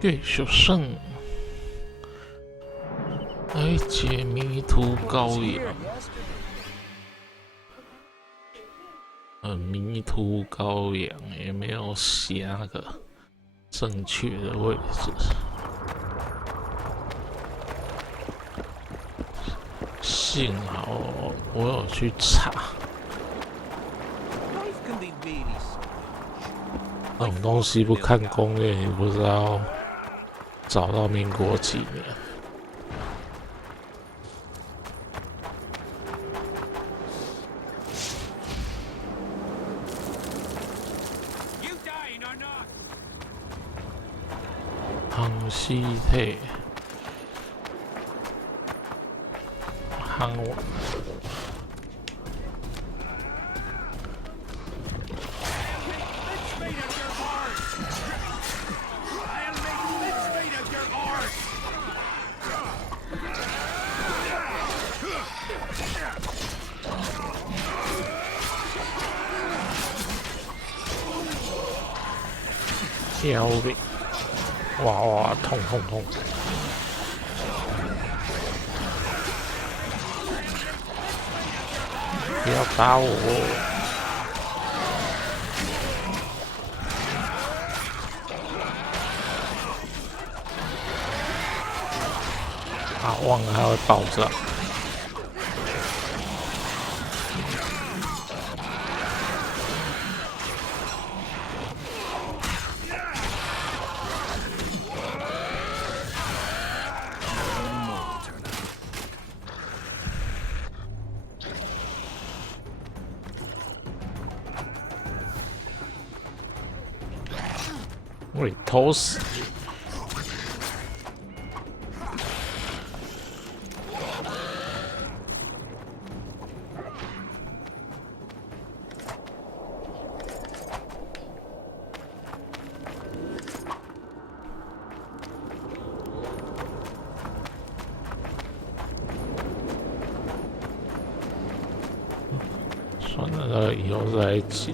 月秀胜，来解迷途羔羊。迷途羔羊也没有写那个正确的位置。幸好我有去查，那种东西不看攻略，你不知道找到民国几年。康熙退，汉王。腰背，哇哇，痛痛痛！不要打我！啊，忘了它会爆炸。喂，偷死！算了，以后再解。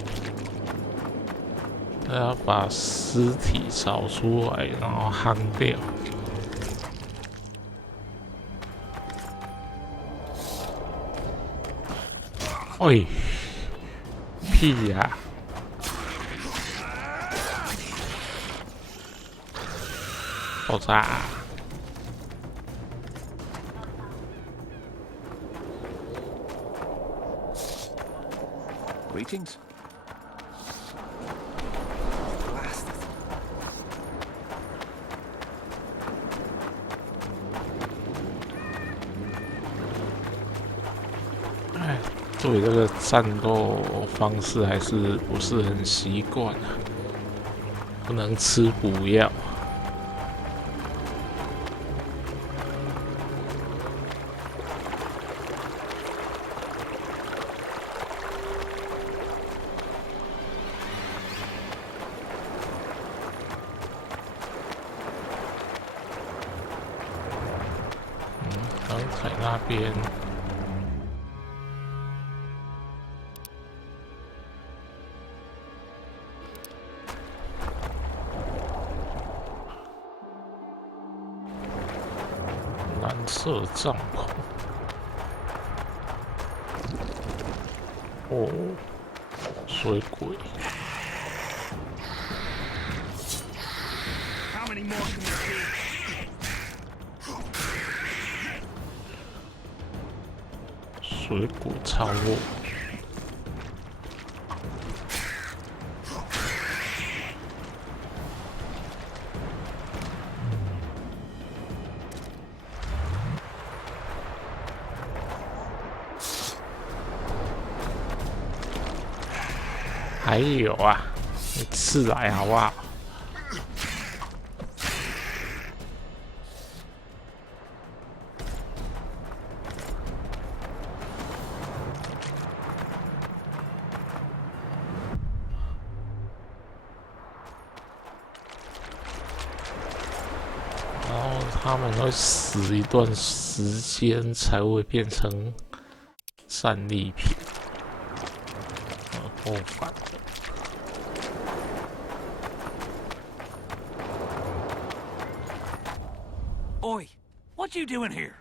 要把尸体找出来，然后夯掉。喂，屁呀！爆炸！Greetings. 对这个战斗方式还是不是很习惯啊，不能吃补药。刚才那边。蓝色帐篷，哦，水鬼，水果超弱。还有啊，一次来好不好？然后他们会死一段时间才会变成战利品，够烦的。Oi, what you doing here?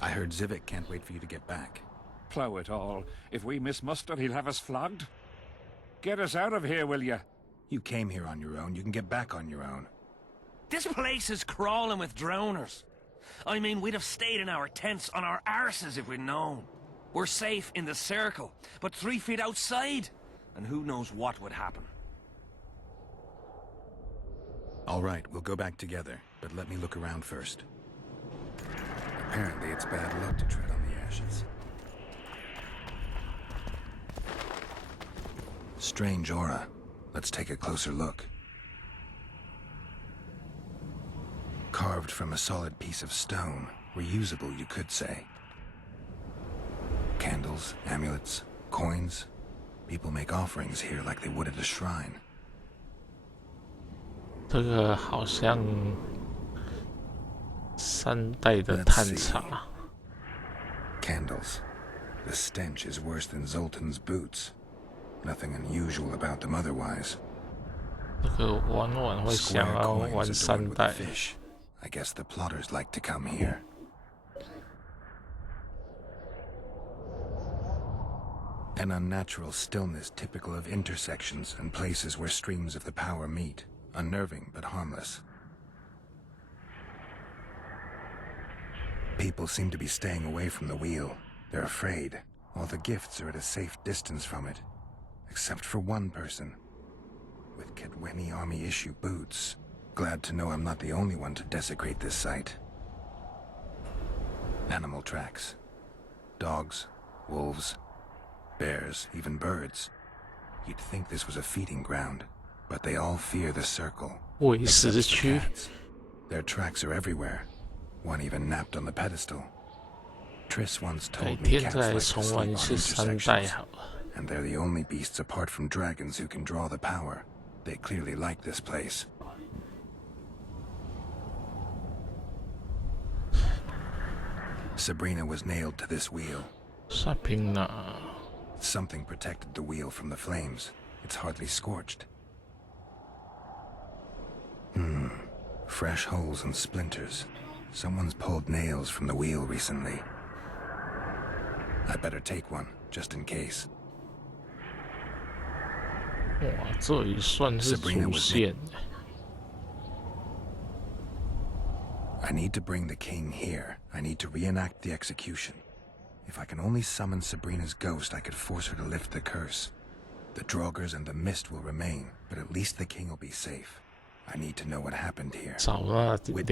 I heard Zivik can't wait for you to get back. Plough it all. If we miss muster, he'll have us flogged. Get us out of here, will ya? You came here on your own. You can get back on your own. This place is crawling with drowners. I mean, we'd have stayed in our tents on our arses if we'd known. We're safe in the circle, but 3 feet outside, and who knows what would happen. All right, we'll go back together, but let me look around first. Apparently, it's bad luck to tread on the ashes. Strange aura. Let's take a closer look. Carved from a solid piece of stone. Reusable, you could say. Candles, amulets, coins. People make offerings here like they would at a shrine. 这个好像3代的探查。Candles. The stench is worse than Zoltan's boots. Nothing unusual about them otherwise. 这个晚晚会想要玩3代。I guess the plotters like to come here. An unnatural stillness typical of intersections and places where streams of the power meet. Unnerving but harmless. People seem to be staying away from the wheel. They're afraid. All the gifts are at a safe distance from it. Except for one person. With Kedweni Army issue boots. Glad to know I'm not the only one to desecrate this site. Animal tracks. Dogs, wolves, bears, even birds. You'd think this was a feeding ground, but they all fear the circle. 喂食区。 Their tracks are everywhere. One even napped on the pedestal. Triss once told me cats like to sleep on intersections, and they're the only beasts apart from dragons who can draw the power. They clearly like this place. Sabrina was nailed to this wheel. Sabrina. Something protected the wheel from the flames. It's hardly scorched. Fresh holes and splinters. Someone's pulled nails from the wheel recently. I better take one, just in case. 哇，这里算是主线。 I need to bring the king here. I need to reenact the execution. If I can only summon Sabrina's ghost, I could force her to lift the curse. The Draugrs and the mist will remain, but at least the king will be safe. I need to know what happened here. 找那2个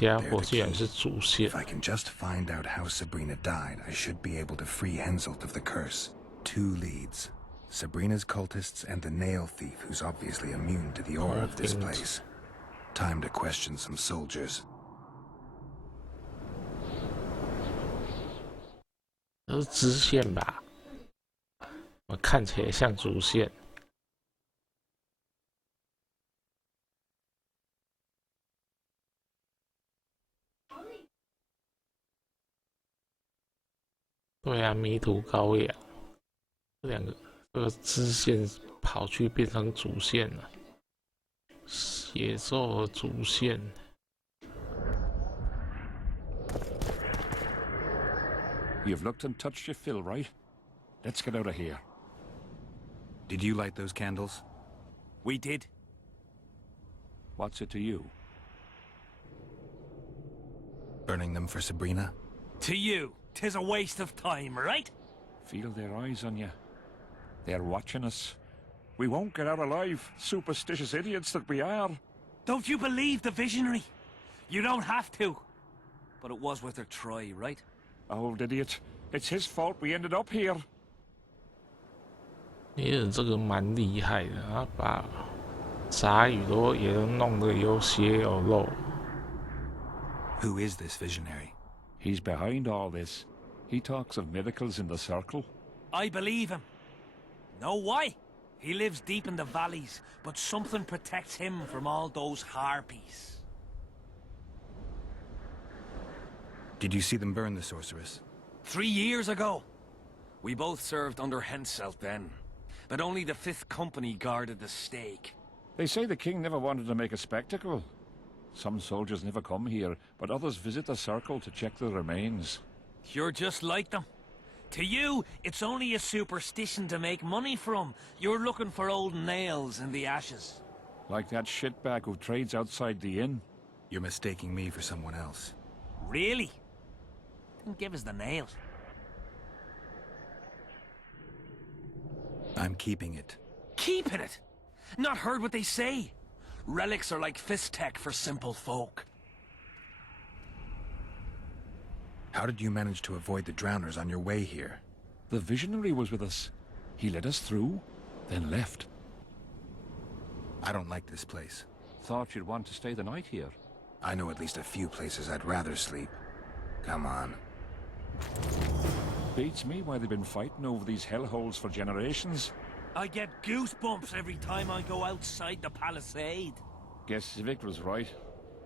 家伙竟然是主线。 If I can just find out how Sabrina died, I should be able to free Henselt of the curse. 2 leads. Sabrina's cultists and the nail thief who's obviously immune to the aura of this place. Time to question some soldiers. 这是支线吧？我看起来像主线。对啊，迷途羔羊，这个支线跑去变成主线了，血咒的主线。 You've looked and touched your fill, right? Let's get out of here. Did you light those candles? We did. What's it to you? Burning them for Sabrina? To you, 'tis a waste of time, right? Feel their eyes on you. They're watching us. We won't get out alive, superstitious idiots that we are. Don't you believe the visionary? You don't have to. But it was worth a try, right? Old idiot. It's his fault we ended up here. 别人这个蛮厉害的，他把杂语也都弄得有血有肉。Who is this visionary? He's behind all this. He talks of miracles in the circle. I believe him. Know why? He lives deep in the valleys, but something protects him from all those harpies. Did you see them burn the sorceress? 3 years ago. We both served under Henselt then, but only the 5th Company guarded the stake. They say the king never wanted to make a spectacle. Some soldiers never come here, but others visit the circle to check the remains. You're just like them. To you, it's only a superstition to make money from. You're looking for old nails in the ashes. Like that shitbag who trades outside the inn. You're mistaking me for someone else. Really? Then give us the nails. I'm keeping it. Keeping it? Not heard what they say. Relics are like fist tech for simple folk. How did you manage to avoid the drowners on your way here? The visionary was with us. He led us through, then left. I don't like this place. Thought you'd want to stay the night here. I know at least a few places I'd rather sleep. Come on. Beats me why they've been fighting over these hellholes for generations. I get goosebumps every time I go outside the palisade. Guess Civic was right.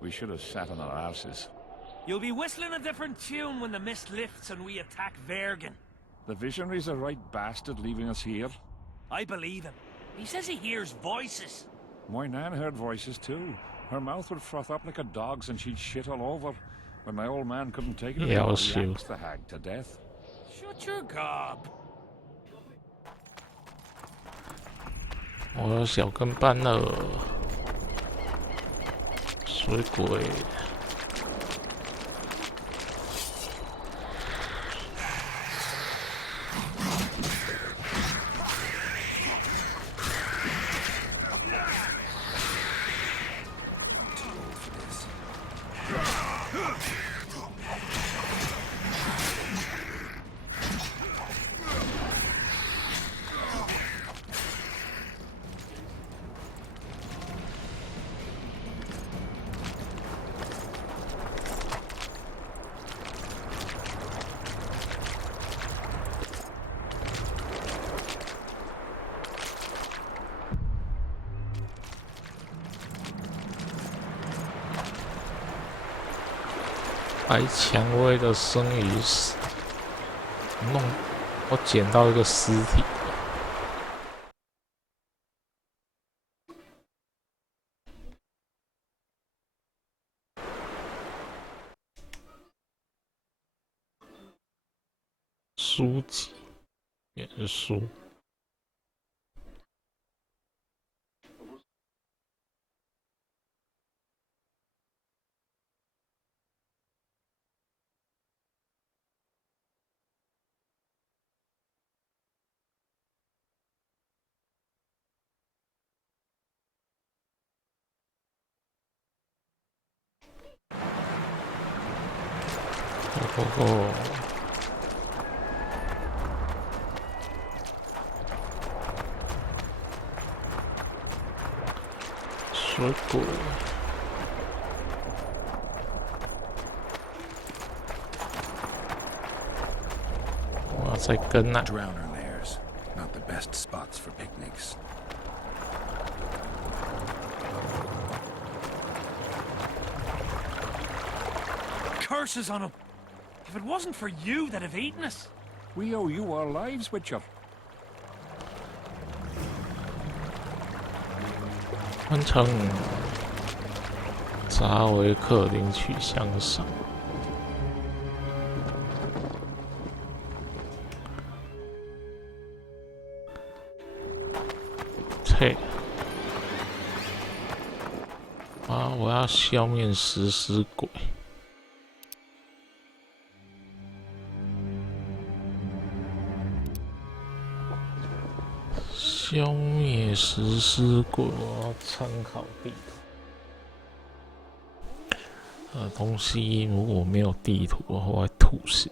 We should have sat on our arses. You'll be whistling a different tune when the mist lifts and we attack Vergen. The visionary's a right bastard leaving us here. I believe him. He says he hears voices. My nan heard voices too. Her mouth would froth up like a dog's and she'd shit all over. When my old man couldn't take it anymore, he axed the hag to death. Shut your gob. 我有小跟班了，水鬼。白蔷薇的生鱼死，我捡到一个尸体。书籍，也是书。哦，水鬼，我要再跟啊！ Drowner lairs, not the best spots for picnics. Curses on him! If it wasn't for you, they'd have eaten us. We owe you our lives, Witcher. 完成扎维克领取奖赏。切！啊！我要消灭食尸鬼。消灭食尸鬼，我要参考地图。东西如果没有地图的话，会吐血。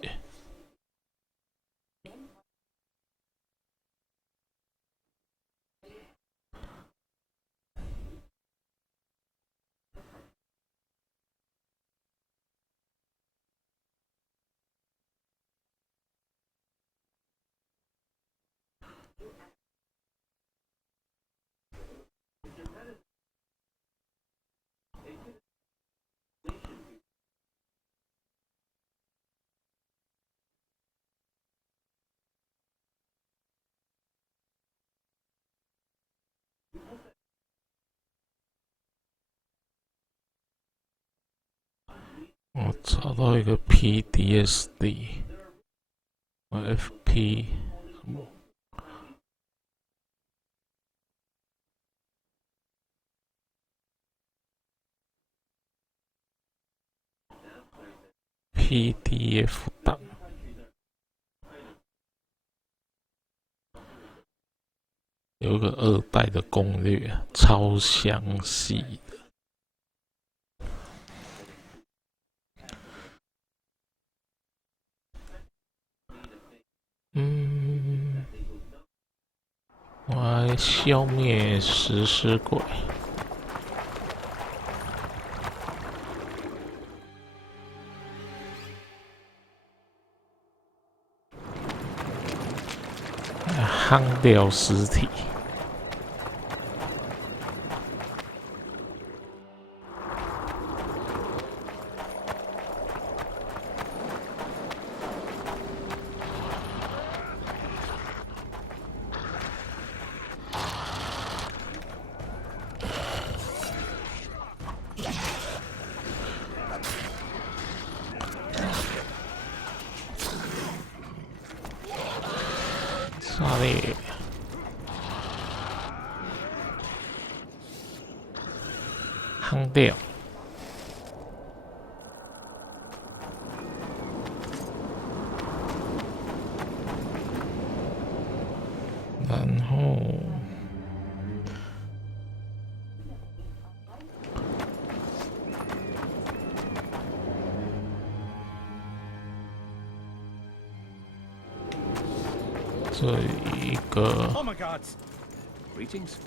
我找到一个 PDSD，FP 什么？PDF 档，有一个2代的攻略，超详细的。我来消灭食尸鬼。夯掉尸体。哪里？夯掉。然后这一个 Oh my God! Greetings.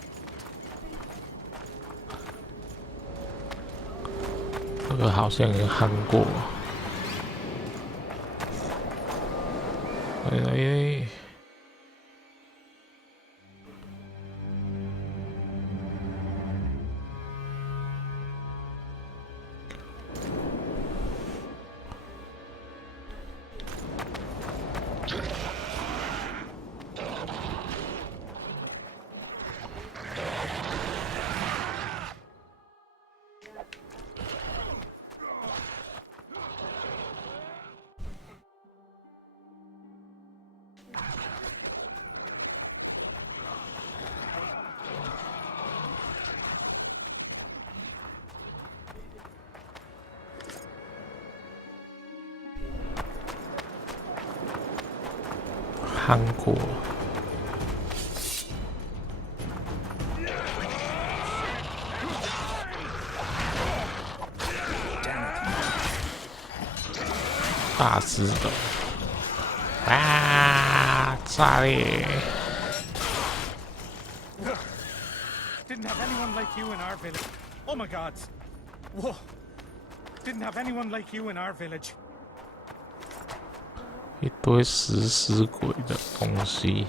这个好像也夯过。哎，夯过。大只的啊！炸裂！ Didn't have anyone like you in our village. Oh my God! Whoa! Didn't have anyone like you in our village. 一堆食尸鬼的东西，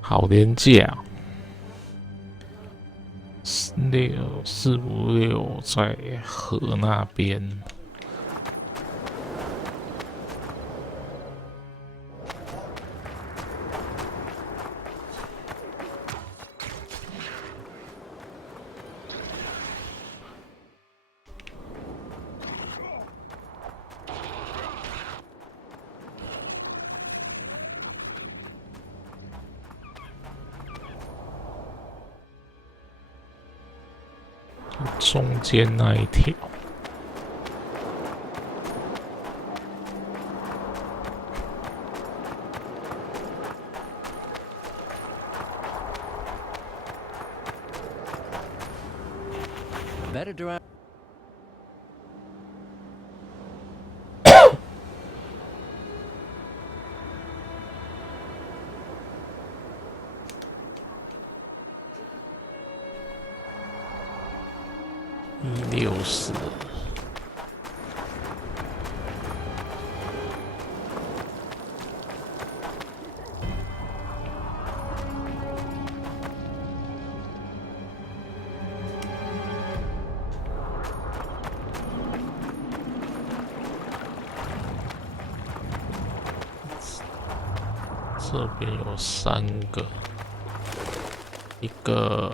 好廉价。456在河那边。中间那一条，160。这边有3个，一个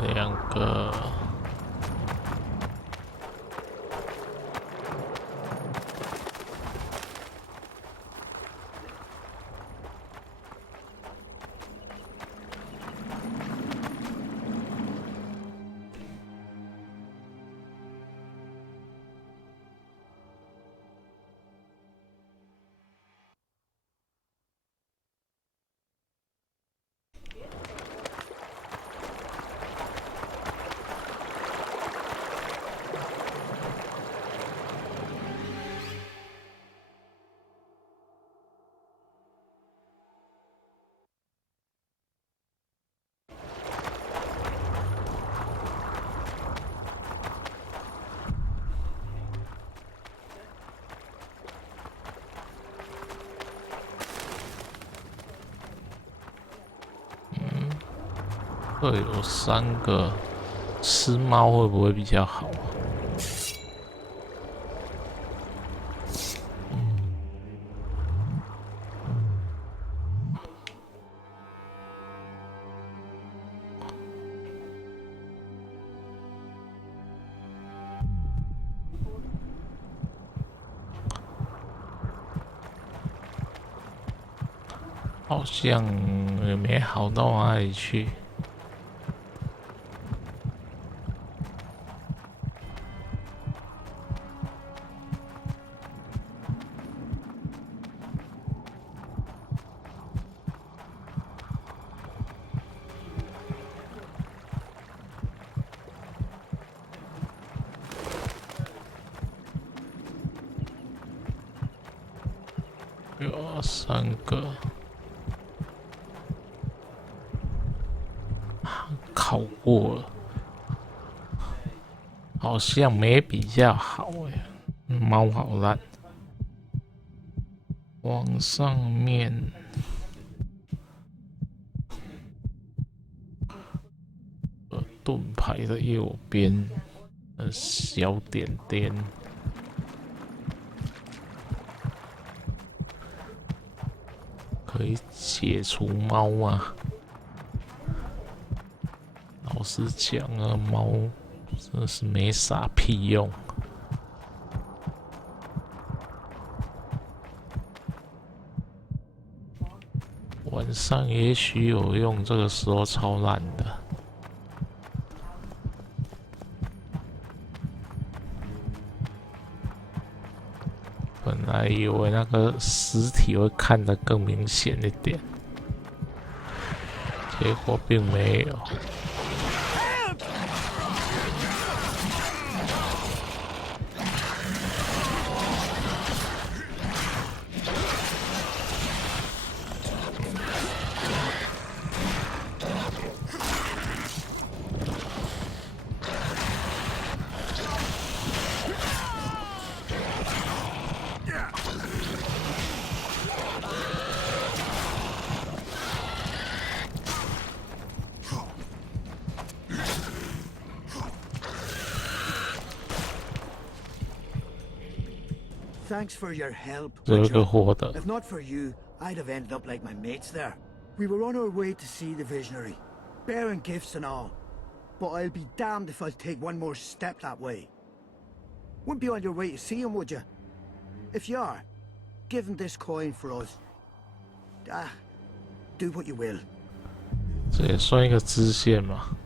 2个。这有3个，吃猫会不会比较好？好像也没好到哪里去。有3个，考过了，好像没比较好哎，猫好烂。往上面，盾牌的右边，小点点。可以解除猫啊！老实讲啊，猫真的是没啥屁用。晚上也许有用，这个时候超烂的。本来以为那个实体会看得更明显一点，结果并没有。Thanks for your help. 这个活的。 If not for you, I'd have ended up like my mates there. We were on our way to see the visionary, bearing gifts and all. But I'll be damned if I'll take one more step that way. Wouldn't be on your way to see him, would you? If you are, give him this coin for us. Do what you will. 这也算一个支线嘛。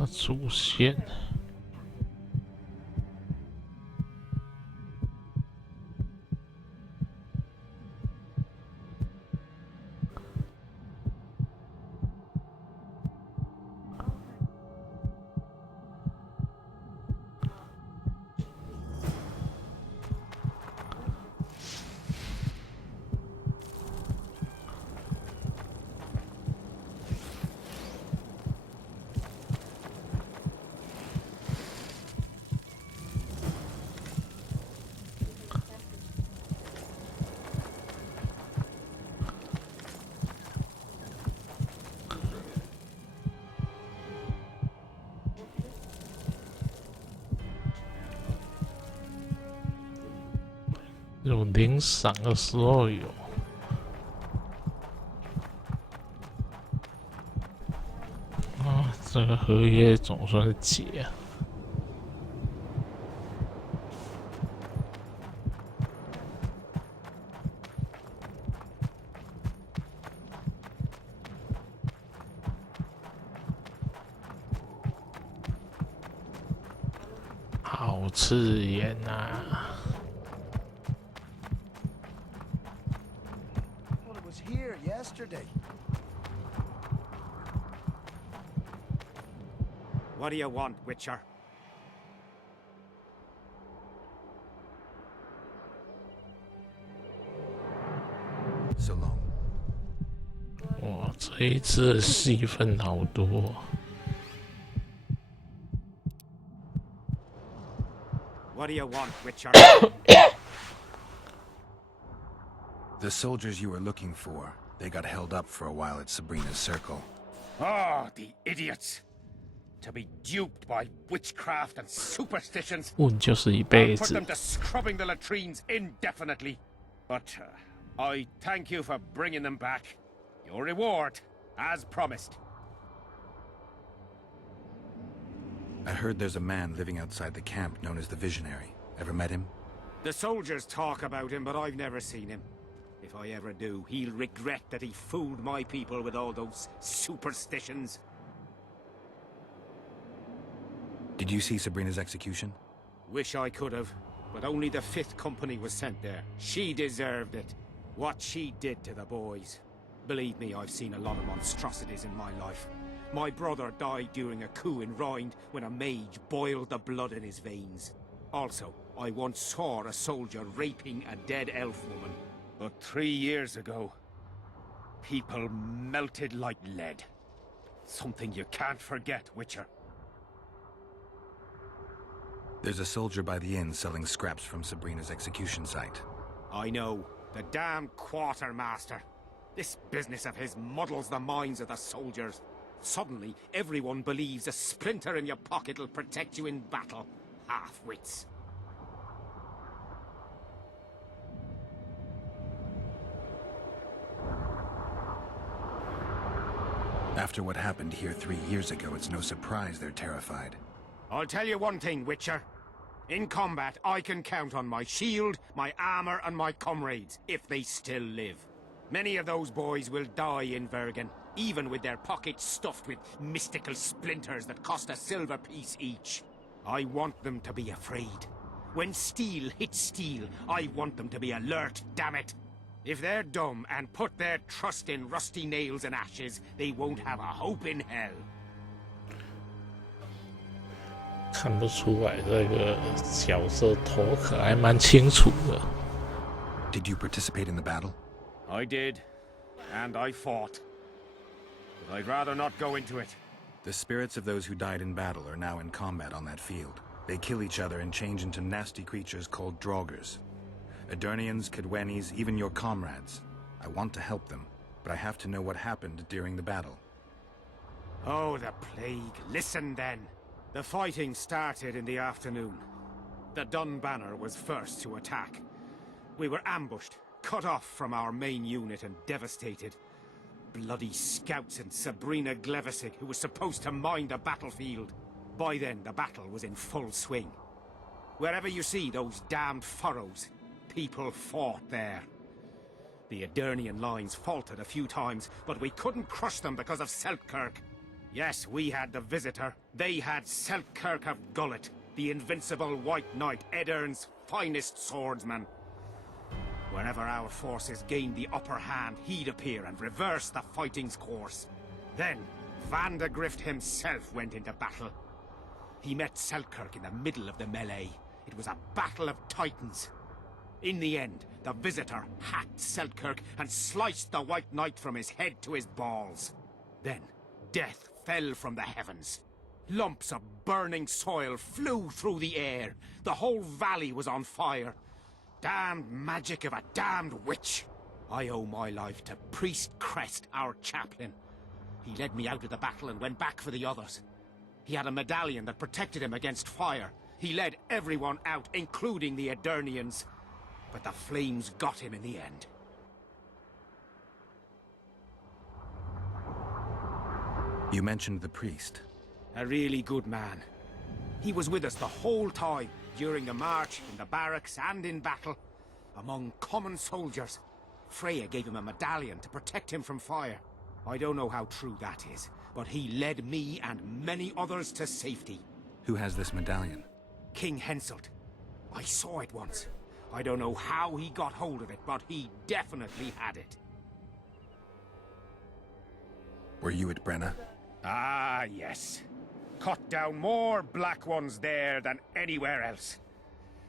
那主线。有领赏的时候有。啊，这个合约总算是解了。好刺眼啊！ Well, it was here yesterday. What do you want, Witcher? So long. 哇，这一次的戏份好多。 What do you want, Witcher? The soldiers you were looking for, they got held up for a while at Sabrina's circle. Oh, the idiots! To be duped by witchcraft and superstitions. 问就是一辈 Put 子。 them to scrubbing the latrines indefinitely. But I thank you for bringing them back. Your reward, as promised. I heard there's a man living outside the camp known as the Visionary. Ever met him? The soldiers talk about him, but I've never seen him. If I ever do, he'll regret that he fooled my people with all those superstitions. Did you see Sabrina's execution? Wish I could have, but only the 5th Company was sent there. She deserved it. What she did to the boys. Believe me, I've seen a lot of monstrosities in my life. My brother died during a coup in Rhind when a mage boiled the blood in his veins. Also, I once saw a soldier raping a dead elf woman. But 3 years ago, people melted like lead. Something you can't forget, Witcher. There's a soldier by the inn selling scraps from Sabrina's execution site. I know. The damn quartermaster. This business of his muddles the minds of the soldiers. Suddenly, everyone believes a splinter in your pocket will protect you in battle. Half-wits. After what happened here 3 years ago, it's no surprise they're terrified. I'll tell you one thing, Witcher. In combat, I can count on my shield, my armor, and my comrades, if they still live. Many of those boys will die in Vergen, even with their pockets stuffed with mystical splinters that cost a silver piece each. I want them to be afraid. When steel hits steel, I want them to be alert, damn it. If they're dumb and put their trust in rusty nails and ashes, they won't have a hope in hell. 看不出来这个角色头壳还蛮清楚的。Did you participate in the battle? I did, and I fought. But I'd rather not go into it. The spirits of those who died in battle are now in combat on that field. They kill each other and change into nasty creatures called Draugrs. Edirnians, Cadwennies, even your comrades. I want to help them, but I have to know what happened during the battle. Oh, the plague. Listen then. The fighting started in the afternoon. The Dun Banner was first to attack. We were ambushed, cut off from our main unit and devastated. Bloody scouts and Sabrina Glevisic, who was supposed to mind the battlefield. By then, the battle was in full swing. Wherever you see those damned furrows, people fought there. The Edirnian lines faltered a few times, but we couldn't crush them because of Selkirk. Yes, we had the Visitor. They had Selkirk of Gullet, the invincible White Knight, Edirn's finest swordsman. Wherever our forces gained the upper hand, he'd appear and reverse the fighting's course. Then, Vandegrift himself went into battle. He met Selkirk in the middle of the melee. It was a battle of titans. In the end, the Visitor hacked Selkirk and sliced the White Knight from his head to his balls. Then, death fell from the heavens. Lumps of burning soil flew through the air. The whole valley was on fire. Damned magic of a damned witch. I owe my life to Priest Crest, our chaplain. He led me out of the battle and went back for the others. He had a medallion that protected him against fire. He led everyone out, including the Edirnians. but the flames got him in the end. You mentioned the priest. A really good man. He was with us the whole time, during the march, in the barracks, and in battle. Among common soldiers. Freya gave him a medallion to protect him from fire. I don't know how true that is, but he led me and many others to safety. Who has this medallion? King Henselt. I saw it once. I don't know how he got hold of it, but he definitely had it. Were you at Brenna? Ah, yes. Cut down more Black Ones there than anywhere else.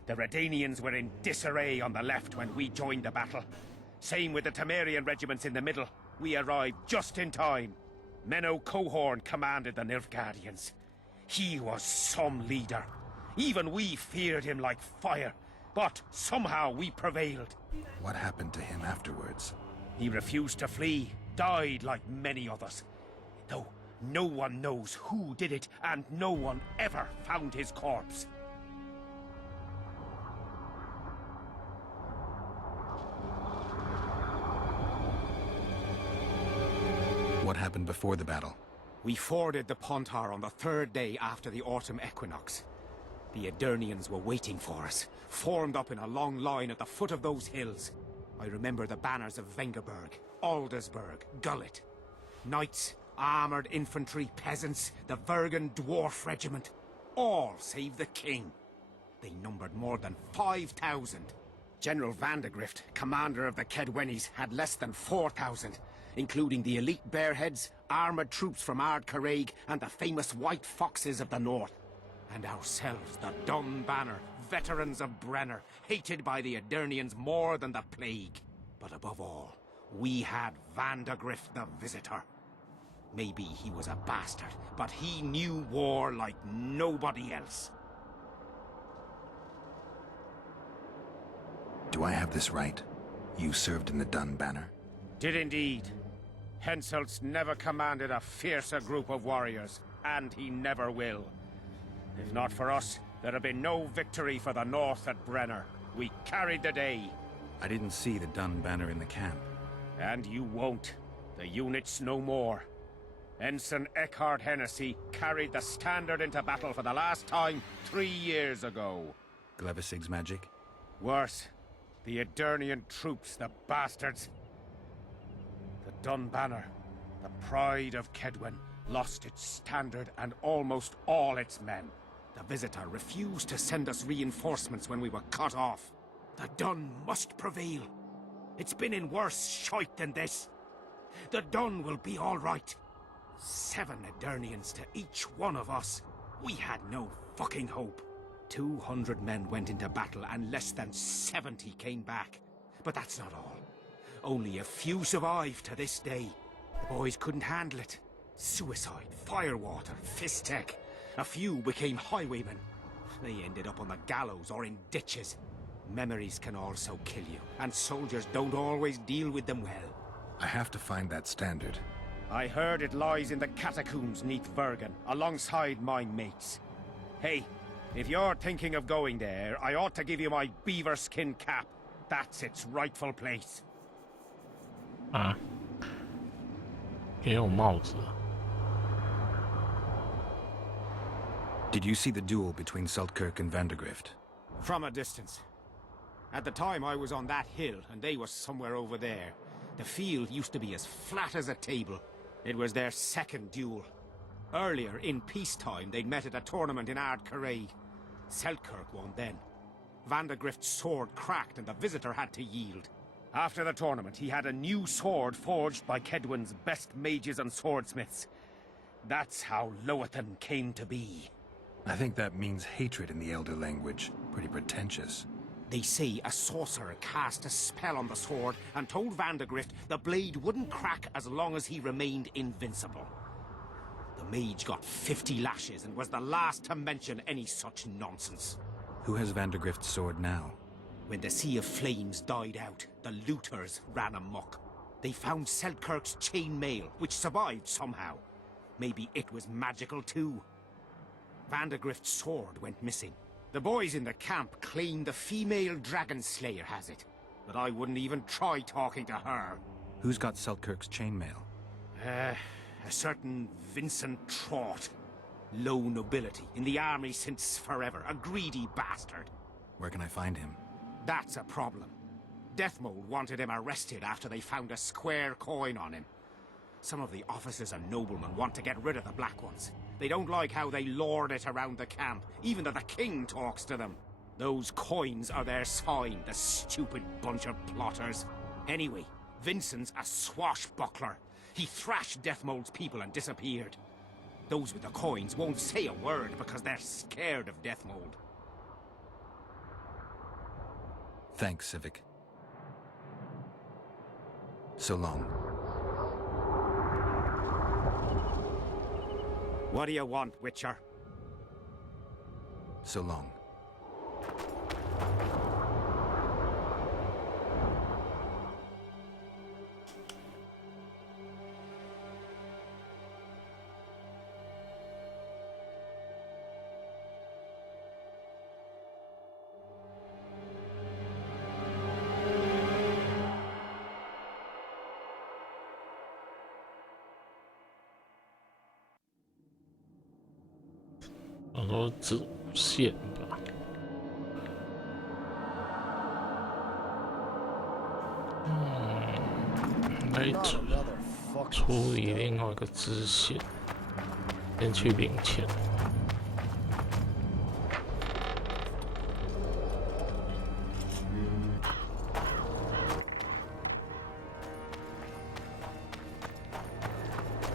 The Redanians were in disarray on the left when we joined the battle. Same with the Temerian regiments in the middle. We arrived just in time. Menno Cohorn commanded the Nilfgaardians. He was some leader. Even we feared him like fire. But somehow we prevailed. What happened to him afterwards? He refused to flee, died like many others. Though no one knows who did it, and no one ever found his corpse. What happened before the battle? We forded the Pontar on the third day after the autumn equinox. The Aedirnians were waiting for us, formed up in a long line at the foot of those hills. I remember the banners of Vengerberg, Aldersburg, Gullet. Knights, armored infantry, peasants, the Vergen Dwarf Regiment. All save the king. They numbered more than 5,000. General Vandegrift, commander of the Kedwennies, had less than 4,000, including the elite Bearheads, armored troops from Ard Caraig, and the famous White Foxes of the north. And ourselves, the Dun Banner, veterans of Brenner, hated by the Aedirnians more than the plague. But above all, we had Vandegrift the Visitor. Maybe he was a bastard, but he knew war like nobody else. Do I have this right? You served in the Dun Banner? Did indeed. Henselt's never commanded a fiercer group of warriors, and he never will. If not for us, there'd have been no victory for the North at Brenner. We carried the day. I didn't see the Dun Banner in the camp. And you won't. The unit's no more. Ensign Eckhard Hennessy carried the standard into battle for the last time 3 years ago. Glevisig's magic? Worse. The Aedirnian troops, the bastards. The Dun Banner, the pride of Kedwen, lost its standard and almost all its men. The Visitor refused to send us reinforcements when we were cut off. The Dun must prevail. It's been in worse shite than this. The Dun will be all right. 7 Aedirnians to each one of us. We had no fucking hope. 200 men went into battle and less than 70 came back. But that's not all. Only a few survived to this day. The boys couldn't handle it. Suicide, firewater, fistek. A few became highwaymen. They ended up on the gallows or in ditches. Memories can also kill you, and soldiers don't always deal with them well. I have to find that standard. I heard it lies in the catacombs neath Vergen, alongside my mates. Hey, if you're thinking of going there, I ought to give you my beaver skin cap. That's its rightful place. 啊，给我帽子。 Did you see the duel between Seltkirk and Vandegrift? From a distance. At the time I was on that hill, and they were somewhere over there. The field used to be as flat as a table. It was their second duel. Earlier, in peacetime, they'd met at a tournament in Ard Caraig. Seltkirk won then. Vandegrift's sword cracked and the Visitor had to yield. After the tournament, he had a new sword forged by Kedwen's best mages and swordsmiths. That's how Loathan came to be. I think that means hatred in the Elder language. Pretty pretentious. They say a sorcerer cast a spell on the sword and told Vandegrift the blade wouldn't crack as long as he remained invincible. The mage got 50 lashes and was the last to mention any such nonsense. Who has Vandegrift's sword now? When the Sea of Flames died out, the looters ran amok. They found Seltkirk's chain mail, which survived somehow. Maybe it was magical too. Vandegrift's sword went missing. The boys in the camp claim the female dragon slayer has it, but I wouldn't even try talking to her. Who's got Selkirk's chainmail? A certain Vincent Trott. Low nobility, in the army since forever, a greedy bastard. Where can I find him? That's a problem. Deathmold wanted him arrested after they found a square coin on him. Some of the officers and noblemen want to get rid of the black ones. They don't like how they lord it around the camp, even though the king talks to them. Those coins are their sign, the stupid bunch of plotters. Anyway, Vincent's a swashbuckler. He thrashed Deathmold's people and disappeared. Those with the coins won't say a word because they're scared of Deathmold. Thanks, Civic. So long. What do you want, Witcher? So long.我说主线吧。来处理另外一个支线，先去领钱。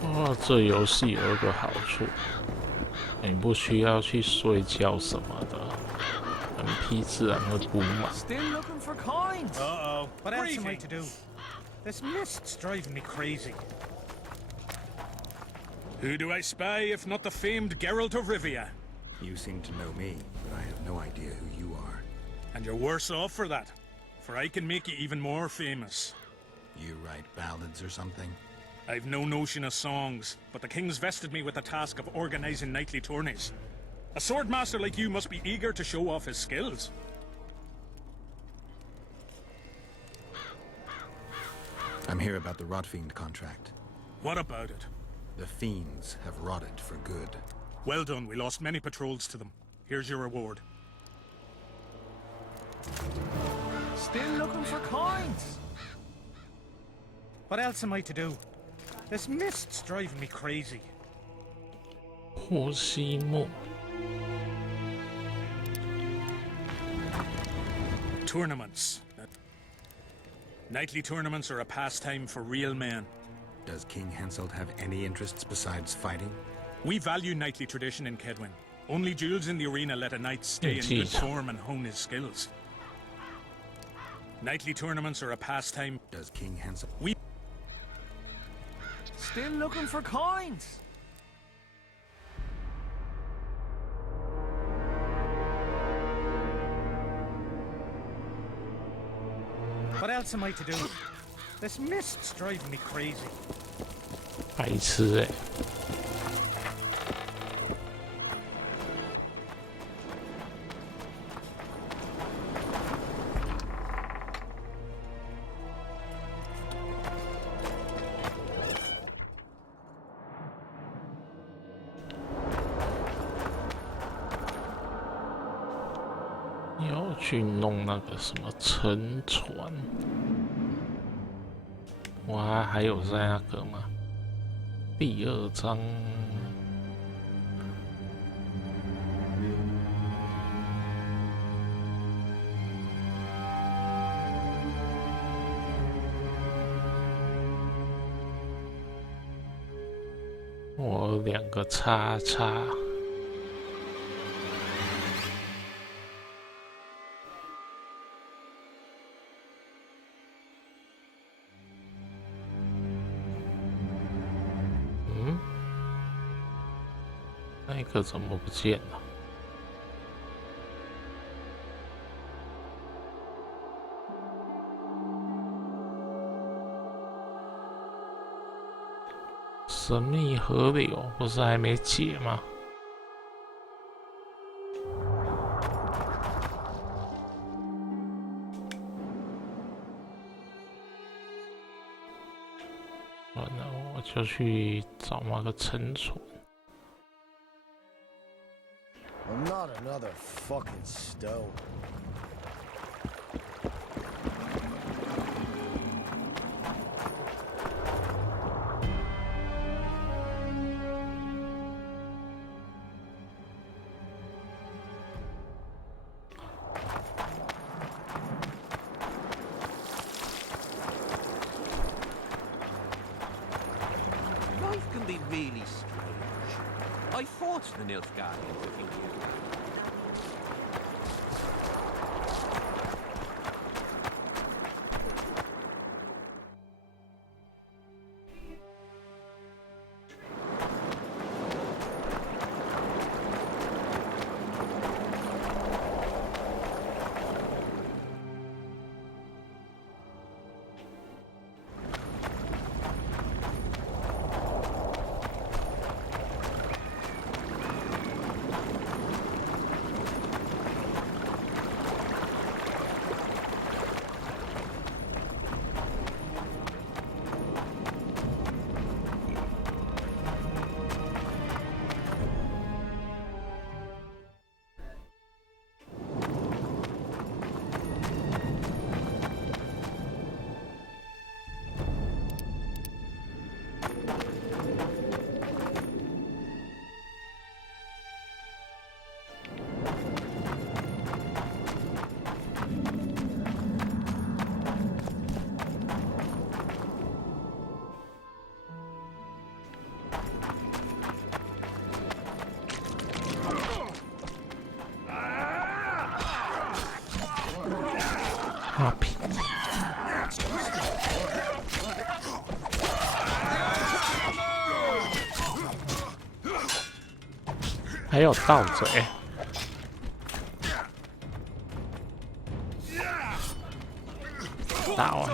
哦，这游戏有一个好处。你不需要去睡觉什么的 ，MP 自然会补满。Still looking for coins. Uh-oh. What else am I to do? This mist's driving me crazy. Who do I spy if not the famed Geralt of Rivia? You seem to know me, but I have no idea who you are. And you're worse off for that, for I can make you even more famous. You write ballads or something? I've no notion of songs, but the king's vested me with the task of organizing knightly tourneys. A swordmaster like you must be eager to show off his skills. I'm here about the Rotfiend contract. What about it? The fiends have rotted for good. Well done, we lost many patrols to them. Here's your reward. Still looking for coins. What else am I to do? This mist's driving me crazy. 霍西莫 Tournaments. Knightly tournaments are a pastime for real men. Does King Henselt have any interests besides fighting? We value knightly tradition in Kedwin. Only duels in the arena let a knight stay in good form and hone his skills. Knightly tournaments are a pastime. Does King Henselt... Still looking for coins. What else am I to do? This mist's driving me crazy. 白痴欸。要去弄那个什么沉船，哇，还有在那个吗？第2章，我2个叉叉。那个怎么不见了？神秘河流不是还没解吗？那我就去找那个沉船。I'm not another fucking stone. Life can be really strange. I fought the Nilfgaardians a few years ago.哈皮，还有盗贼，打完。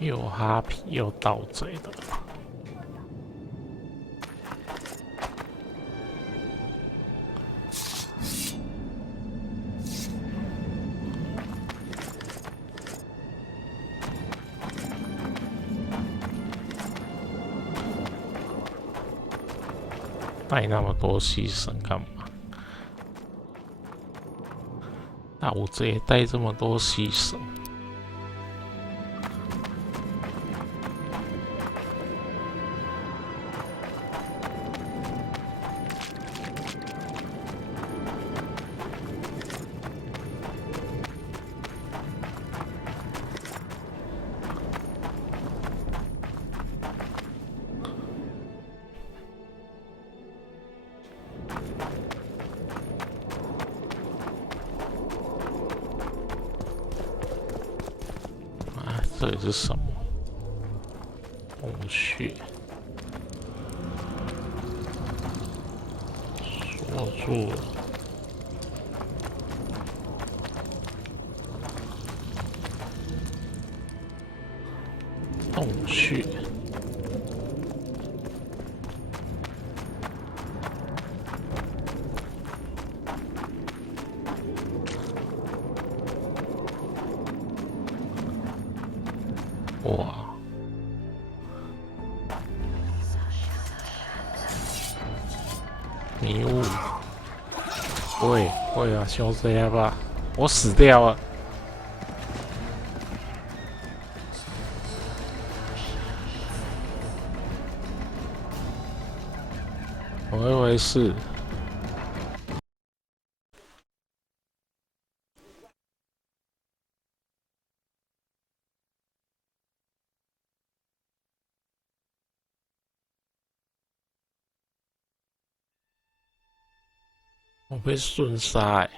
又哈皮又盗贼的，带那么多牺牲干嘛？盗贼带这么多牺牲。这里是什么？洞穴，锁住了。洞穴。哇！迷雾，会啊，修这样吧，我死掉了。怎么一回事？我被瞬杀欸！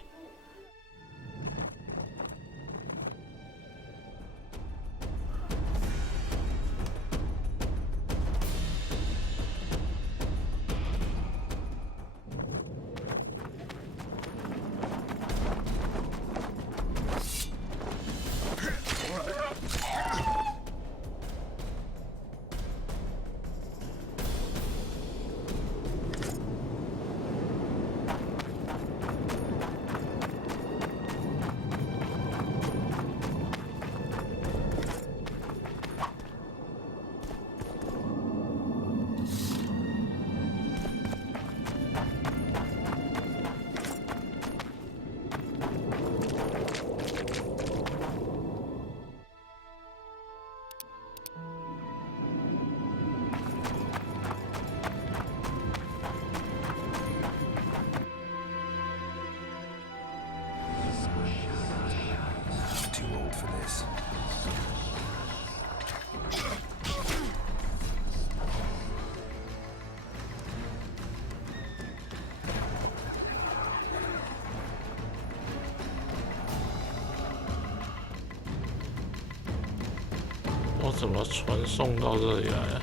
怎么传送到这里来了？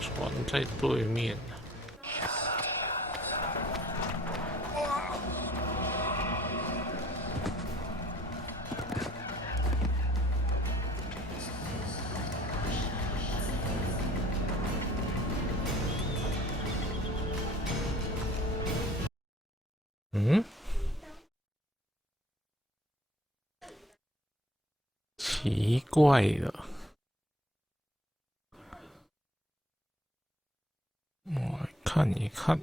船在对面。嗯？奇怪了。我来看一看。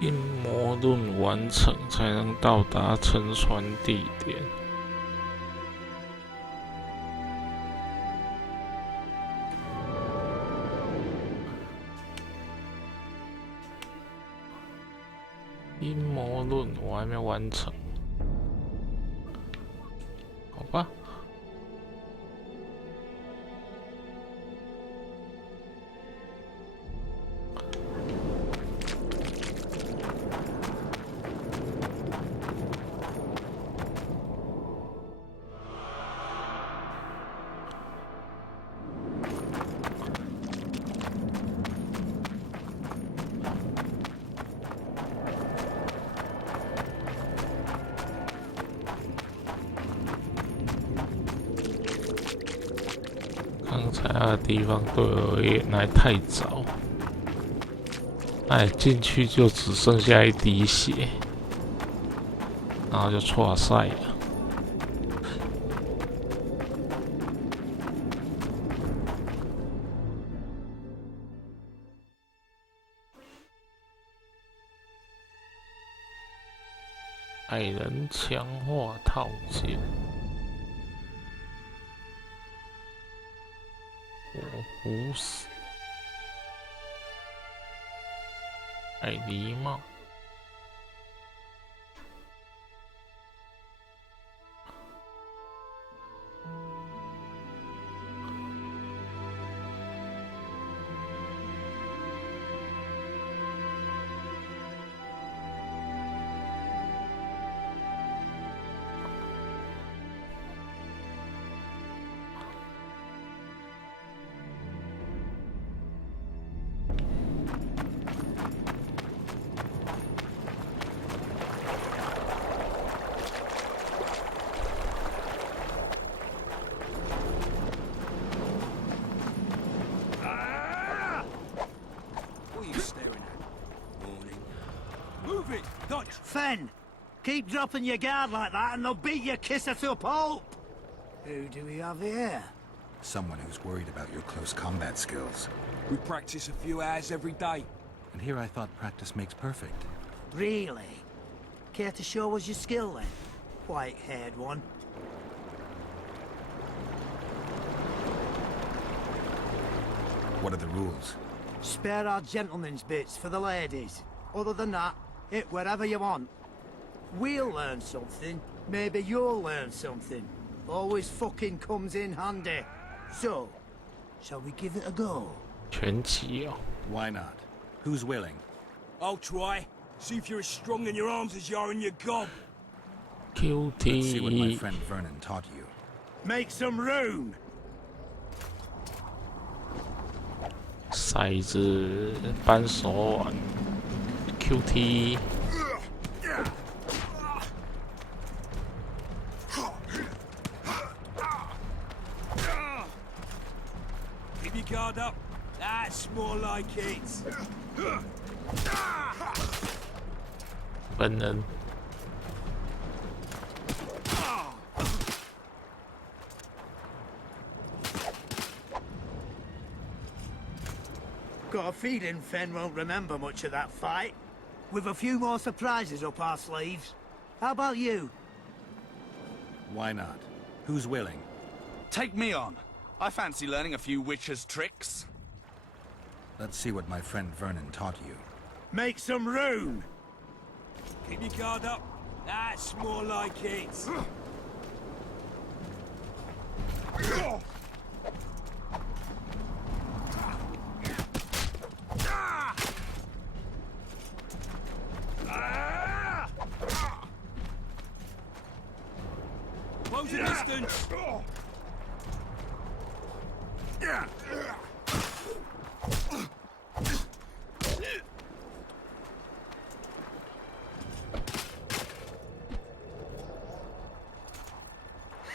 阴谋论完成才能到达沉船地点。阴谋论我还没完成，好吧。刚才那个地方对我而言还太早，哎，进去就只剩下一滴血，然后就错赛了。矮人强化套件。我不死，矮狸猫。Fen, keep dropping your guard like that and they'll beat your kisser to a pulp. Who do we have here? Someone who's worried about your close combat skills. We practice a few hours every day. And here I thought practice makes perfect. Really? Care to show us your skill then? White-haired one. What are the rules? Spare our gentlemen's bits for the ladies. Other than that, hit wherever you want. We'll learn something. Maybe you'll learn something. Always fucking comes in handy. So, shall we give it a go? 全集哦。 Why not? Who's willing? I'll try. See if you're as strong in your arms as you are in your gob. Let's see what my QT friend Vernon taught you. Make some room! 骰子扳手腕 QT。 Keep your guard up. That's more like it. 本人 Got a feeling Fen won't remember much of that fight. With a few more surprises up our sleeves. How about you? Why not? Who's willing? Take me on. I fancy learning a few witches' tricks. Let's see what my friend Vernon taught you. Make some room! Keep your guard up. That's more like it. Close the distance.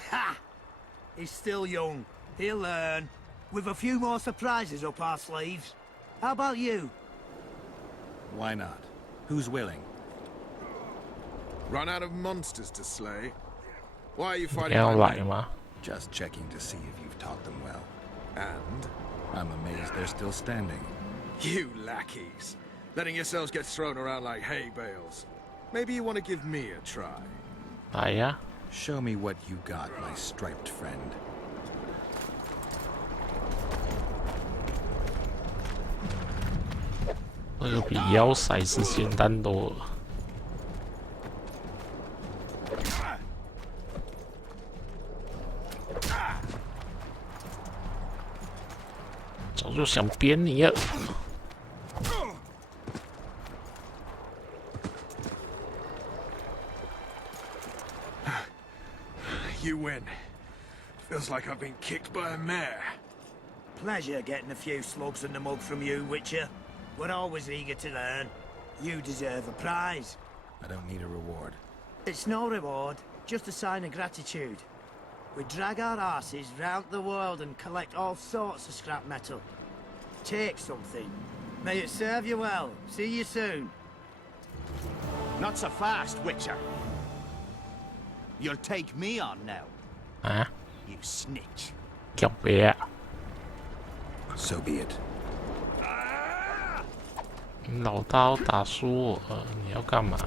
Ha! He's still young. He'll learn. With a few more surprises up our sleeves. How about you? Why not? Who's willing? Run out of monsters to slay? Why are you fighting? 要来吗？ Just checking to see if you've taught them well. And I'm amazed they're still standing. You lackeys, letting yourselves get thrown around like hay bales. Maybe you want to give me a try. 来呀！ Show me what you got, my striped friend. 这个比摇骰子简单多了。早就想扁你了。 You win. Feels like I've been kicked by a mare. Pleasure getting a few slugs in the mug from you, Witcher. We're always eager to learn. You deserve a prize. I don't need a reward. It's no reward, just a sign of gratitude. We drag our asses round the world and collect all sorts of scrap metal. Take something. May it serve you well. See you soon. Not so fast, Witcher. You'll take me on now. 啊？ You snitch. 叫别啊！ So be it. 你老大要打输我了，你要干嘛？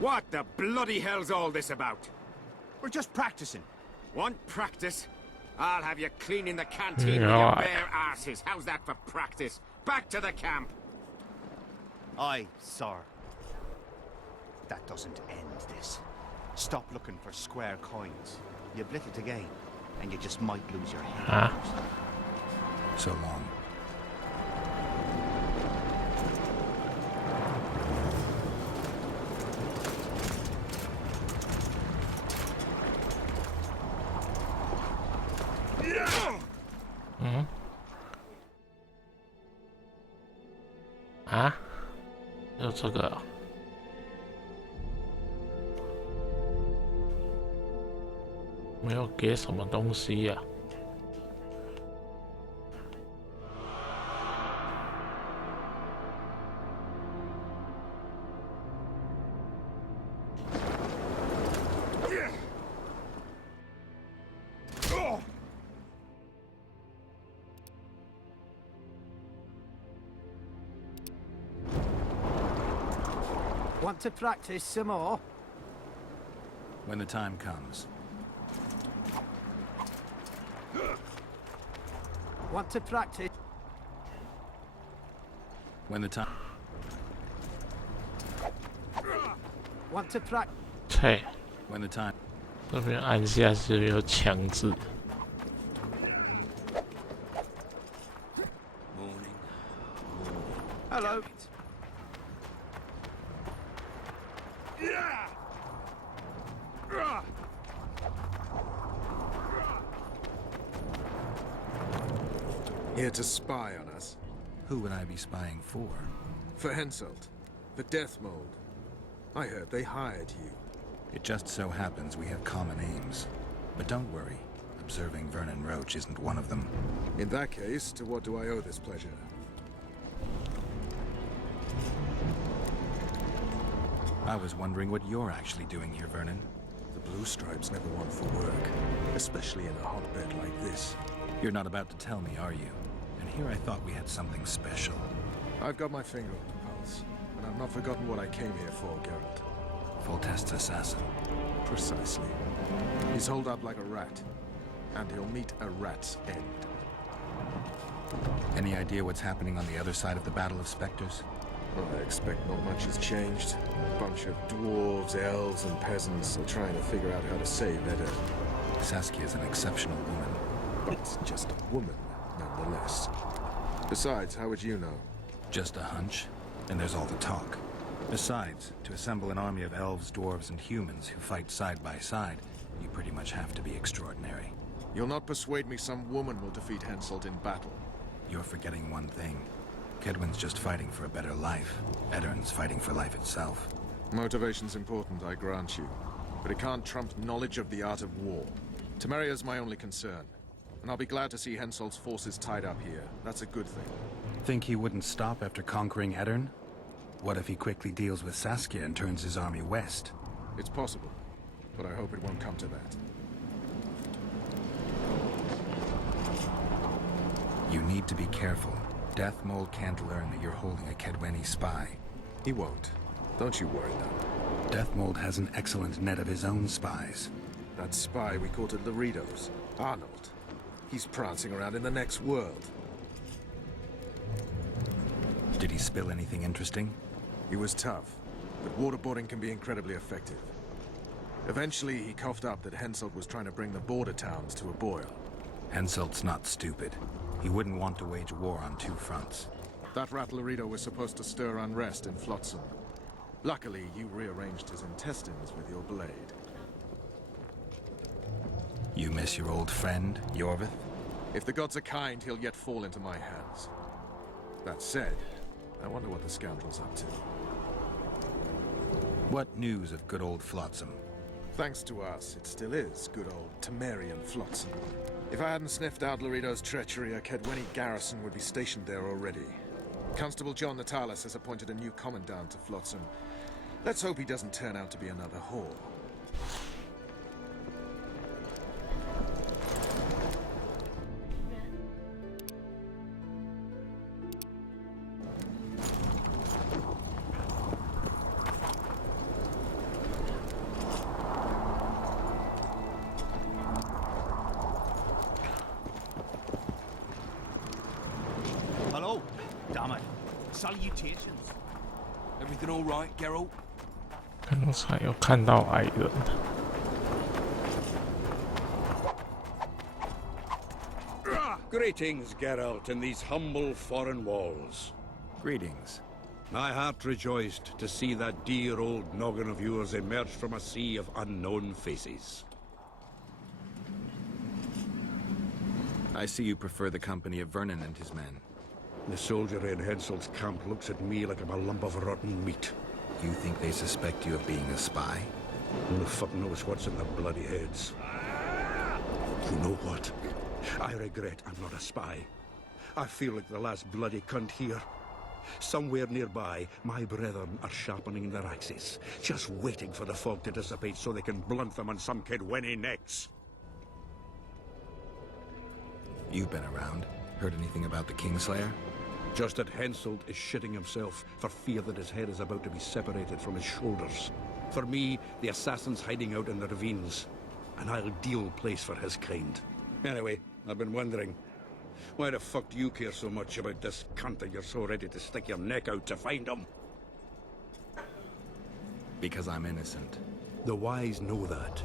What the bloody hell's all this about? We're just practicing. Want practice? I'll have you cleaning the canteen with your bare asses. How's that for practice? Back to the camp. Aye, sir. That doesn't end this. Stop looking for square coins. You've lit it again, and you just might lose your head. So long. Mm-hmm. 啊？就这个、啊？没有给什么东西呀、啊？ Want to practice some more? When the time comes. Want to practice? When the time. Want to practice? 对， When the time. 这边按下就有强制。 Hello. Here to spy on us. Who would I be spying for? For Henselt, the Death Mold. I heard they hired you. It just so happens we have common aims. But don't worry. observing Vernon Roach isn't one of them. In that case, to what do I owe this pleasure? I was wondering what you're actually doing here, Vernon. The Blue Stripes never want for work, especially in a hotbed like this. You're not about to tell me, are you? And here I thought we had something special. I've got my finger on the pulse, and I've not forgotten what I came here for, Geralt. Foltest's assassin. Precisely. He's holed up like a rat, and he'll meet a rat's end. Any idea what's happening on the other side of the Battle of Spectres? Well, I expect not much has changed. A bunch of dwarves, elves, and peasants are trying to figure out how to save Edda. Saskia's an exceptional woman. But just a woman, nonetheless. Besides, how would you know? Just a hunch, and there's all the talk. Besides, to assemble an army of elves, dwarves, and humans who fight side by side, you pretty much have to be extraordinary. You'll not persuade me some woman will defeat Henselt in battle. You're forgetting one thing. Kedwen's just fighting for a better life. Eddern's fighting for life itself. Motivation's important, I grant you. But it can't trump knowledge of the art of war. Temeria's my only concern. And I'll be glad to see Henselt's forces tied up here. That's a good thing. Think he wouldn't stop after conquering Eddern? What if he quickly deals with Saskia and turns his army west? It's possible, but I hope it won't come to that. You need to be careful. Deathmold can't learn that you're holding a Kedweni spy. He won't. Don't you worry now. Deathmold has an excellent net of his own spies. That spy we caught at Laredo's, Arnold. He's prancing around in the next world. Did he spill anything interesting? He was tough, but waterboarding can be incredibly effective. Eventually, he coughed up that Henselt was trying to bring the border towns to a boil. Henselt's not stupid. He wouldn't want to wage war on two fronts. That rat Laredo was supposed to stir unrest in Flotsam. Luckily, you rearranged his intestines with your blade. You miss your old friend, Yorvith? If the gods are kind, he'll yet fall into my hands. That said, I wonder what the scoundrel's up to. What news of good old Flotsam? Thanks to us, it still is good old Temerian Flotsam. If I hadn't sniffed out Laredo's treachery, a Kedweni garrison would be stationed there already. Constable John Natalis has appointed a new commandant to Flotsam. Let's hope he doesn't turn out to be another whore. Hello, damn it. Salutations. Everything all right, Geralt? 刚才有看到矮人。Greetings, Geralt, in these humble foreign walls. Greetings. My heart rejoiced to see that dear old noggin of yours emerge from a sea of unknown faces. I see you prefer the company of Vernon and his men. The soldiery in Henselt's camp looks at me like I'm a lump of rotten meat. You think they suspect you of being a spy? Who the fuck knows what's in their bloody heads? You know what? I regret I'm not a spy. I feel like the last bloody cunt here. Somewhere nearby, my brethren are sharpening their axes, just waiting for the fog to dissipate so they can blunt them on some Kedweni necks. You've been around. Heard anything about the Kingslayer? Just that Henselt is shitting himself for fear that his head is about to be separated from his shoulders. For me, the assassin's hiding out in the ravines, an ideal place for his kind. Anyway, I've been wondering, why the fuck do you care so much about this cunt that you're so ready to stick your neck out to find him? Because I'm innocent. The wise know that.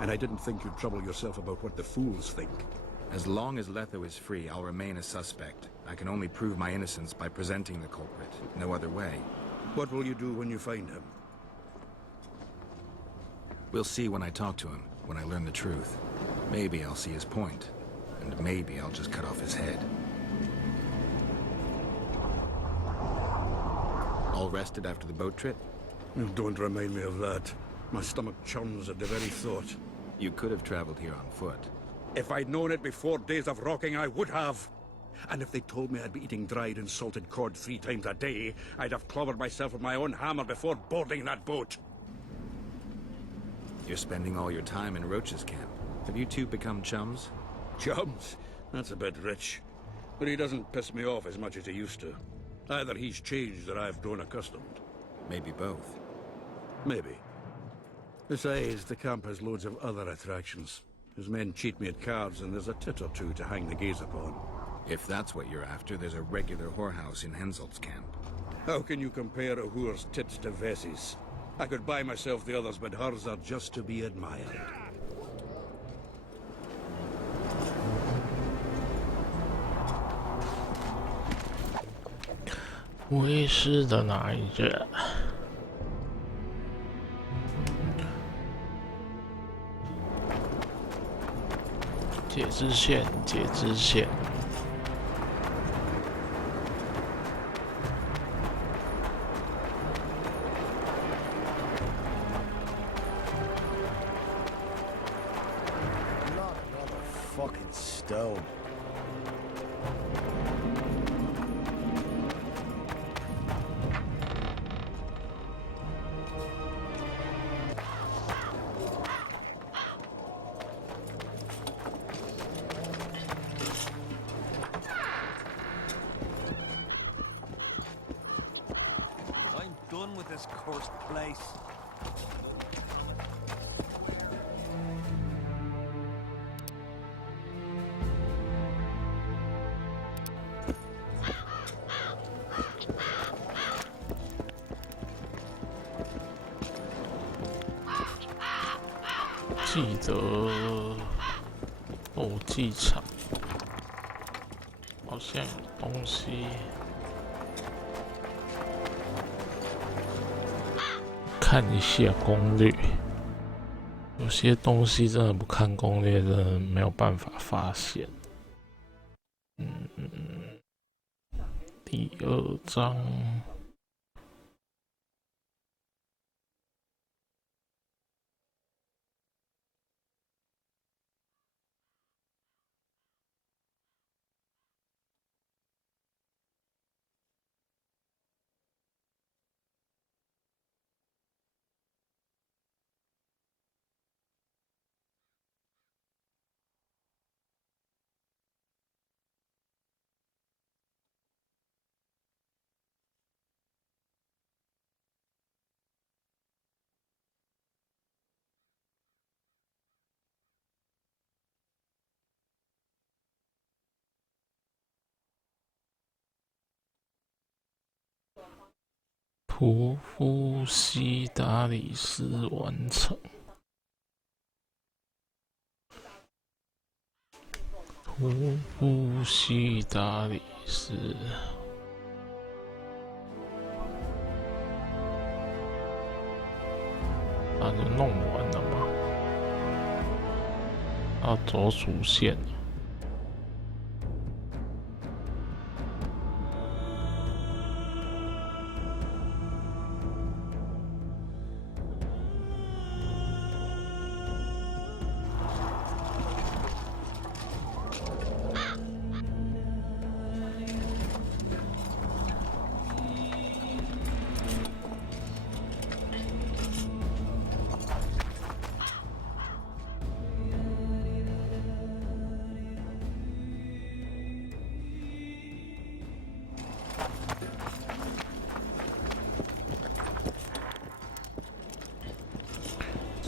And I didn't think you'd trouble yourself about what the fools think. As long as Letho is free, I'll remain a suspect. I can only prove my innocence by presenting the culprit. No other way. What will you do when you find him? We'll see when I talk to him, when I learn the truth. Maybe I'll see his point. And maybe I'll just cut off his head. All rested after the boat trip? Don't remind me of that. My stomach churns at the very thought. You could have traveled here on foot. If I'd known it before days of rocking, I would have. And if they told me I'd be eating dried and salted cod 3 times a day, I'd have clobbered myself with my own hammer before boarding that boat. You're spending all your time in Roach's camp. Have you two become chums? Chums? That's a bit rich. But he doesn't piss me off as much as he used to. Either he's changed or I've grown accustomed. Maybe both. Maybe. Besides, the camp has loads of other attractions. His men cheat me at cards, and there's a tit or two to hang the gaze upon. If that's what you're after, there's a regular whorehouse in Henselt's camp. How can you compare a whore's tits to Vessi's? I could buy myself the others, but hers are just to be admired. 威师的哪一任？解支线，解支线。Not another fucking stone. I'm done with this cursed place. "记得斗技场好像有东西，看一下攻略。有些东西真的不看攻略，真的没有办法发现。第2章。屠夫西达里斯完成。屠夫西达里斯，那就弄完了吗？要走主线了。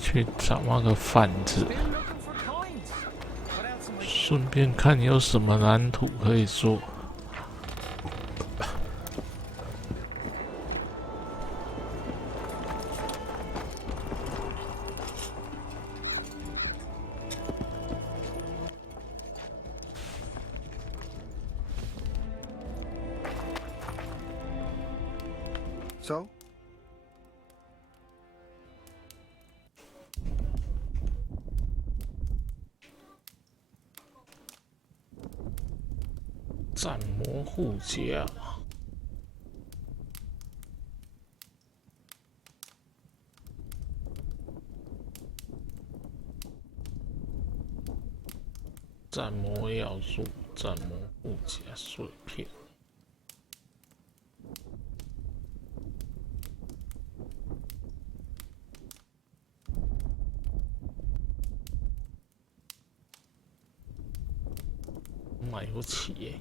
去找那个贩子，顺便看有什么蓝图可以做。So? 战魔护甲。战魔要素、战魔护甲碎片。买不起耶。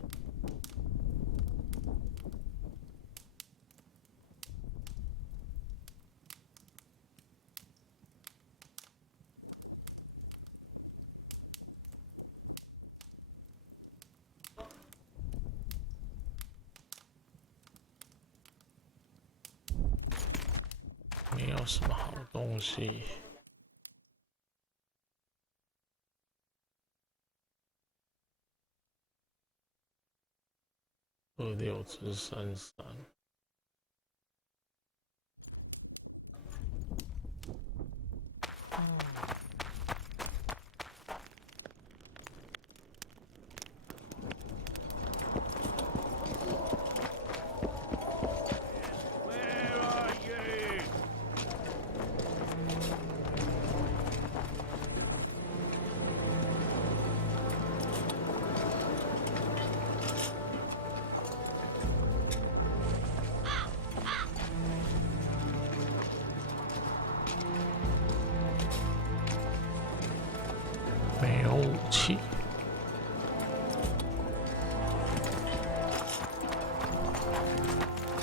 没有什么好东西。26至33。没有武器。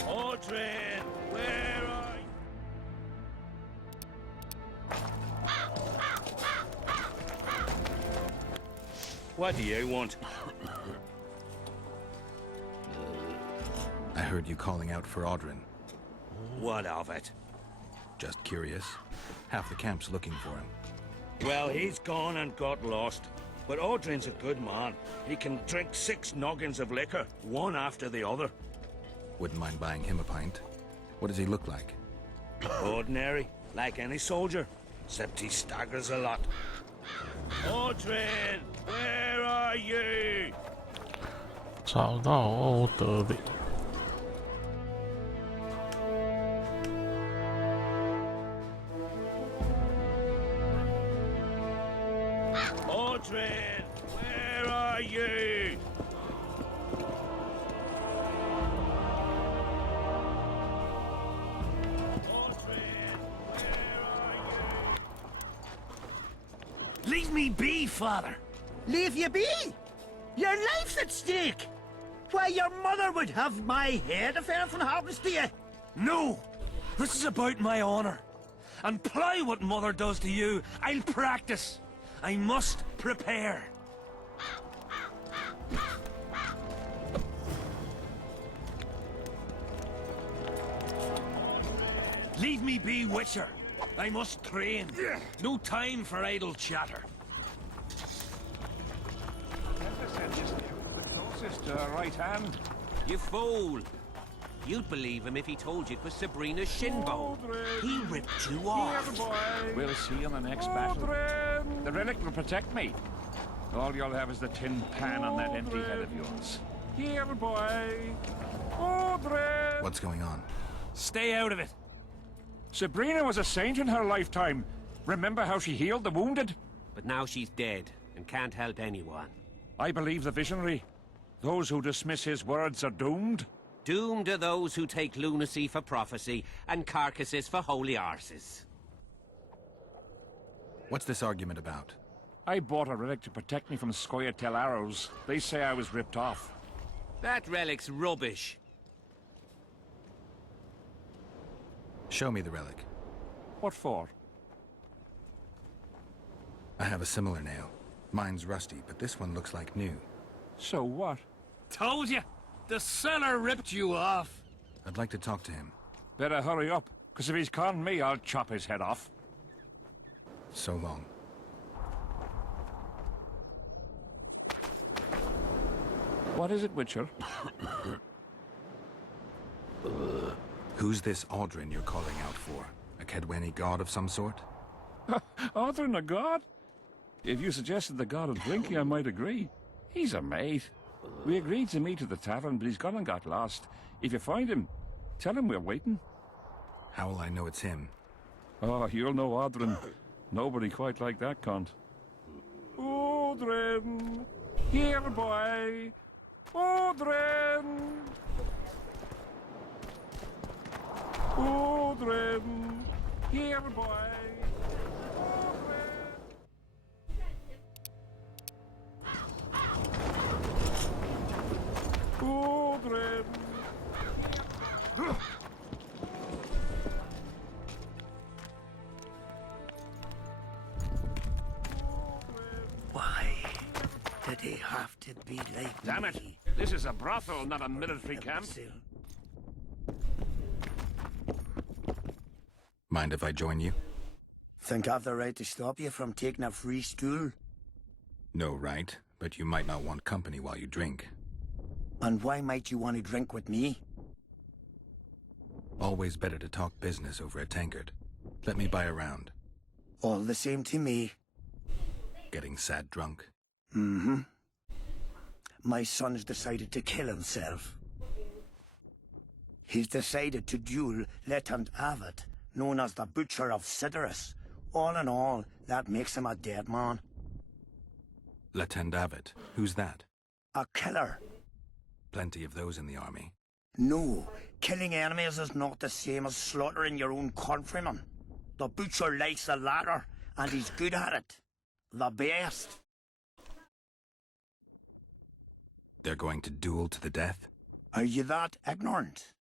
Audrin, where are you? What do you want? I heard you calling out for Audrin. What of it? Just curious. Half the camp's looking for him. Well, he's gone and got lost. But Audrin's a good man. He can drink 6 noggins of liquor, one after the other. Wouldn't mind buying him a pint. What does he look like? Ordinary, like any soldier, except he staggers a lot. Audrin, where are you? 找到欧德里。Audrin, where are you? Audrin, where are you? Leave me be, father. Leave you be? Your life's at stake! Why, your mother would have my head if anything happens to you! No! This is about my honor. And ply what mother does to you, I'll practice. I must prepare. Leave me be, Witcher. I must train. No time for idle chatter. Closest to her right hand. You fool! You'd believe him if he told you it was Sabrina's shin bone. He ripped you off. We'll see in the next battle. The relic will protect me. All you'll have is the tin pan on that empty head of yours. Here, boy. Audrin! What's going on? Stay out of it. Sabrina was a saint in her lifetime. Remember how she healed the wounded? But now she's dead and can't help anyone. I believe the visionary. Those who dismiss his words are doomed. Doomed are those who take lunacy for prophecy and carcasses for holy arses. What's this argument about? I bought a relic to protect me from Scoia'tael arrows. They say I was ripped off. That relic's rubbish. Show me the relic. What for? I have a similar nail. Mine's rusty, but this one looks like new. So what? Told you. The seller ripped you off. I'd like to talk to him. Better hurry up, because if he's conned me, I'll chop his head off. So long. What is it, Witcher? Who's this Audrin you're calling out for? A Kedweni god of some sort? Audrin, a god? If you suggested the god of drinking, I might agree. He's a mate. We agreed to meet at the tavern, but he's gone and got lost. If you find him, tell him we're waiting. How will I know it's him? Oh, you'll know Audrin. Nobody quite like that cunt. Oh, Odrin! Here, boy! Odrin! Odrin! Here, boy! Odrin! Why did he have to be like Damn it! me? This is a brothel, not a military camp. Mind if I join you? Think I've the right to stop you from taking a free stool? No right, but you might not want company while you drink. And why might you want to drink with me? Always better to talk business over a tankard. Let me buy a round. All the same to me. Getting sad drunk. Mm-hmm. My son's decided to kill himself. He's decided to duel Lieutenant Abbott, known as the Butcher of Sidorus. All in all, that makes him a dead man. Lieutenant Abbott. Who's that? A killer. Plenty of those in the army. No, killing enemies is not the same as slaughtering your own countrymen. The Butcher likes the latter, and he's good at it. The best. They're going to duel to the death? Are you that ignorant?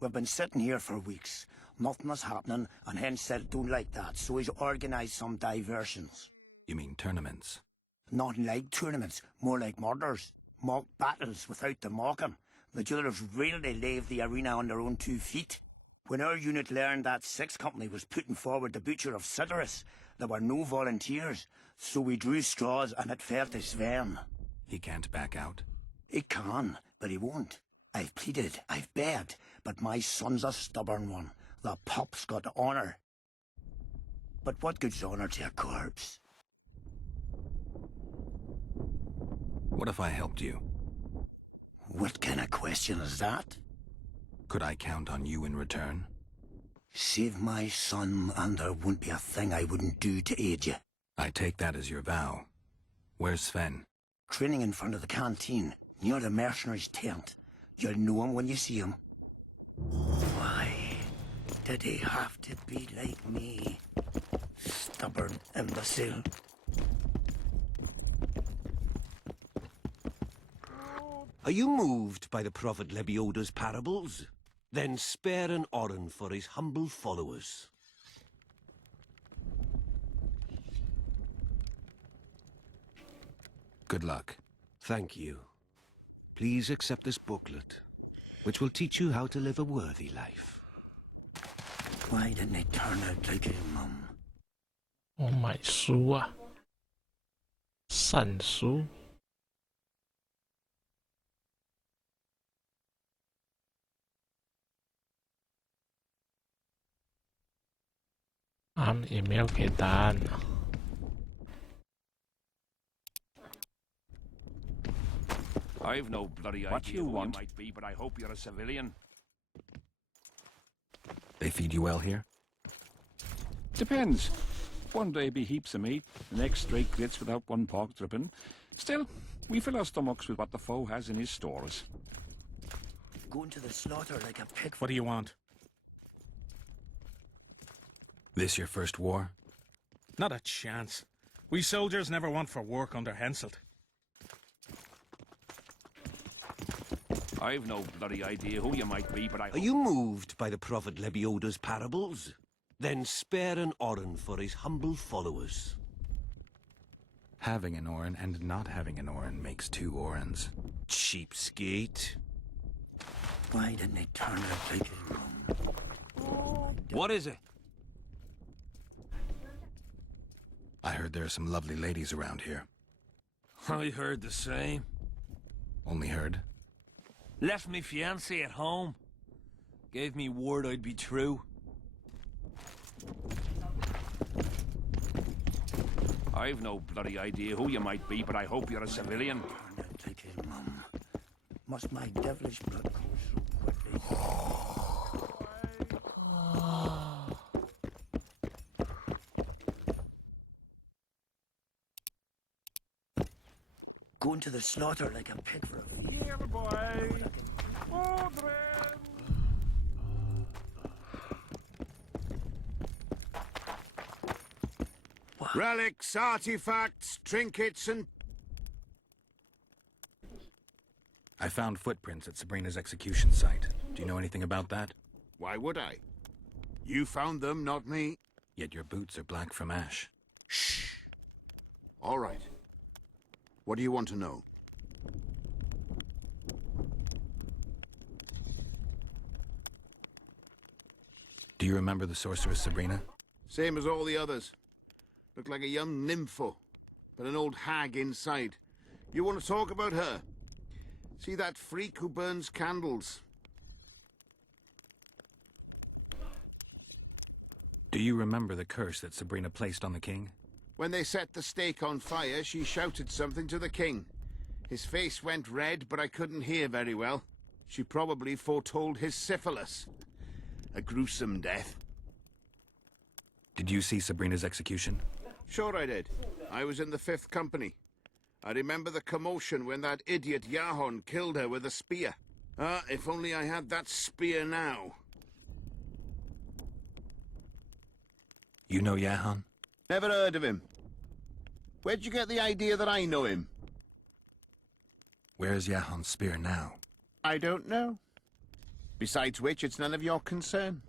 We've been sitting here for weeks. Nothing is happening, and hence said don't like that, so he's organised some diversions. You mean tournaments? Not like tournaments, more like murders. Mock battles without the mocking. The jailers really leave the arena on their own 2 feet. When our unit learned that 6th Company was putting forward the Butcher of Sidorus, there were no volunteers, so we drew straws and it fell to Sven. He can't back out? He can, but he won't. I've pleaded, I've begged, but my son's a stubborn one. The pup's got honour. But what good's honour to a corpse? What if I helped you? What kind of question is that? Could I count on you in return? Save my son, and there wouldn't be a thing I wouldn't do to aid you. I take that as your vow. Where's Sven? Training in front of the canteen, near the mercenaries' tent. You'll know him when you see him. Why did he have to be like me? Stubborn imbecile. Are you moved by the Prophet Lebioda's parables? Then spare an oren for his humble followers. Good luck. Thank you. Please accept this booklet, which will teach you how to live a worthy life. Why didn't he turn out like his mum? 我买书啊，善书。也没有给答案呢。I've no bloody What idea you who want? you might be, but I hope you're a civilian. They feed you well here? Depends. One day be heaps of meat, the next straight grits without one pork dripping. Still, we fill our stomachs with what the foe has in his stores. Going to the slaughter like a pig. What do you want? This your first war? Not a chance. We soldiers never want for work under Henselt. I've no bloody idea who you might be, but I... Are you moved by the Prophet Lebioda's parables? Then spare an oren for his humble followers. Having an oren and not having an oren makes 2 orens. Cheapskate. Why didn't he turn out like his mum? What is it? I heard there are some lovely ladies around here. I heard the same. Only heard? Left me fiancé at home. Gave me word I'd be true. I've no bloody idea who you might be, but I hope you're a civilian. Turned out like his mum. Must my devilish blood cool so quickly? Going to the slaughter like a pig for a feast. Here, boy. Audrey. Relics, artifacts, trinkets, and... I found footprints at Sabrina's execution site. Do you know anything about that? Why would I? You found them, not me. Yet your boots are black from ash. Shh. All right. What do you want to know? Do you remember the sorceress Sabrina? Same as all the others. Looked like a young nympho, but an old hag inside. You want to talk about her? See that freak who burns candles? Do you remember the curse that Sabrina placed on the king? When they set the stake on fire, she shouted something to the king. His face went red, but I couldn't hear very well. She probably foretold his syphilis. A gruesome death. Did you see Sabrina's execution? Sure I did. I was in the 5th Company. I remember the commotion when that idiot Yahon killed her with a spear. Ah, if only I had that spear now. You know Yahon? Never heard of him. Where'd you get the idea that I know him? Where is Yahon's spear now? I don't know. Besides which, it's none of your concern.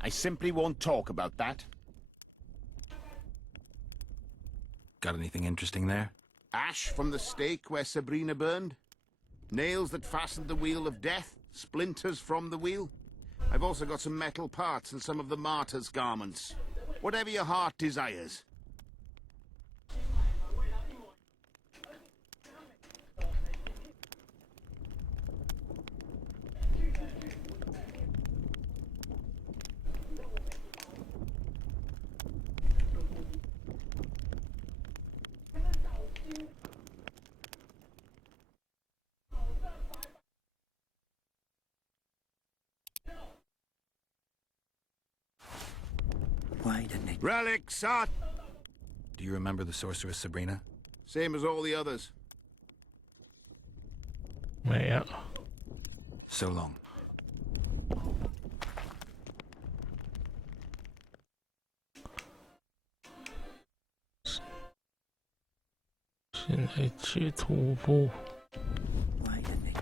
I simply won't talk about that. Got anything interesting there? Ash from the stake where Sabrina burned. Nails that fastened the wheel of death. Splinters from the wheel. I've also got some metal parts and some of the martyr's garments. Whatever your heart desires. Why didn't they? Relics, art. Do you remember the sorceress Sabrina? Same as all the others. Ja. So long.现在截图不。 Why didn't they?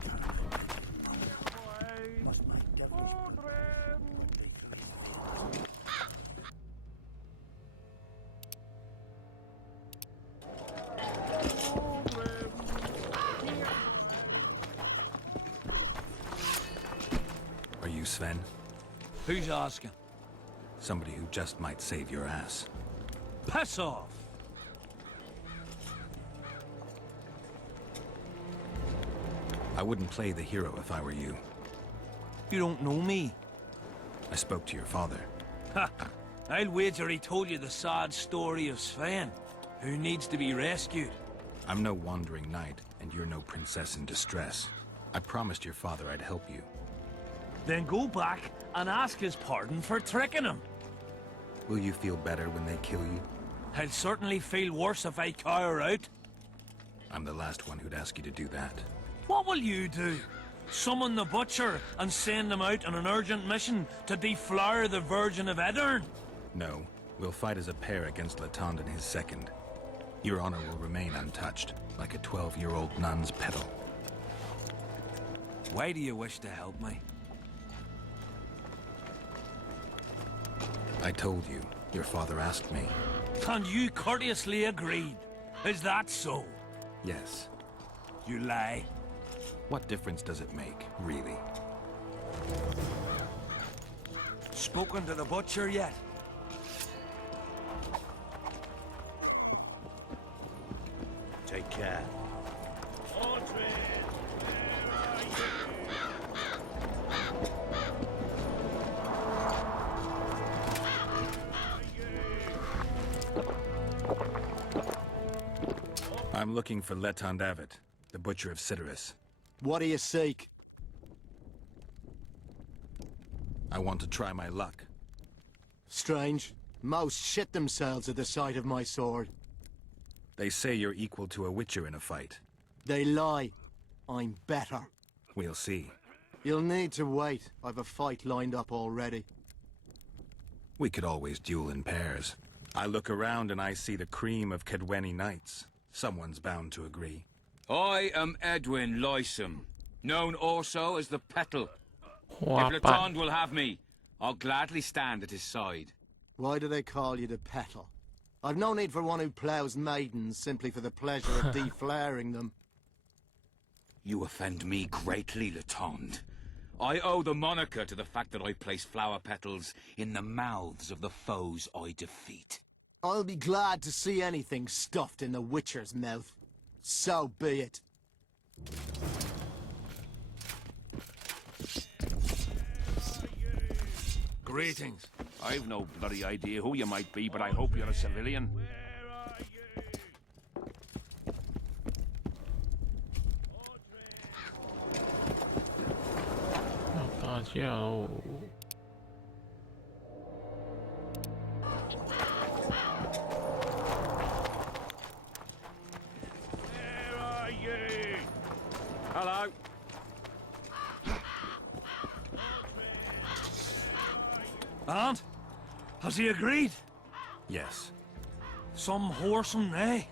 Must my devils. Are you Sven? Who's asking? Somebody who just might save your ass. Piss off! I wouldn't play the hero if I were you. You don't know me. I spoke to your father. Ha! I'll wager he told you the sad story of Sven, who needs to be rescued. I'm no wandering knight, and you're no princess in distress. I promised your father I'd help you. Then go back and ask his pardon for tricking him. Will you feel better when they kill you? I'll certainly feel worse if I cower out. I'm the last one who'd ask you to do that. What will you do? Summon the butcher and send him out on an urgent mission to deflower the Virgin of Edern? No, we'll fight as a pair against Latond and his second. Your honor will remain untouched, like a 12-year-old nun's petal. Why do you wish to help me? I told you. Your father asked me. And you courteously agreed. Is that so? Yes. You lie. What difference does it make, really? Spoken to the butcher yet? Take care. I'm looking for Letond Avet, the Butcher of Cidaris. What do you seek? I want to try my luck. Strange. Most shit themselves at the sight of my sword. They say you're equal to a witcher in a fight. They lie. I'm better. We'll see. You'll need to wait. I've a fight lined up already. We could always duel in pairs. I look around and I see the cream of Kedweni knights. Someone's bound to agree. I am Edwin Lysam, known also as the Petal. Wow, If Latond will have me, I'll gladly stand at his side. Why do they call you the Petal? I've no need for one who ploughs maidens simply for the pleasure of deflaring them. You offend me greatly, Latond. I owe the moniker to the fact that I place flower petals in the mouths of the foes I defeat. I'll be glad to see anything stuffed in the Witcher's mouth. So be it. Greetings. I've no bloody idea who you might be, but I hope you're a civilian. Yo. Where are you? Hello. And? Has he agreed? Yes. Some whoresome, eh?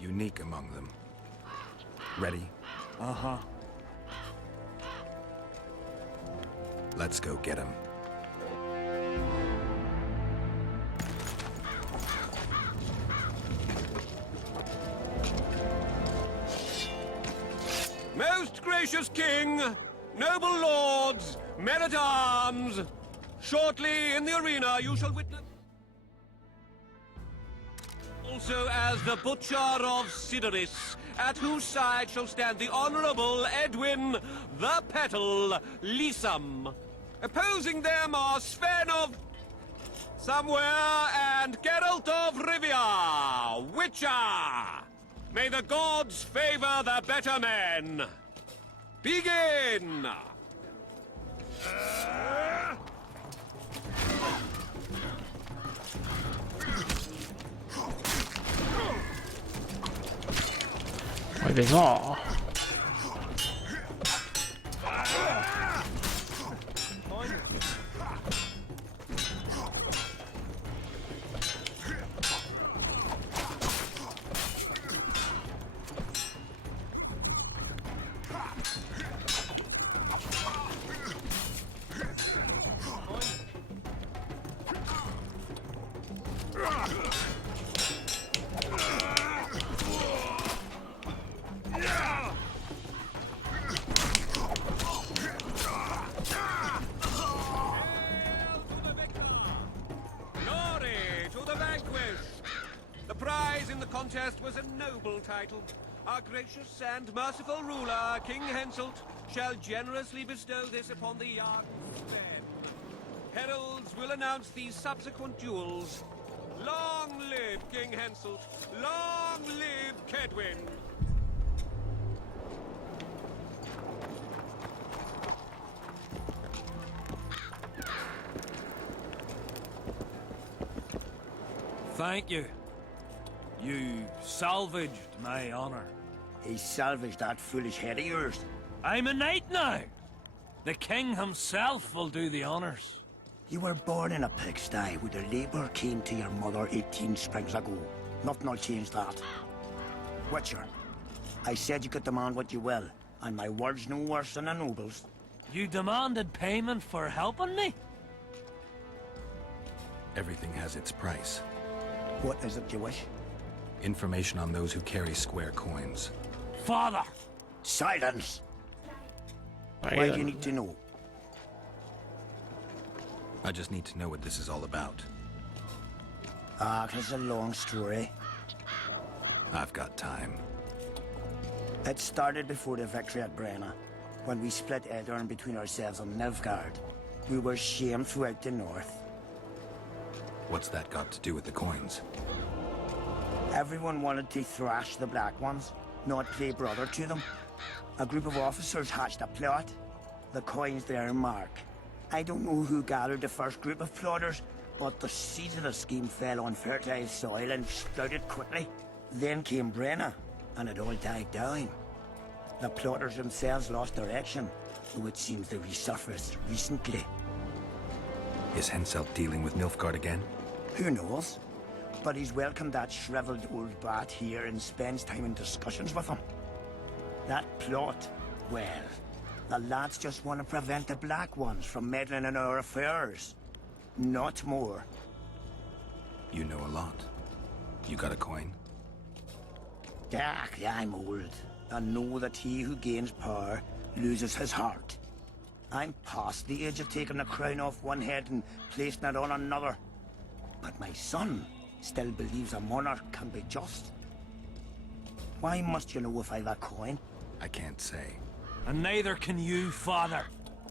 Unique among them. Ready? Uh-huh. Let's go get him. Most gracious king, noble lords, men-at-arms, shortly in the arena you shall witness... Also as the Butcher of Sidoris, at whose side shall stand the Honourable Edwin the Petal Lysam. Opposing them are Sven of Somewhere and Geralt of Rivia, Witcher. May the gods favor the better men. Begin!快点哦！ Contest was a noble title. Our gracious and merciful ruler, King Henselt, shall generously bestow this upon the young men. Heralds will announce these subsequent duels. Long live King Henselt! Long live Kedwin! Thank you. You salvaged my honor. He salvaged that foolish head of yours. I'm a knight now. The king himself will do the honors. You were born in a pigsty with the labour came to your mother 18 springs ago. Nothing will change that. Witcher, I said you could demand what you will, and my word's no worse than a noble's. You demanded payment for helping me? Everything has its price. What is it you wish? Information on those who carry square coins. Father! Silence! Why do you need to know? I just need to know what this is all about. Ah, it's a long story. I've got time. It started before the victory at Brenna, when we split Edirn between ourselves and Nilfgaard. We were shamed throughout the north. What's that got to do with the coins? Everyone wanted to thrash the Black Ones, not play brother to them. A group of officers hatched a plot. The coins their mark. I don't know who gathered the first group of plotters, but the seeds of the scheme fell on fertile soil and sprouted quickly. Then came Brenna, and it all died down. The plotters themselves lost direction, though it seems they resurfaced recently. Is Henselt dealing with Nilfgaard again? Who knows? But he's welcomed that shriveled old bat here and spends time in discussions with him. That plot, well, the lads just want to prevent the Black Ones from meddling in our affairs. Not more. You know a lot. You got a coin? I'm old, and know that he who gains power loses his heart. I'm past the age of taking the crown off one head and placing it on another. But my son still believes a monarch can be just. Why must you know if I've a coin? I can't say. And neither can you, father.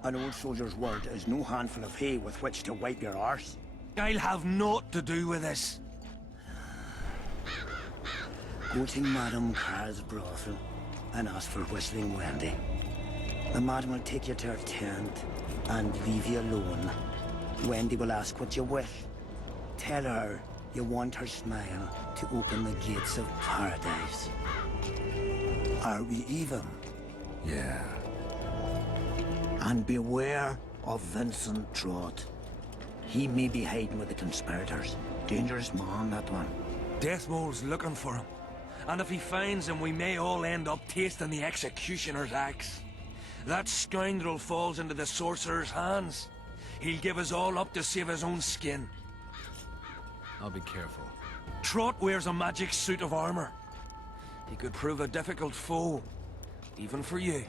An old soldier's word is no handful of hay with which to wipe your arse. I'll have naught to do with this. Go to Madame Carr's brothel and ask for Whistling Wendy. The madam will take you to her tent and leave you alone. Wendy will ask what you wish. Tell her you want her smile to open the gates of paradise. Are we even? Yeah. And beware of Vincent Trott. He may be hiding with the conspirators. Dangerous man, that one. Deathmole's looking for him. And if he finds him, we may all end up tasting the executioner's axe. That scoundrel falls into the sorcerer's hands. He'll give us all up to save his own skin. I'll be careful. Trott wears a magic suit of armor. He could prove a difficult foe, even for you.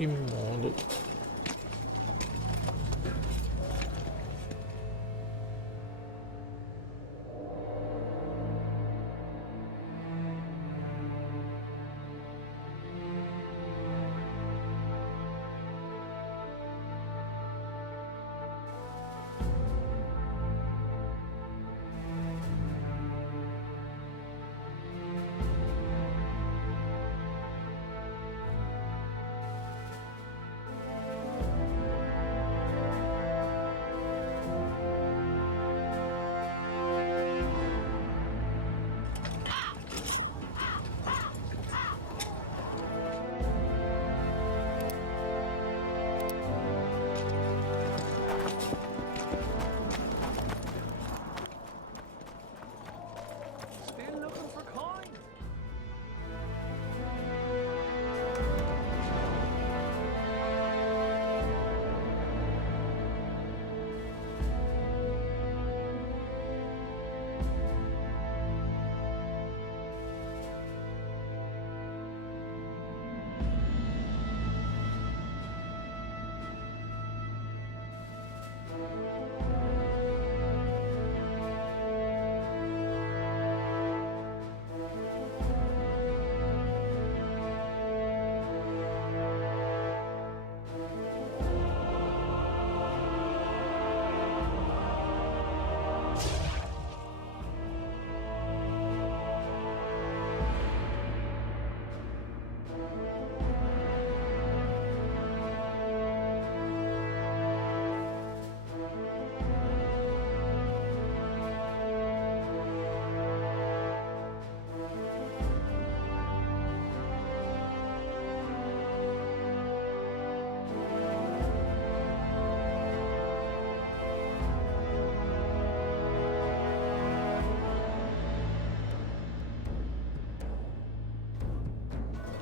阴谋论。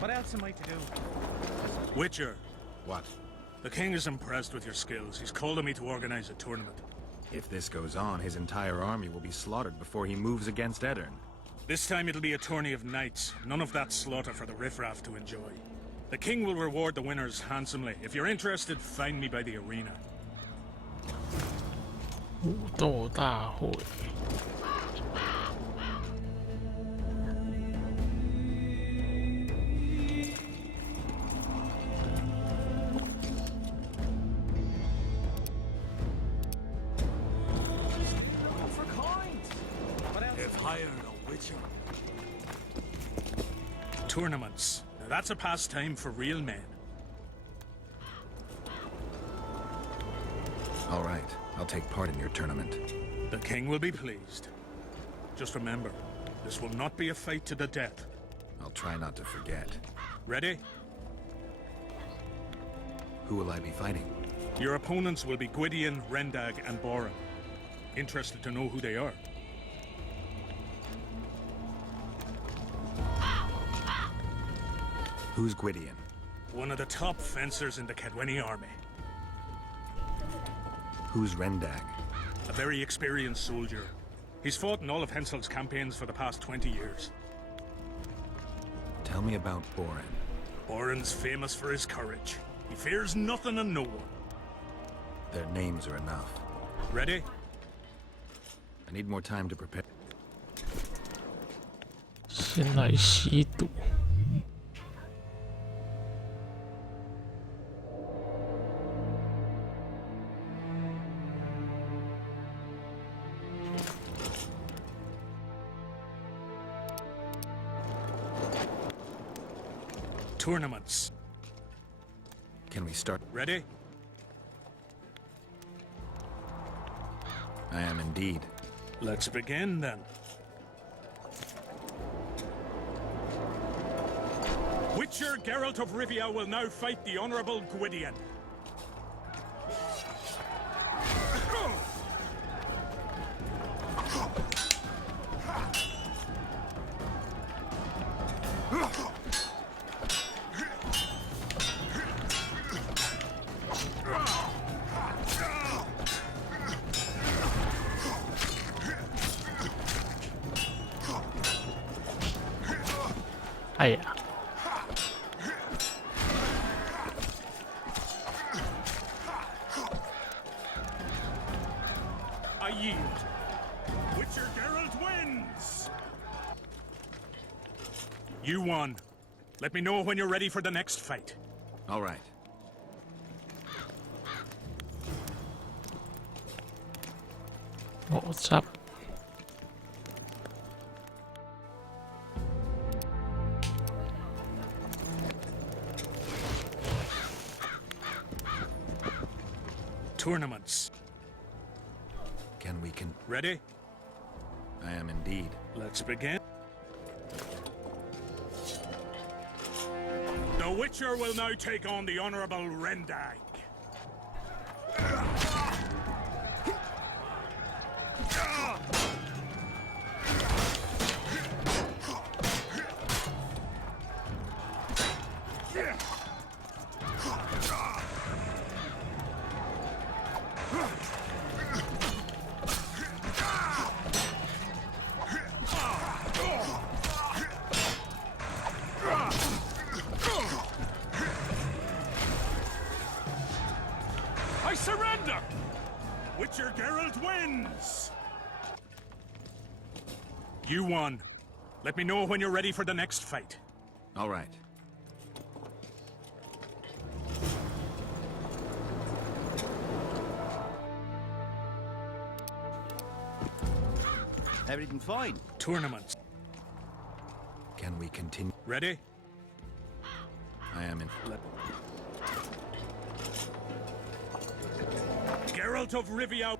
What else am I to do? Witcher. What? The king is impressed with your skills. He's called on me to organize a tournament. If this goes on, his entire army will be slaughtered before he moves against Edirn. This time it'll be a tourney of knights. None of that slaughter for the riffraff to enjoy. The king will reward the winners handsomely. If you're interested, find me by the arena. 武斗大会。Tournaments. Now that's a pastime for real men. All right, I'll take part in your tournament. The king will be pleased. Just remember, this will not be a fight to the death. I'll try not to forget. Ready? Who will I be fighting? Your opponents will be Gwydion, Rendag, and Boran. Interested to know who they are? Who's Gwydion? One of the top fencers in the Cadweni army. Who's Rendag? A very experienced soldier. He's fought in all of Hensel's campaigns for the past 20 years. Tell me about Boran. Boran's famous for his courage. He fears nothing and no one. Their names are enough. Ready? I need more time to prepare. 先来吸毒。Tournaments. Can we start? Ready? I am indeed. Let's begin then. Witcher Geralt of Rivia will now fight the Honorable Gwydion.哎呀！ I yield. Witcher Geralt wins! You won. Let me know when you're ready for the next fight. All right. What's up? Tournaments. Can we Ready? I am indeed. Let's begin. The Witcher will now take on the Honorable Rendag. I surrender! Witcher Geralt wins! You won. Let me know when you're ready for the next fight. All right. Everything fine? Tournaments. Can we continue? Ready? I am in. Geralt of Rivia.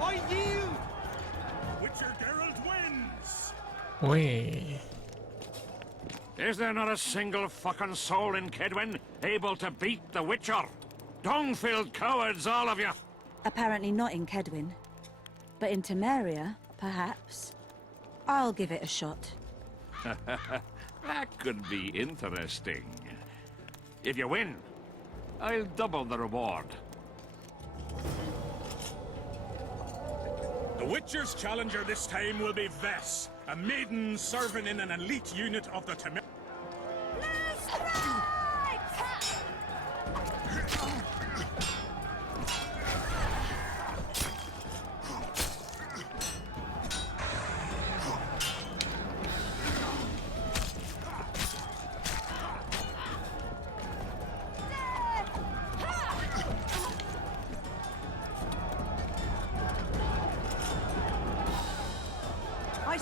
I yield! Witcher Geralt wins! Wait. Is there not a single fucking soul in Kedwen able to beat the Witcher? Dung-filled cowards, all of you! Apparently not in Kedwen. But in Temeria, perhaps. I'll give it a shot. That could be interesting. If you win, I'll double the reward. The Witcher's challenger this time will be Vess, a maiden serving in an elite unit of the Temer.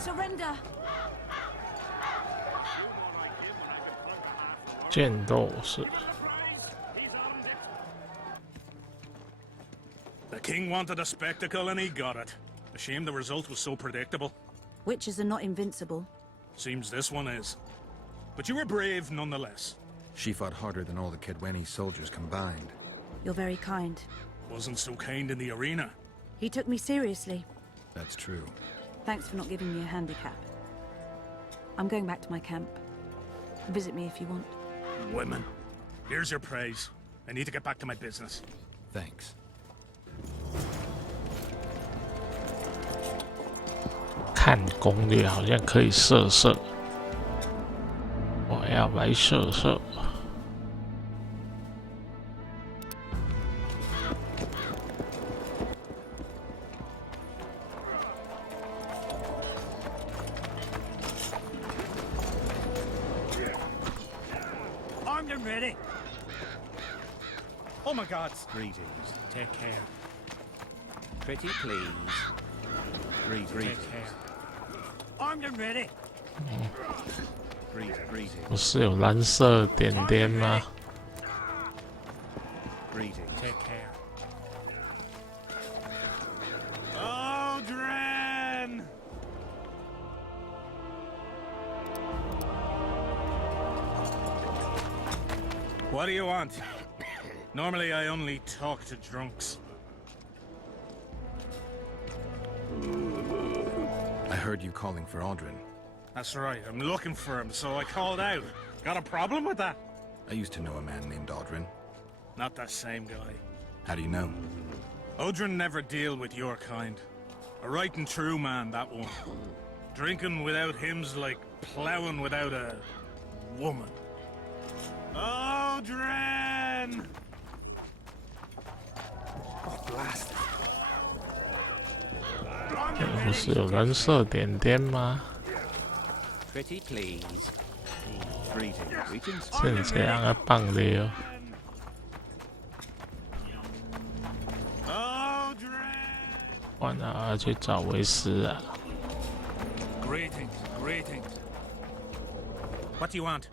surrender. 剑斗士。 The king wanted a spectacle and he got it. A shame the result was so predictable. Witches are not invincible. Seems this one is. But you were brave nonetheless. She fought harder than all the Kedweni soldiers combined. You're very kind. Wasn't so kind in the arena. He took me seriously. That's true. Thanks for not giving me a handicap. I'm going back to my camp. Visit me if you want. Women. Here's your praise. I need to get back to my business. Thanks. 看攻略好像可以射射，我要来射射。Armed and ready. Oh my God! Greetings. Take care. Pretty please. Greetings. Take care. Armed and ready. 不是有蓝色点点吗？ Greetings. Take care. Aldrin! What do you want? Normally I only talk to drunks. I heard you calling for Aldrin. That's right, I'm looking for him, so I called out. Got a problem with that? I used to know a man named Aldrin. Not that same guy. How do you know? Odrin never deal with your kind. A right and true man, that one. Drinking without him's like plowing without a woman. Aldrin! Oh, blast. 不是有蓝色点点吗？ Pretty please. Greetings. 是这样啊，棒的哦。 完了，要去找维斯啊！ Greetings, greetings. What do you want?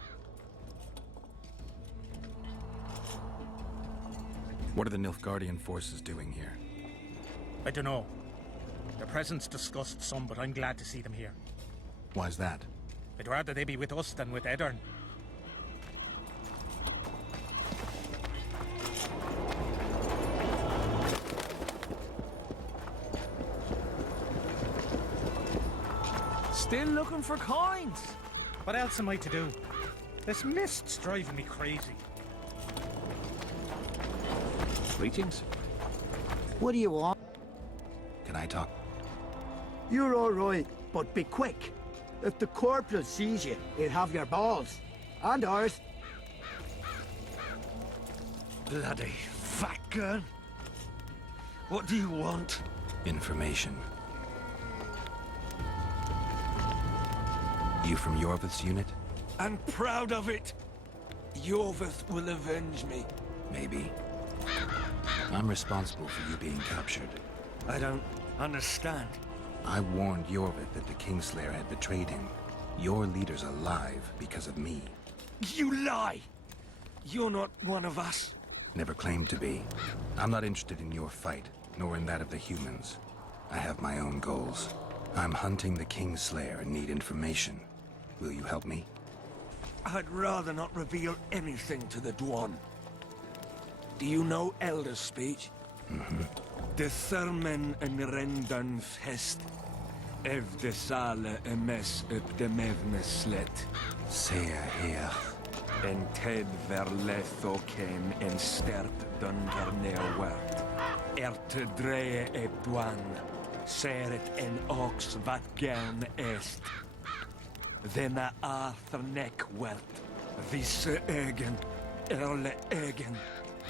What are the Nilfgaardian forces doing here? I don't know. Their presence disgusts some, but I'm glad to see them here. Why's that? I'd rather they be with us than with Eddern. Still looking for coins. What else am I to do? This mist's driving me crazy. Greetings. What do you want? Can I talk? You're all right, but be quick. If the corporal sees you, he'll have your balls. And ours. Bloody fat gun. What do you want? Information. You from Yorvith's unit? I'm proud of it. Yorvith will avenge me. Maybe. I'm responsible for you being captured. I don't understand. I warned Yorvith that the Kingslayer had betrayed him. Your leader's alive because of me. You lie! You're not one of us. Never claimed to be. I'm not interested in your fight, nor in that of the humans. I have my own goals. I'm hunting the Kingslayer and need information. Will you help me? I'd rather not reveal anything to the Dwan. Do you know Elder speech? Mm-hmm. De Thurmen en Rendan Fest. Ev de Sale emes up de Mevne Slet. Sea her. En Ted verletho ken en sterp dunder neerwert. Erte dreie ep Dwan. Seret en ox wat gern est. Denna Arthur neck wert. Visse ögen. Erle ögen.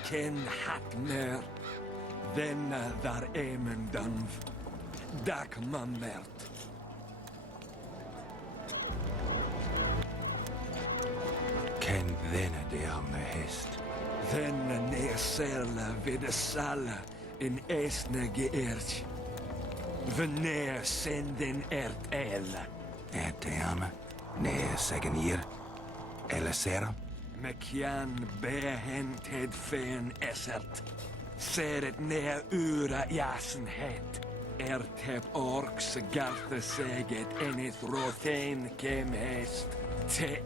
Ken hat mer. Denna dar emen danv. Dak mamert. Ken denna de arme hest. Denna neerserla vid de salla in esne geërtj. Wanneer zenden el? Teana, ne segen hier. Elesera. Mekian behented fen esert. Seret ne ura jasenhet. Ertep orks garthe seget enith rothen kem hest. Te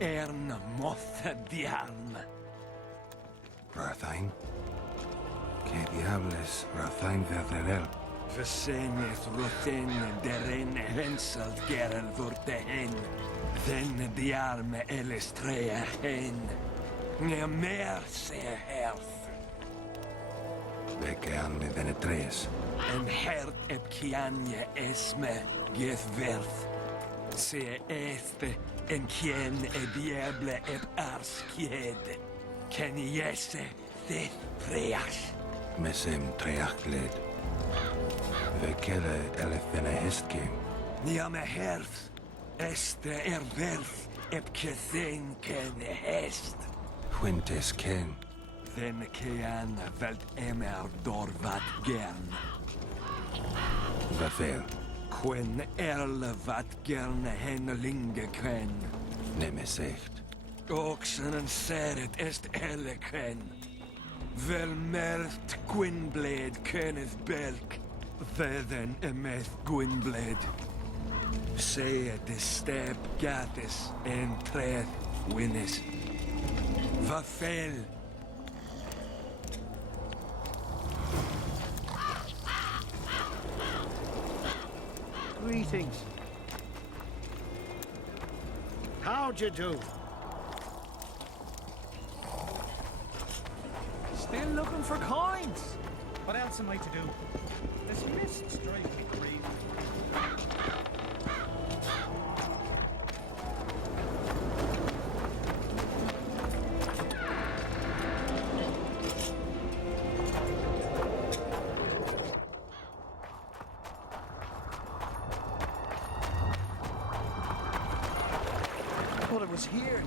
mothe diarm. Rathain. Que diables Rathain verderel. Verseneth rothen deren henselt gerel vorte hen. Den diarme elestrea hen. Ne mer se herth. Bekean me venetres. En hert ep kianje esme geth verth. Se este en kien e diable ep ars kied. Ken jesse thith preach. Mesem treachled. Vekele elefene hestkim. Niame herth. Este verth ep kethen ken hest. Quintes ken. Den kean velt emer dorvat gern. Vavel. Quen vat gern henlinge ken. Nemesecht. Oxen en seret est ken. Vel mert Gwynblade kenneth belk. Vedden emeth Gwynblade. Se de step gatis en treth winnis. Vavel. Greetings. How'd you do? Still looking for coins. What else am I to do? This mist's driving me crazy. I thought it was here.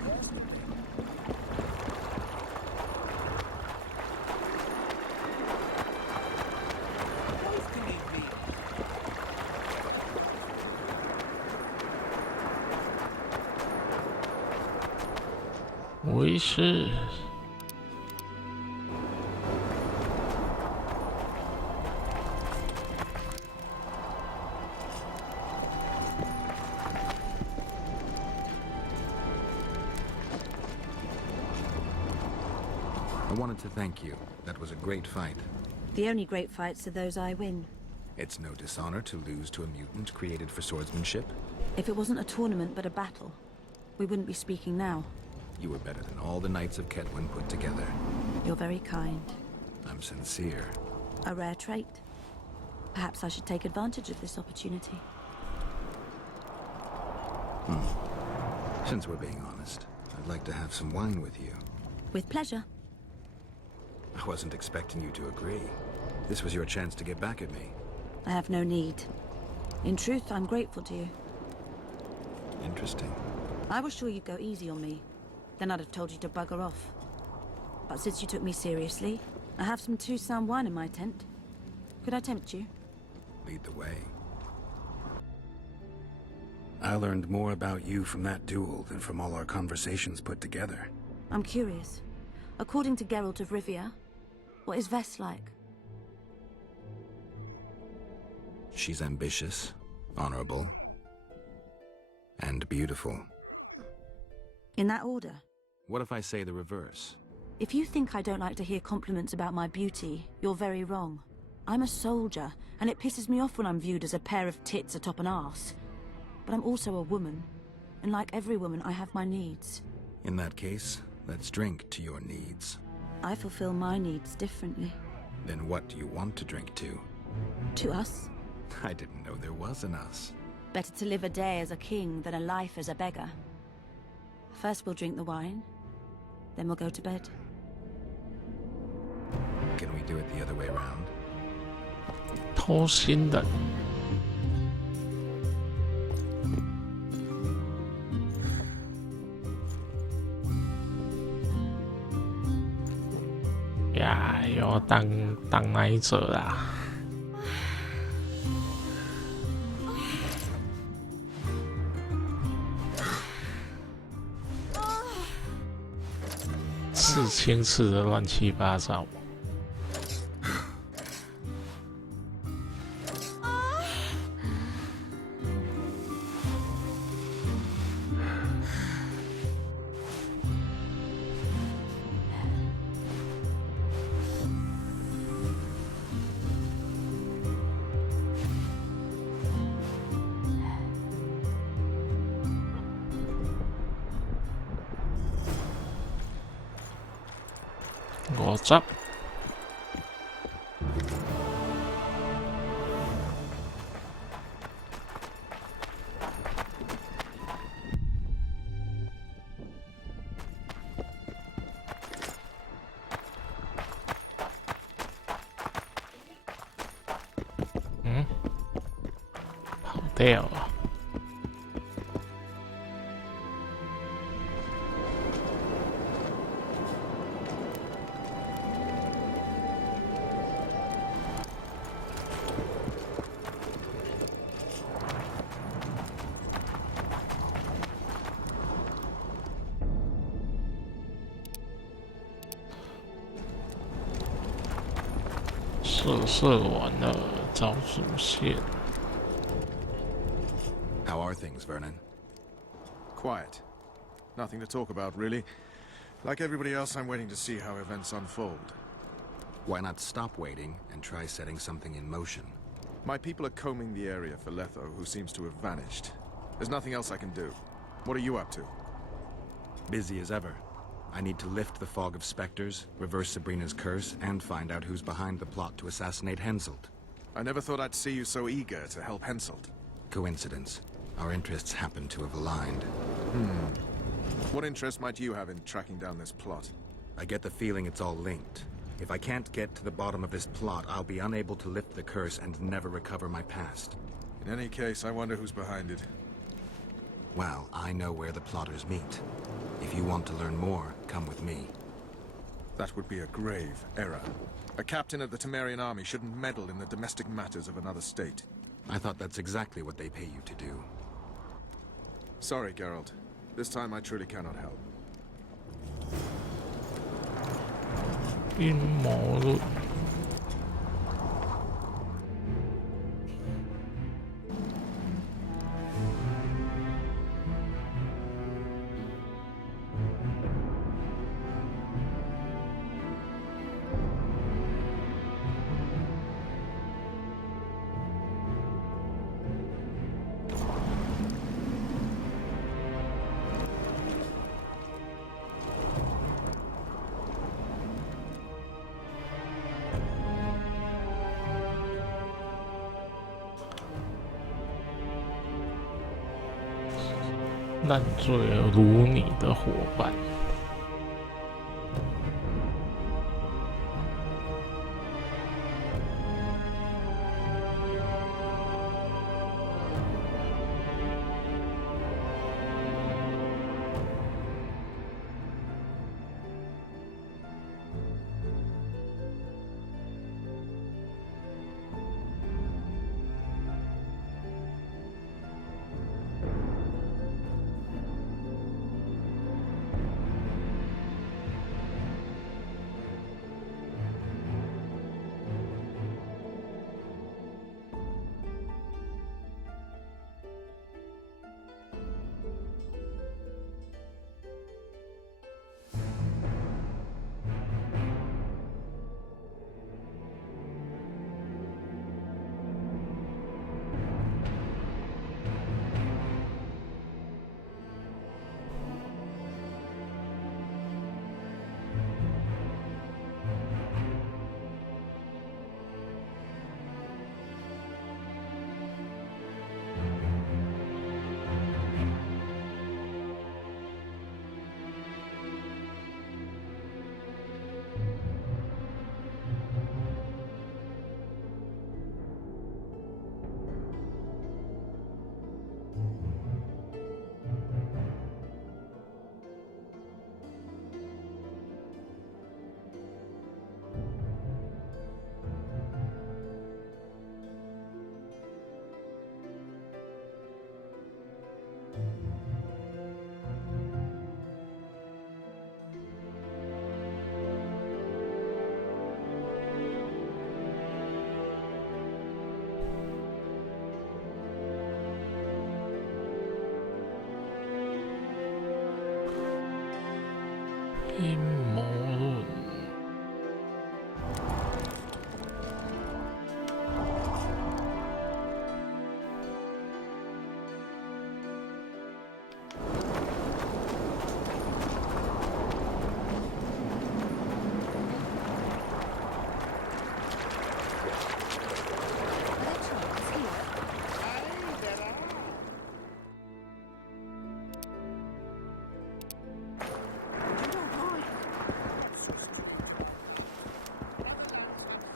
巫师。I wanted to thank you. That was a great fight. The only great fights are those I win. It's no dishonor to lose to a mutant created for swordsmanship. If it wasn't a tournament but a battle, we wouldn't be speaking now. You were better than all the knights of Ketwin put together. You're very kind. I'm sincere. A rare trait. Perhaps I should take advantage of this opportunity. Since we're being honest, I'd like to have some wine with you. With pleasure. I wasn't expecting you to agree. This was your chance to get back at me. I have no need. In truth, I'm grateful to you. Interesting. I was sure you'd go easy on me. Then I'd have told you to bugger off. But since you took me seriously, I have some two-sound wine in my tent. Could I tempt you? Lead the way. I learned more about you from that duel than from all our conversations put together. I'm curious. According to Geralt of Rivia, what is Vess like? She's ambitious, honorable, and beautiful. In that order? What if I say the reverse? If you think I don't like to hear compliments about my beauty, you're very wrong. I'm a soldier, and it pisses me off when I'm viewed as a pair of tits atop an arse. But I'm also a woman, and like every woman, I have my needs. In that case, let's drink to your needs. I fulfill my needs differently. Then what do you want to drink to? To us? I didn't know there was an us. Better to live a day as a king than a life as a beggar. First we'll drink the wine, then we'll go to bed. Can we do it the other way around? 偷心的。呀，又要当奶者啦。刺青刺的乱七八糟。50。跑掉了。射完了，找主线。How are things, Vernon? Quiet. Nothing to talk about, really. Like everybody else, I'm waiting to see how events unfold. Why not stop waiting and try setting something in motion? My people are combing the area for Letho, who seems to have vanished. There's nothing else I can do. What are you up to? Busy as ever. I need to lift the fog of specters, reverse Sabrina's curse, and find out who's behind the plot to assassinate Henselt. I never thought I'd see you so eager to help Henselt. Coincidence. Our interests happen to have aligned. What interest might you have in tracking down this plot? I get the feeling it's all linked. If I can't get to the bottom of this plot, I'll be unable to lift the curse and never recover my past. In any case, I wonder who's behind it. Well, I know where the plotters meet. If you want to learn more, come with me. That would be a grave error. A captain of the Temerian army shouldn't meddle in the domestic matters of another state. I thought that's exactly what they pay you to do. Sorry, Geralt. This time I truly cannot help. 阴谋论。烂醉如你的伙伴。阴谋论。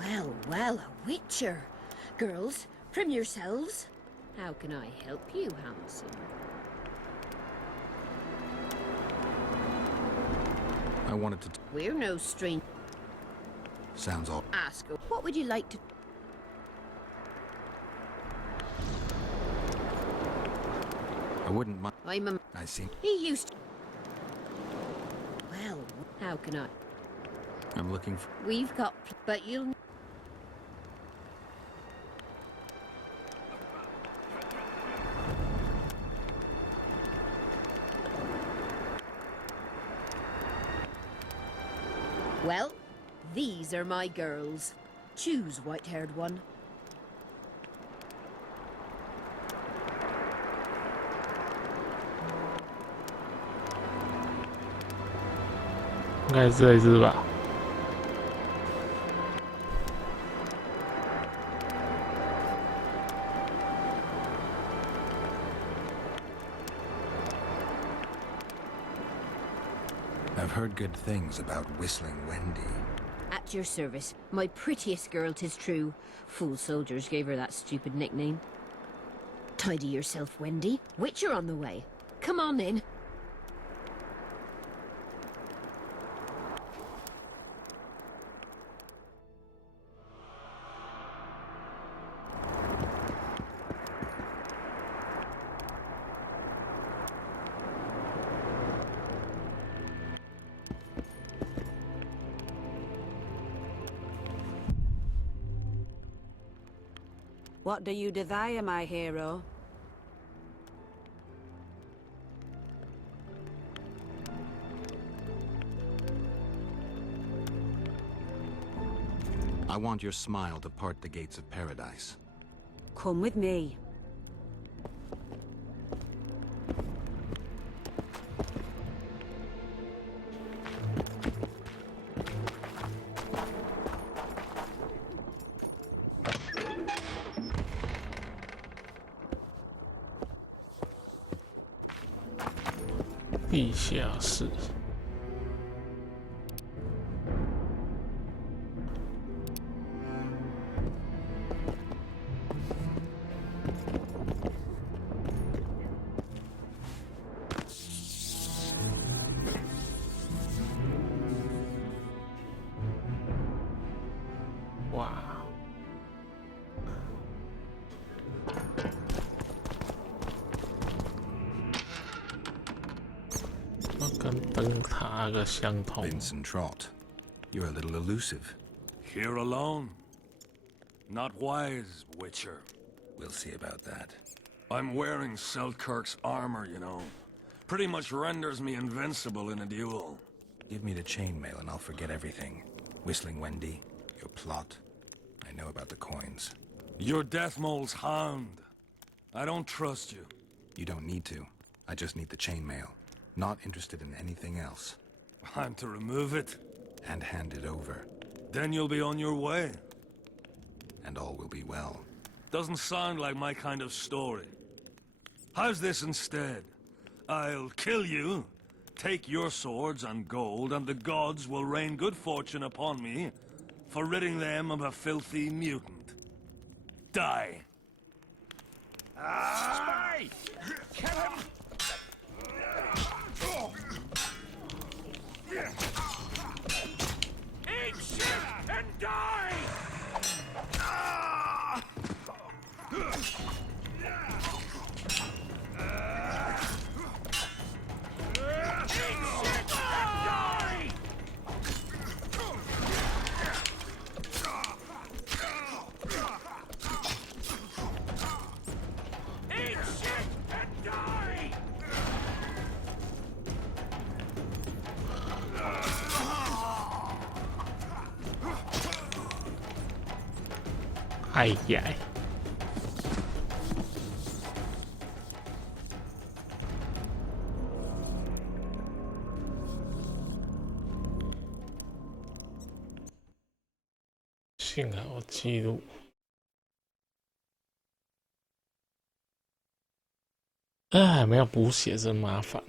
Well, well, a witcher. Girls, trim yourselves. How can I help you, handsome? I wanted to... We're no stranger. Sounds all... Ask her, what would you like to... I wouldn't mind... I'm a... I see. He used to... Well, how can I... I'm looking for... We've got... But you'll... Well, these are my girls. Choose, white-haired one.应该是这一只吧。I've heard good things about Whistling Wendy. At your service. My prettiest girl, 'tis true. Fool soldiers gave her that stupid nickname. Tidy yourself, Wendy. Witcher on the way. Come on in. What do you desire, my hero? I want your smile to part the gates of paradise. Come with me.《地下室》哇！跟灯塔个相同。Vincent Trott, you're a little elusive. Here alone. Not wise, Witcher. We'll see about that. I'm wearing Selkirk's armor, you know. Pretty much renders me invincible in a duel. Give me the chainmail and I'll forget everything. Whistling Wendy, your plot. I know about the coins. You're Deathmole's hound. I don't trust you. You don't need to. I just need the chainmail. Not interested in anything else. I'm to remove it? And hand it over. Then you'll be on your way. And all will be well. Doesn't sound like my kind of story. How's this instead? I'll kill you, take your swords and gold, and the gods will rain good fortune upon me for ridding them of a filthy mutant. Die. Spy! Kill him! Eat shit and die! Eat shit and die! 哎呀！幸好记录。哎，没有补血真麻烦。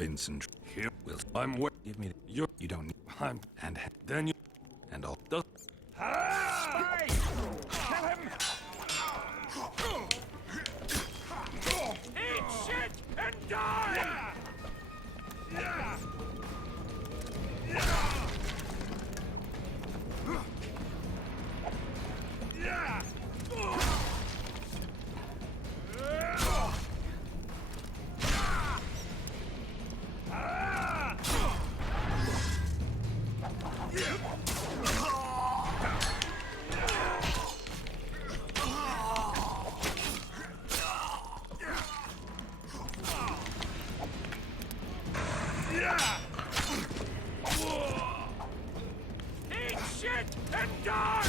Vincent, Here, I'm where. give me. You don't need. I'm. And Then you. and all. The. Spy! Kill him! Eat shit and die! Eat shit and die!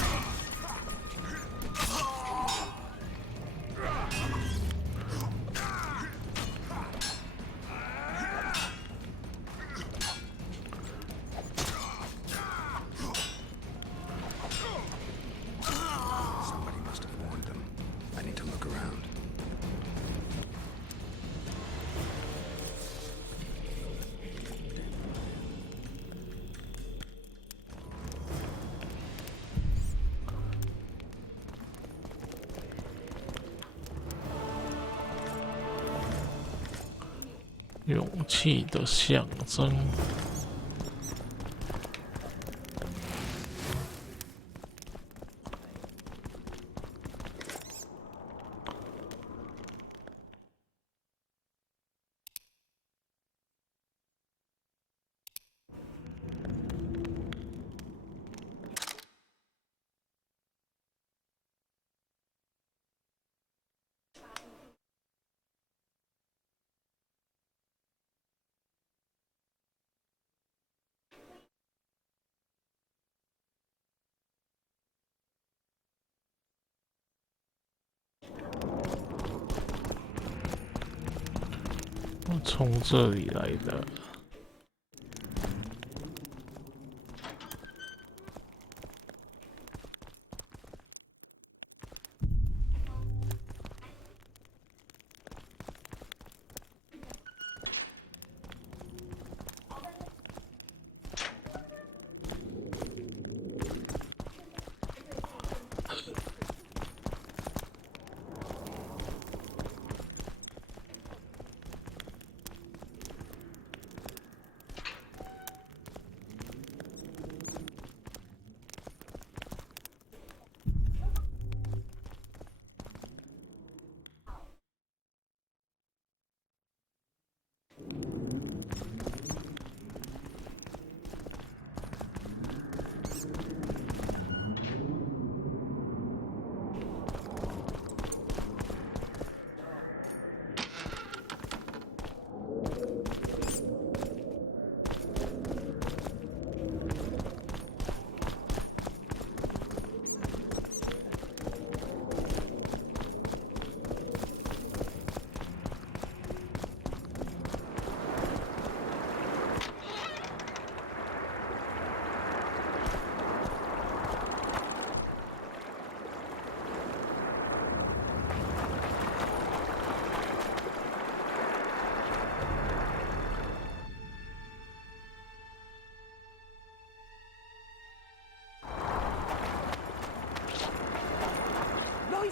Somebody must have warned them. I need to look around.勇气的象征。我从这里来的。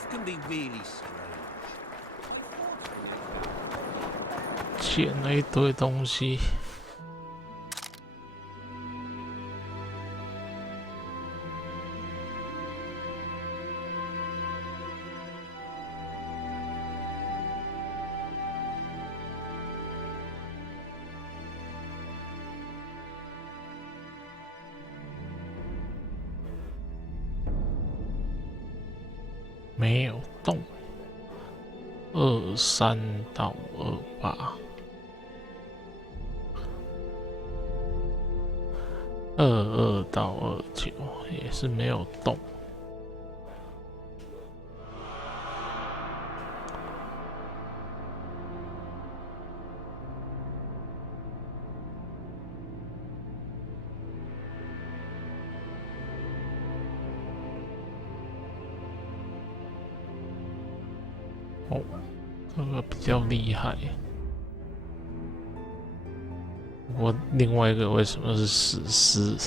can be really strange. 捡了一堆东西。没有动，23到28，22到29也是没有动。哦，这个比较厉害。我另外一个为什么是史诗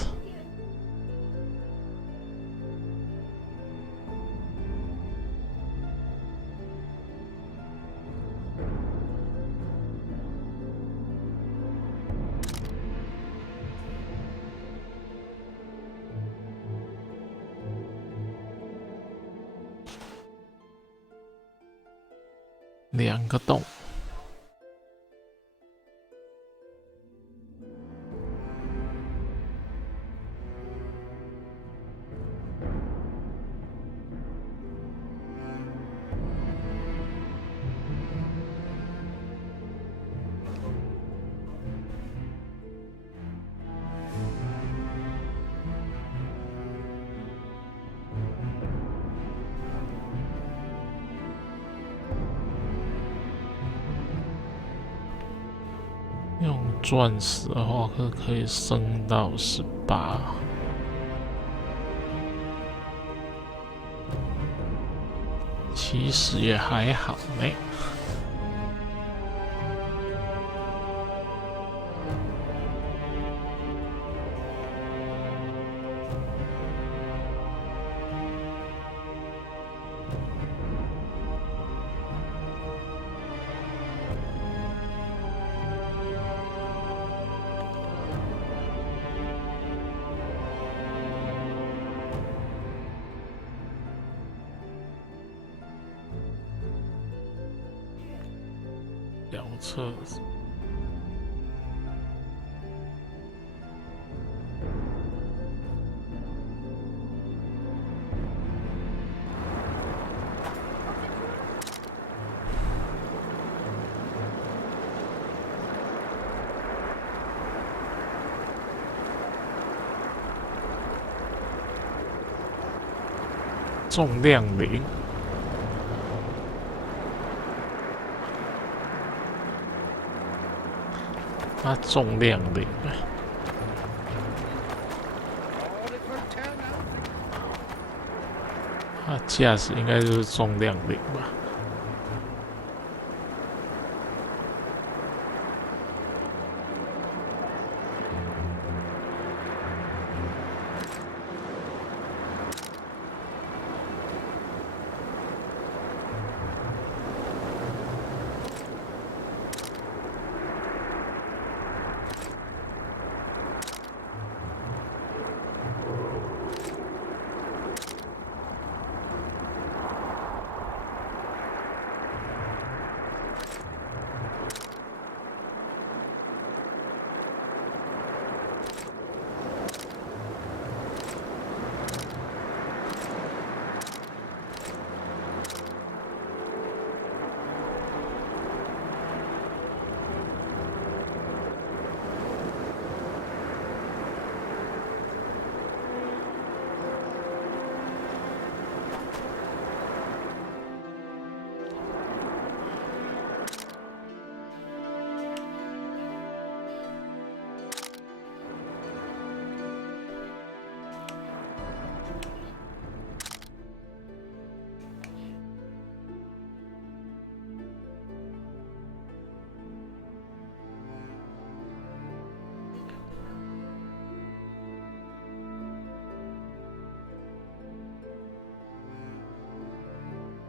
？2个洞。用钻石的话，可以升到18。其实也还好呢。车子。重量铃。它重量铃，它驾驶应该就是重量铃吧。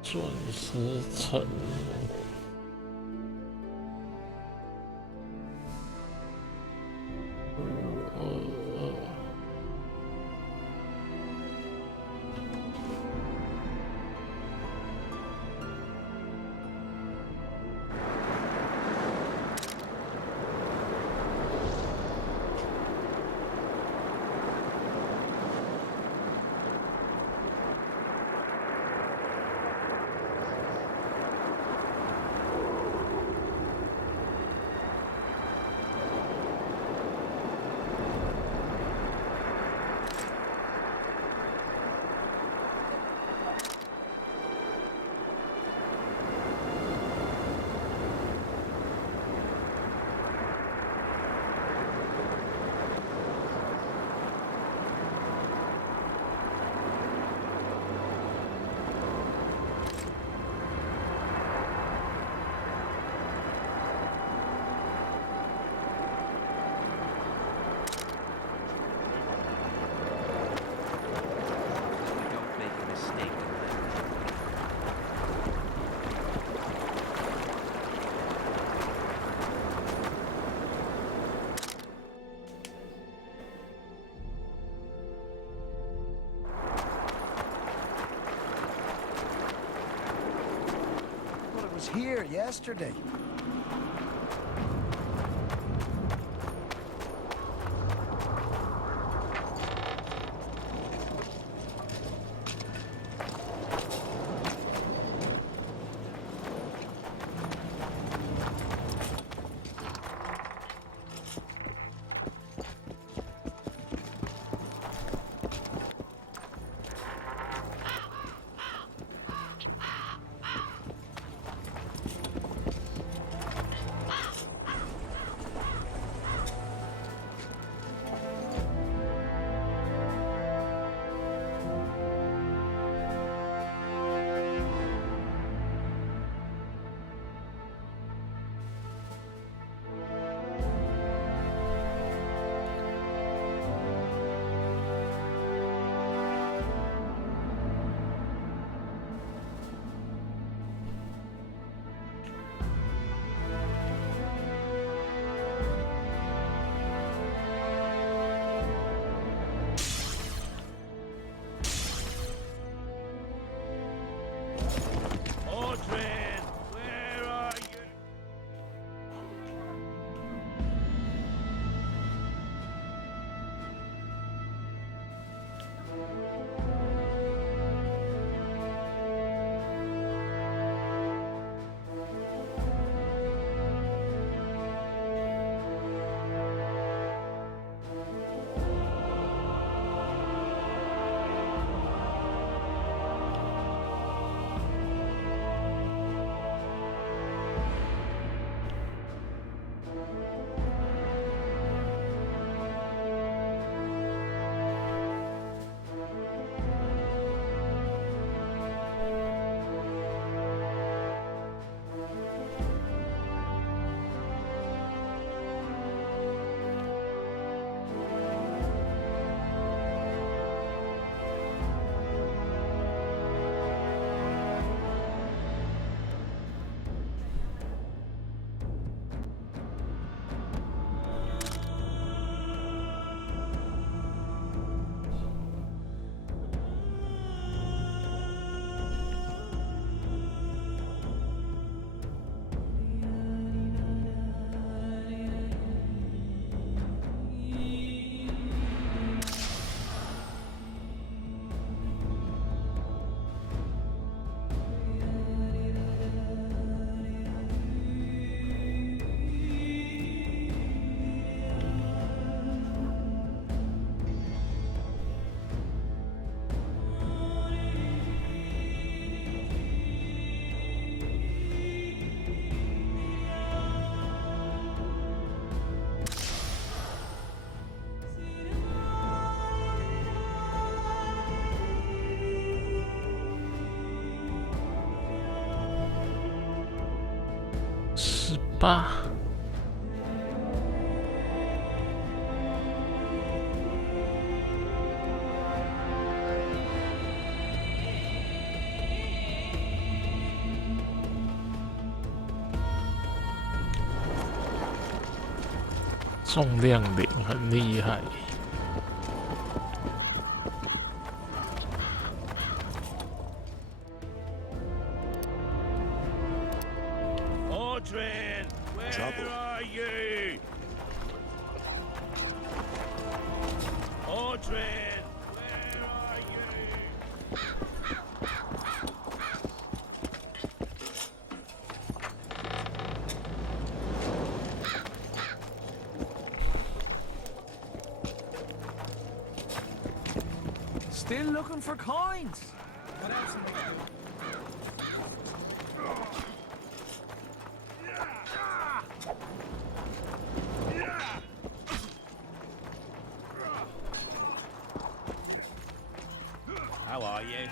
钻石城。Here yesterday.吧。重量领很厉害。Audrin, where are you? Audrin, where are you? Still looking for coins. What else am I doing? How are you?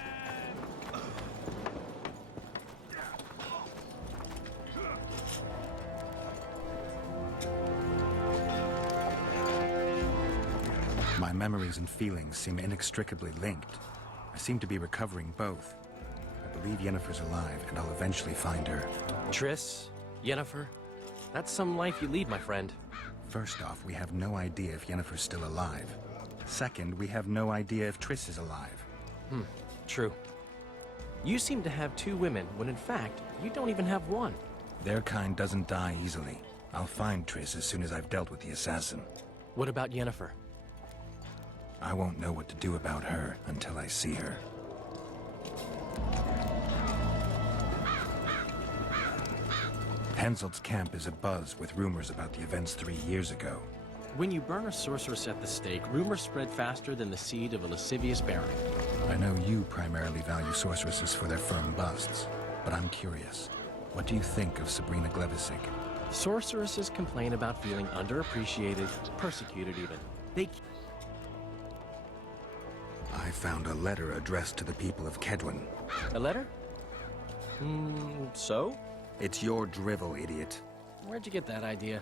My memories and feelings seem inextricably linked. I seem to be recovering both. I believe Yennefer's alive, and I'll eventually find her. Triss? Yennefer? That's some life you lead, my friend. First off, we have no idea if Yennefer's still alive. Second, we have no idea if Triss is alive. True. You seem to have two women, when in fact, you don't even have one. Their kind doesn't die easily. I'll find Triss as soon as I've dealt with the assassin. What about Yennefer? I won't know what to do about her until I see her. Henselt's camp is abuzz with rumors about the events 3 years ago. When you burn a sorceress at the stake, rumors spread faster than the seed of a lascivious baron. I know you primarily value sorceresses for their firm busts, but I'm curious. What do you think of Sabrina Glevissig? Sorceresses complain about feeling underappreciated, persecuted even. I found a letter addressed to the people of Kedwin. A letter? So? It's your drivel, idiot. Where'd you get that idea?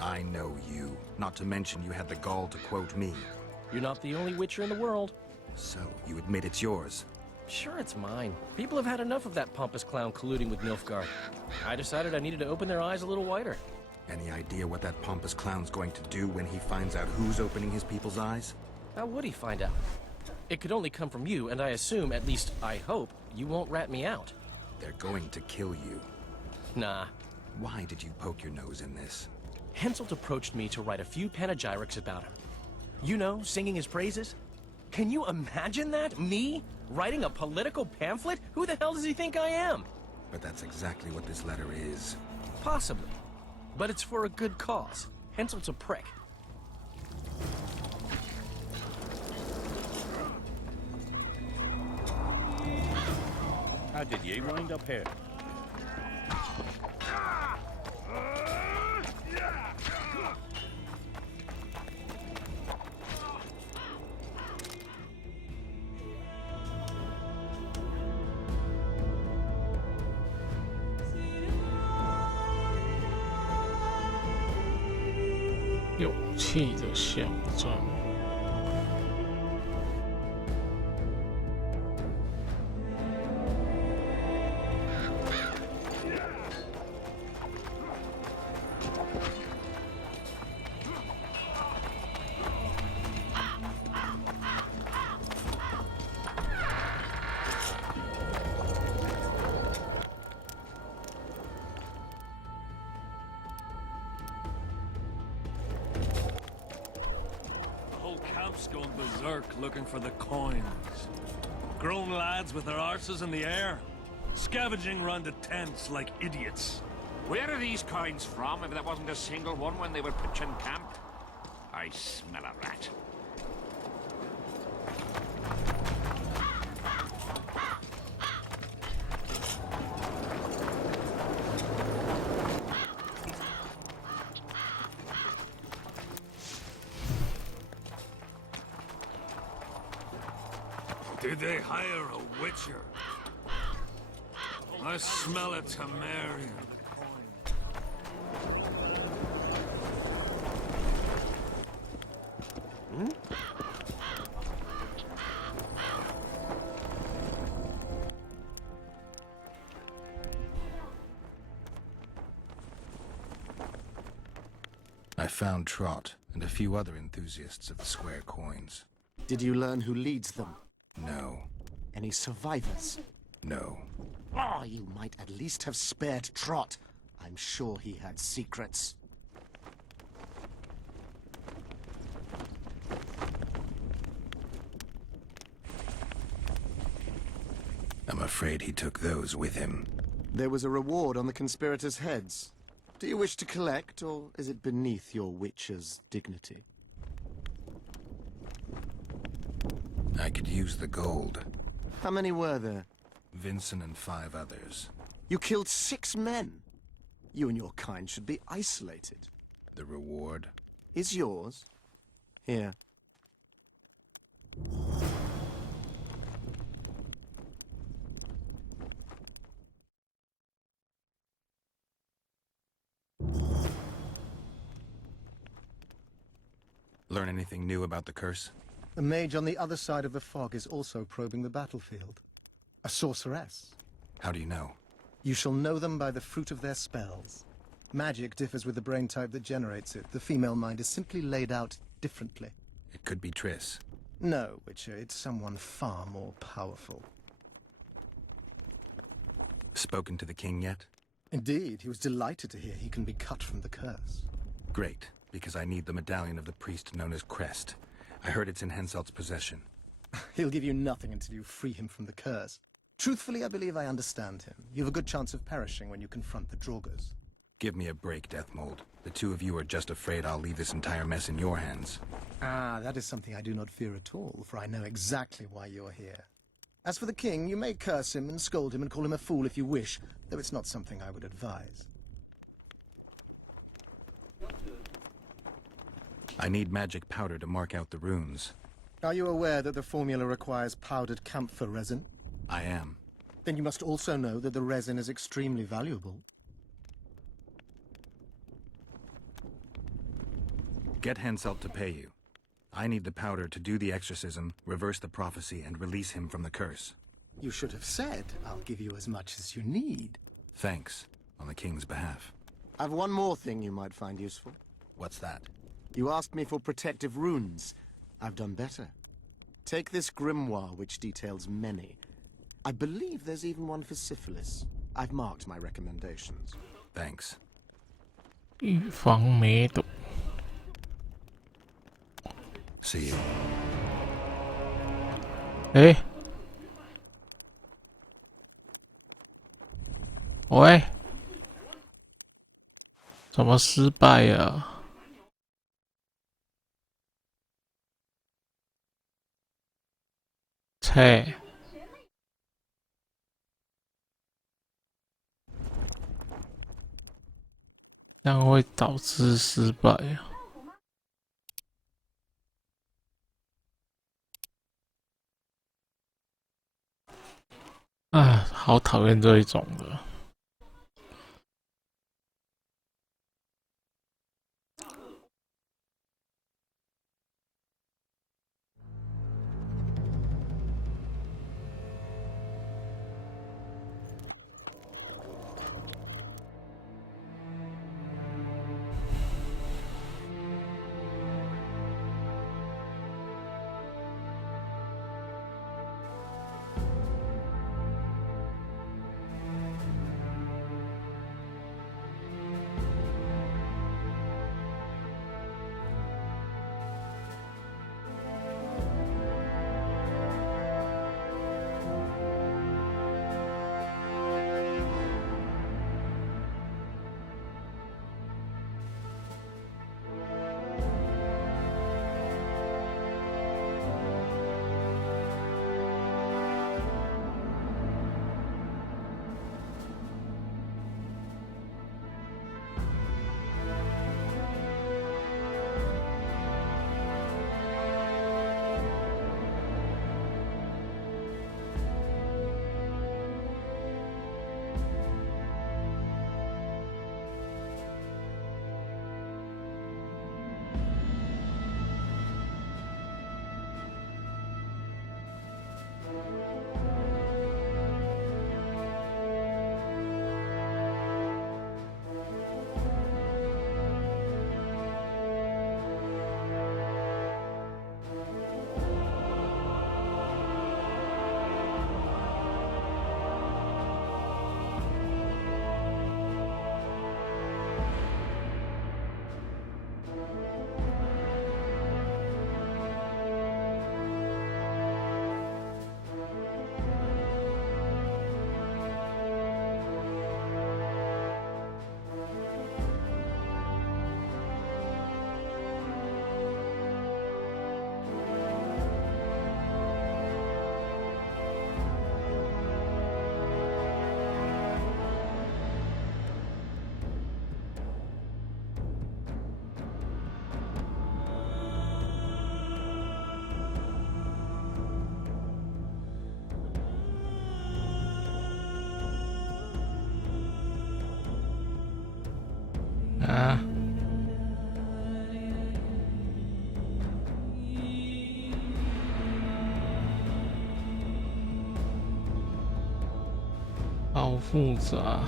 I know you. Not to mention you had the gall to quote me. You're not the only witcher in the world. So, you admit it's yours? Sure, it's mine. People have had enough of that pompous clown colluding with Nilfgaard. I decided I needed to open their eyes a little wider. Any idea what that pompous clown's going to do when he finds out who's opening his people's eyes? How would he find out? It could only come from you, and I assume, at least I hope, you won't rat me out. They're going to kill you. Nah. Why did you poke your nose in this? Henselt approached me to write a few panegyrics about him. You know, singing his praises. Can you imagine that? Me? Writing a political pamphlet? Who the hell does he think I am? But that's exactly what this letter is. Possibly. But it's for a good cause. Henselt's a prick. How did you wind up here?勇气的象征。Going berserk looking for the coins. Grown lads with their arses in the air, scavenging round the tents like idiots. Where are these coins from, if there wasn't a single one when they were pitching camp? I smell a rat. Did they hire a witcher? I smell a Temerian. I found Trot and a few other enthusiasts of the square coins. Did you learn who leads them? No. Any survivors? No. Oh, you might at least have spared Trot. I'm sure he had secrets. I'm afraid he took those with him. There was a reward on the conspirators' heads. Do you wish to collect, or is it beneath your witcher's dignity? I could use the gold. How many were there? Vincent and 5 others. You killed 6 men. You and your kind should be isolated. The reward? Is yours. Here. Learn anything new about the curse? A mage on the other side of the fog is also probing the battlefield. A sorceress. How do you know? You shall know them by the fruit of their spells. Magic differs with the brain type that generates it. The female mind is simply laid out differently. It could be Triss. No, Witcher, it's someone far more powerful. Spoken to the king yet? Indeed, he was delighted to hear he can be cut from the curse. Great, because I need the medallion of the priest known as Crest. I heard it's in Henselt's possession. He'll give you nothing until you free him from the curse. Truthfully, I believe I understand him. You have a good chance of perishing when you confront the Draugrs. Give me a break, Deathmold. The 2 of you are just afraid I'll leave this entire mess in your hands. Ah, that is something I do not fear at all, for I know exactly why you're here. As for the king, you may curse him and scold him and call him a fool if you wish, though it's not something I would advise. I need magic powder to mark out the runes. Are you aware that the formula requires powdered camphor resin? I am. Then you must also know that the resin is extremely valuable. Get Henselt to pay you. I need the powder to do the exorcism, reverse the prophecy, and release him from the curse. You should have said, I'll give you as much as you need. Thanks, on the king's behalf. I've one more thing you might find useful. What's that? You asked me for protective runes. I've done better. Take this grimoire, which details many. I believe there's even one for syphilis. I've marked my recommendations. Thanks. 预防梅毒。 See you. 哎，喂，怎么失败呀？切，这样会导致失败呀。 啊，好讨厌这一种的。啊！好复杂。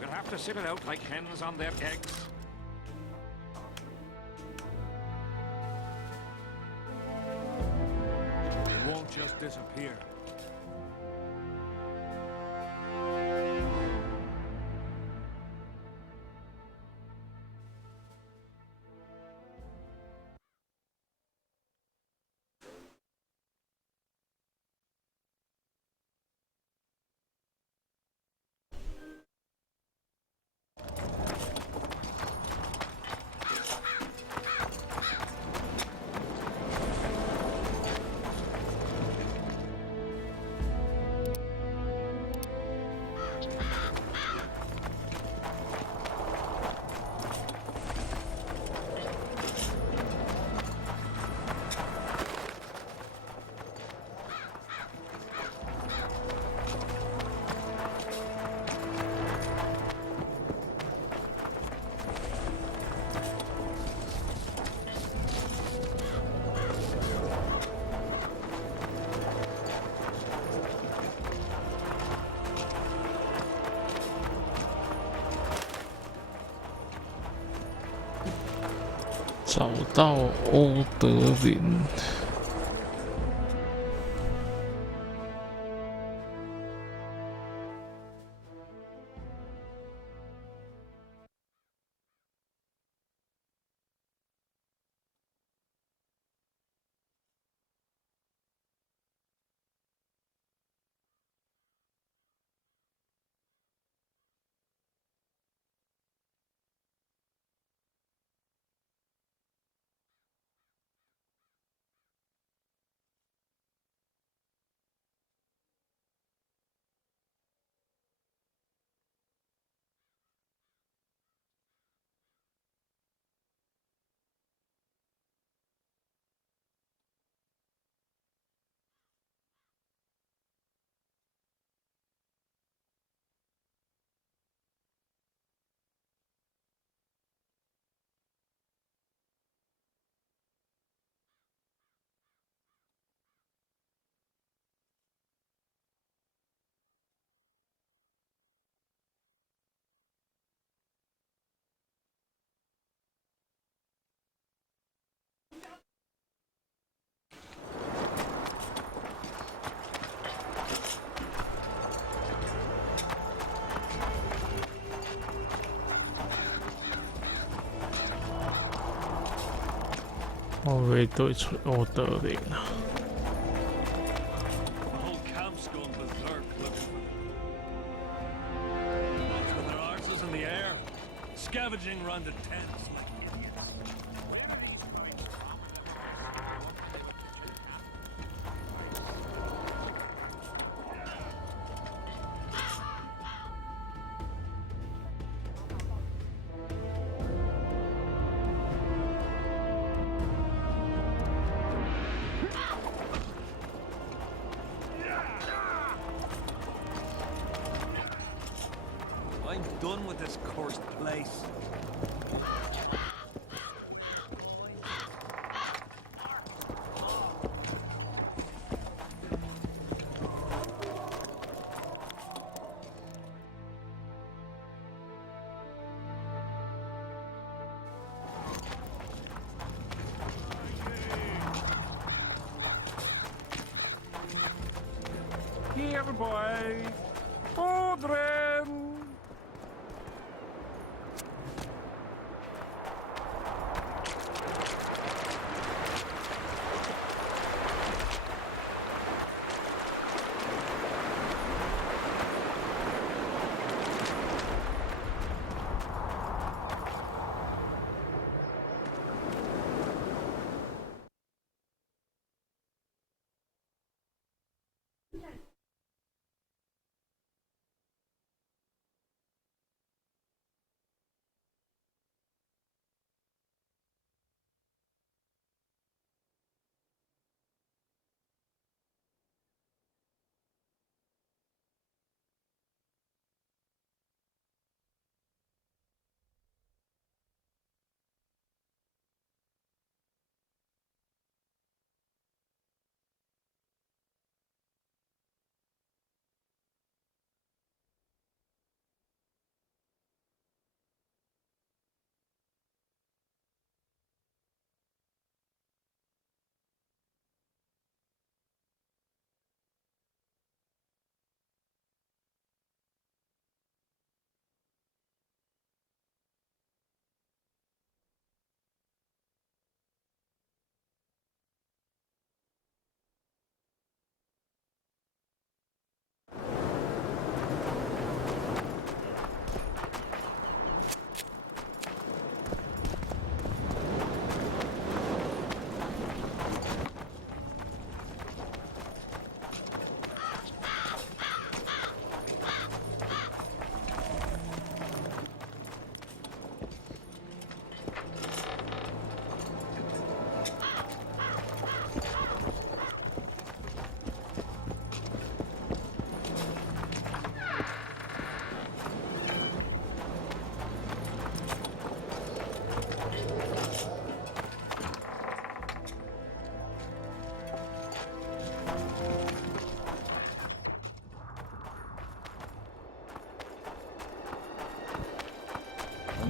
We'll have to sit it out like hens on their eggs. It won't just disappear.找到欧德林。我会对出欧德林啊。The whole camp's gone berserk looking for them. Most with their arses in the air, scavenging around the tents like idiots. done with this cursed place. Here, boy. Odren!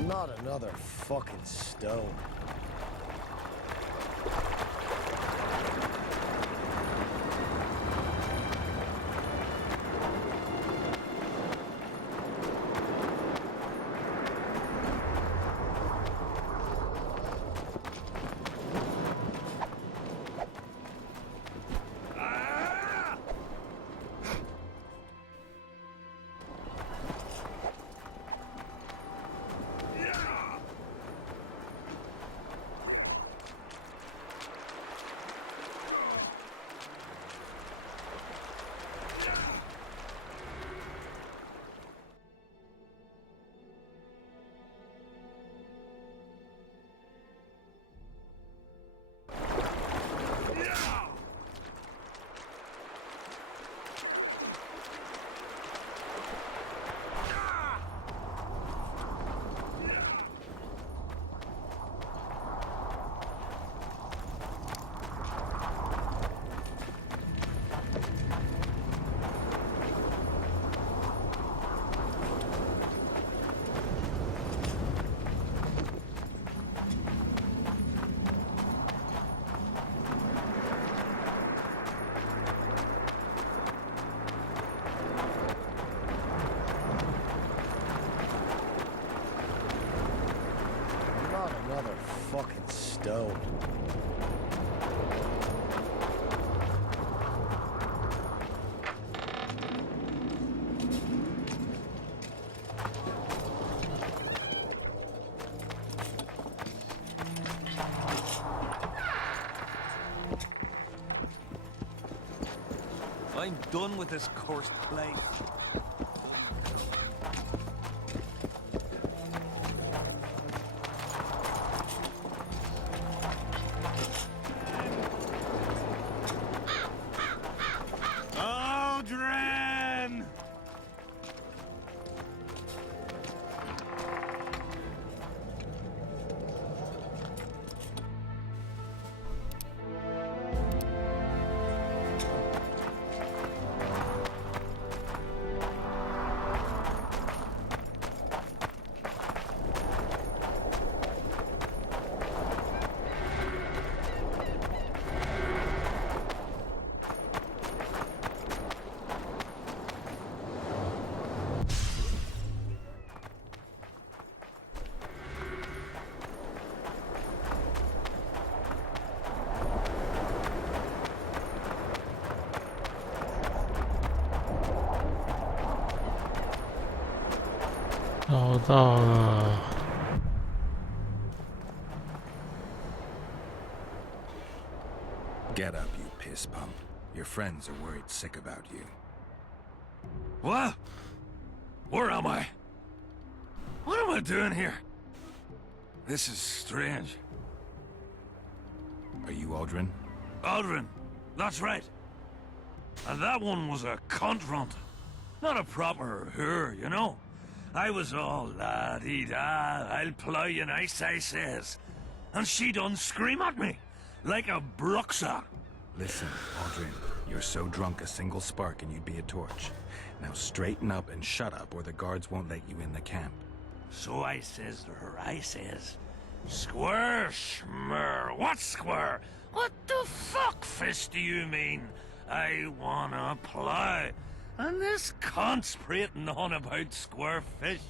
Not another fucking stone. Another fucking stone. I'm done with this cursed place. 到了。Get up, you piss pump. Your friends are worried sick about you. What? Where am I? What am I doing here? This is strange. Are you Aldrin? Aldrin, that's right. And that one was a cunt runt. Not a proper her, you know. I was all la-dee-da, I'll plow you nice, I says. And she done scream at me, like a bruxa. Listen, Aldrin, you're so drunk a single spark and you'd be a torch. Now straighten up and shut up or the guards won't let you in the camp. So I says to her, I says, Square, schmer, what square? What the fuck, fish, do you mean? I wanna plow. And this cunt's prating on about square fish.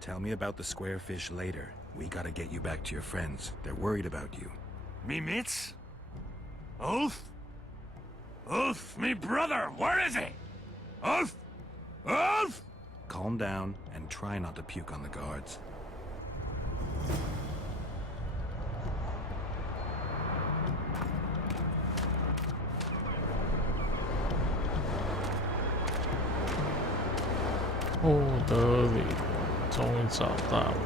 Tell me about the square fish later. We gotta get you back to your friends. They're worried about you. Me mates? Ulf? Ulf, me brother, where is he? Ulf? Ulf? Calm down and try not to puke on the guards.得里，终于找到了。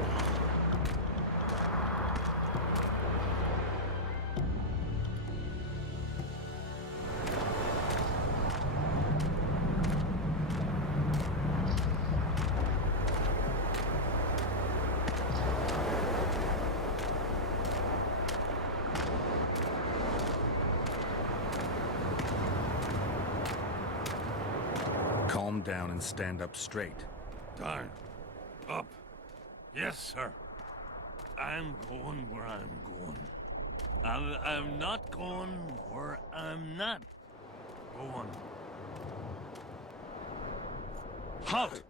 Calm down and stand up straight. Darn. Up. Yes, sir. I'm going where I'm going. And I'm not going where I'm not going. Halt!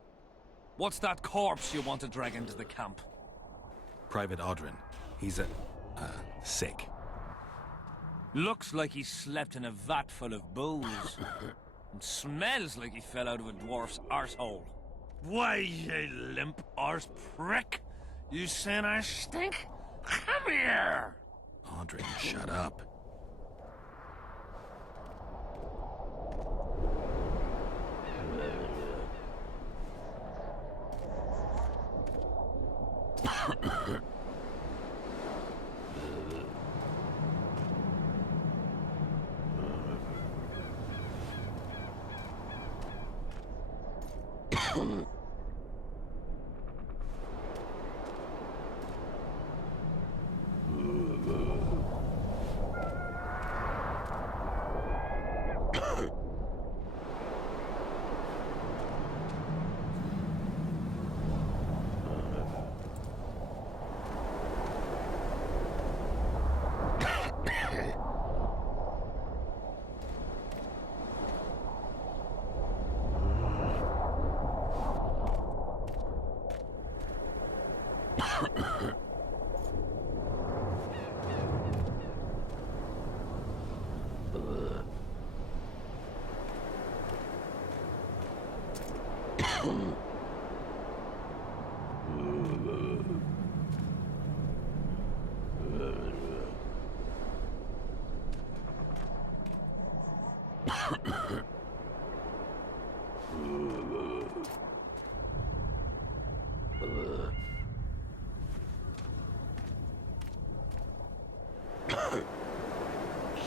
What's that corpse you want to drag into the camp? Private Aldrin. He's sick. Looks like he slept in a vat full of booze. And smells like he fell out of a dwarf's arsehole. Why, you limp arse prick! You saying I stink? Come here! Aldrin, shut up.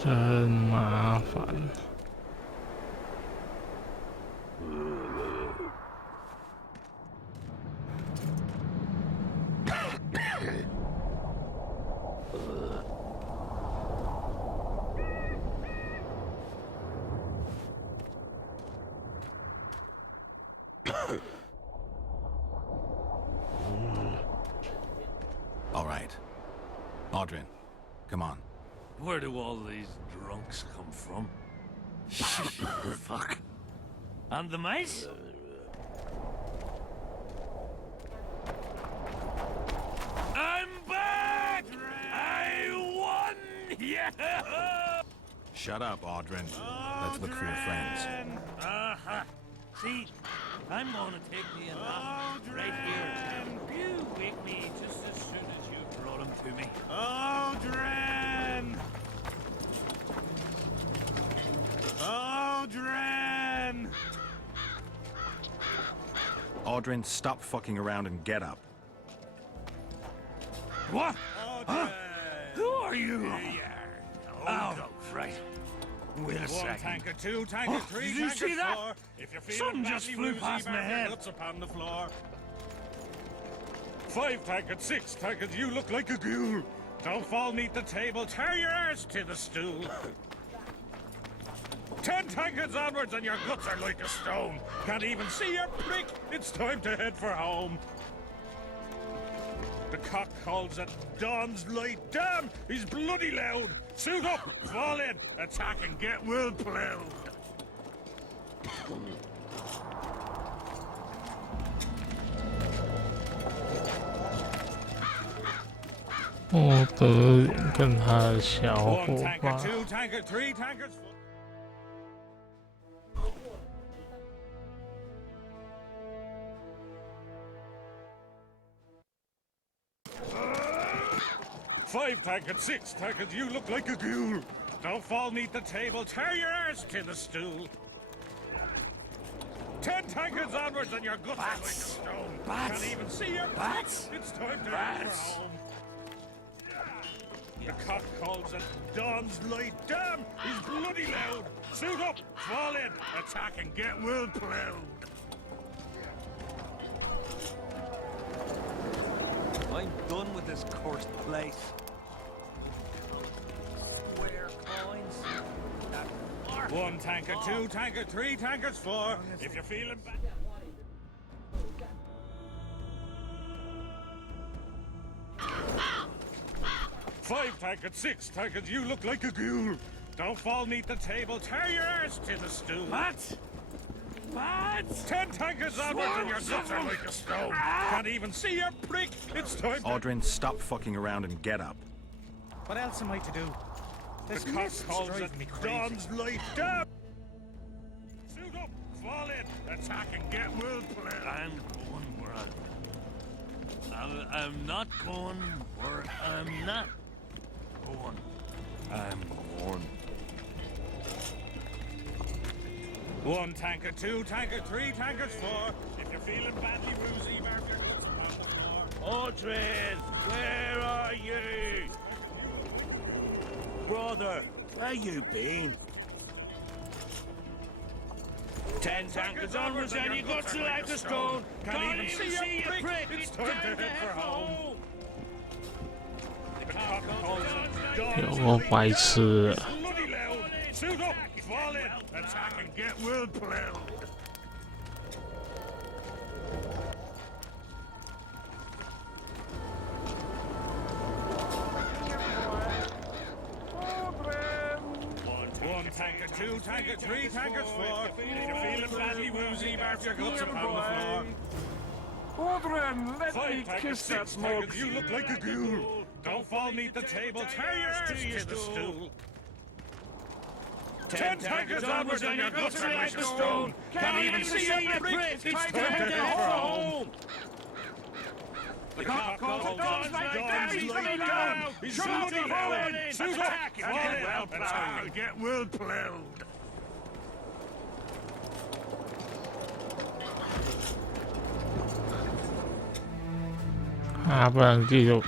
真麻烦。All right. Aldrin, come on. Where do all these drunks come from? Fuck. And the mice? I'm back! I won! Yeah! Shut up, Aldrin. Let's look for your friends. See, I'm gonna take me a nap right here. You wake me just as soon as you brought him to me. Aldrin! Aldrin! Aldrin, stop fucking around and get up. What? Huh? Who are you? Oh, right. Wait a One second. tanker, two tanker, Oh, three did you tanker, see that? four. If you're feeling Something just badly flew woozy, past my barf your head. guts upon the floor. 5 tankers, 6 tankers, you look like a ghoul. Don't fall neath the table, tear your arse to the stool. 10 tankers onwards and your guts are like a stone. Can't even see your prick, it's time to head for home. The cock calls at dawn's light. Damn, he's bloody loud. Suit up, fall in, attack and get well plowed.莫德跟他的小伙 One tanker, 伴。 two tanker, 3 tankers. Five tankers, 6 tankers, you look like a ghoul. Don't fall neath the table, tear your arse to the stool. 10 tankers onwards and your guts are like a stone. Bats. Can't even see your Bats. It's time to head for Bats. home. The cock calls at dawn's light. Damn, he's bloody loud. Suit up, fall in, attack and get well plowed. I'm done with this cursed place. Square coins. That One tanker, two tanker, 3 tankers, 4. If you're feeling bad. Five tankers, 6 tankers, you look like a ghoul. Don't fall neath the table, tear your arse to the stool. What? What? 10 tankers onwards and your guts are like a stone. Can't even see your prick, it's time to... Aldrin, stop fucking around and get up. What else am I to do? This The cock mist's calls driving at me crazy. dawn's light. Damn! Suit up, fall in, attack and get well plowed. I'm going where I'm not going where I'm not going. I'm going. One tanker, 2 tanker, 3 tankers, 4. If you're feeling badly woozy, barf your guts upon the floor. Aldrin, where are you? Brother, where you been? 10 tankers onwards and you got to like a stone. Can't even see your prick. It's time to head for home. The cock calls at dawn's 有个白痴。 bloody loud. Suit up, fall in, attack and get well plowed. One tanker, 2 tanker, 3 tankers, 4. If you're feeling badly woozy, barf your guts upon the floor. Aldrin, let 5 me tankers, kiss that 6 smoke. tankers, you look like a ghoul. Don't fall neath the table, tear your arse to the stool. 10 tankers onwards and your guts are like a stone. Can't even see your prick, it's time to head for home. The cock calls at dawn's light. He's bloody loud. He's bloody loud. Suit up, fall in, attack and get well plowed.不然继续。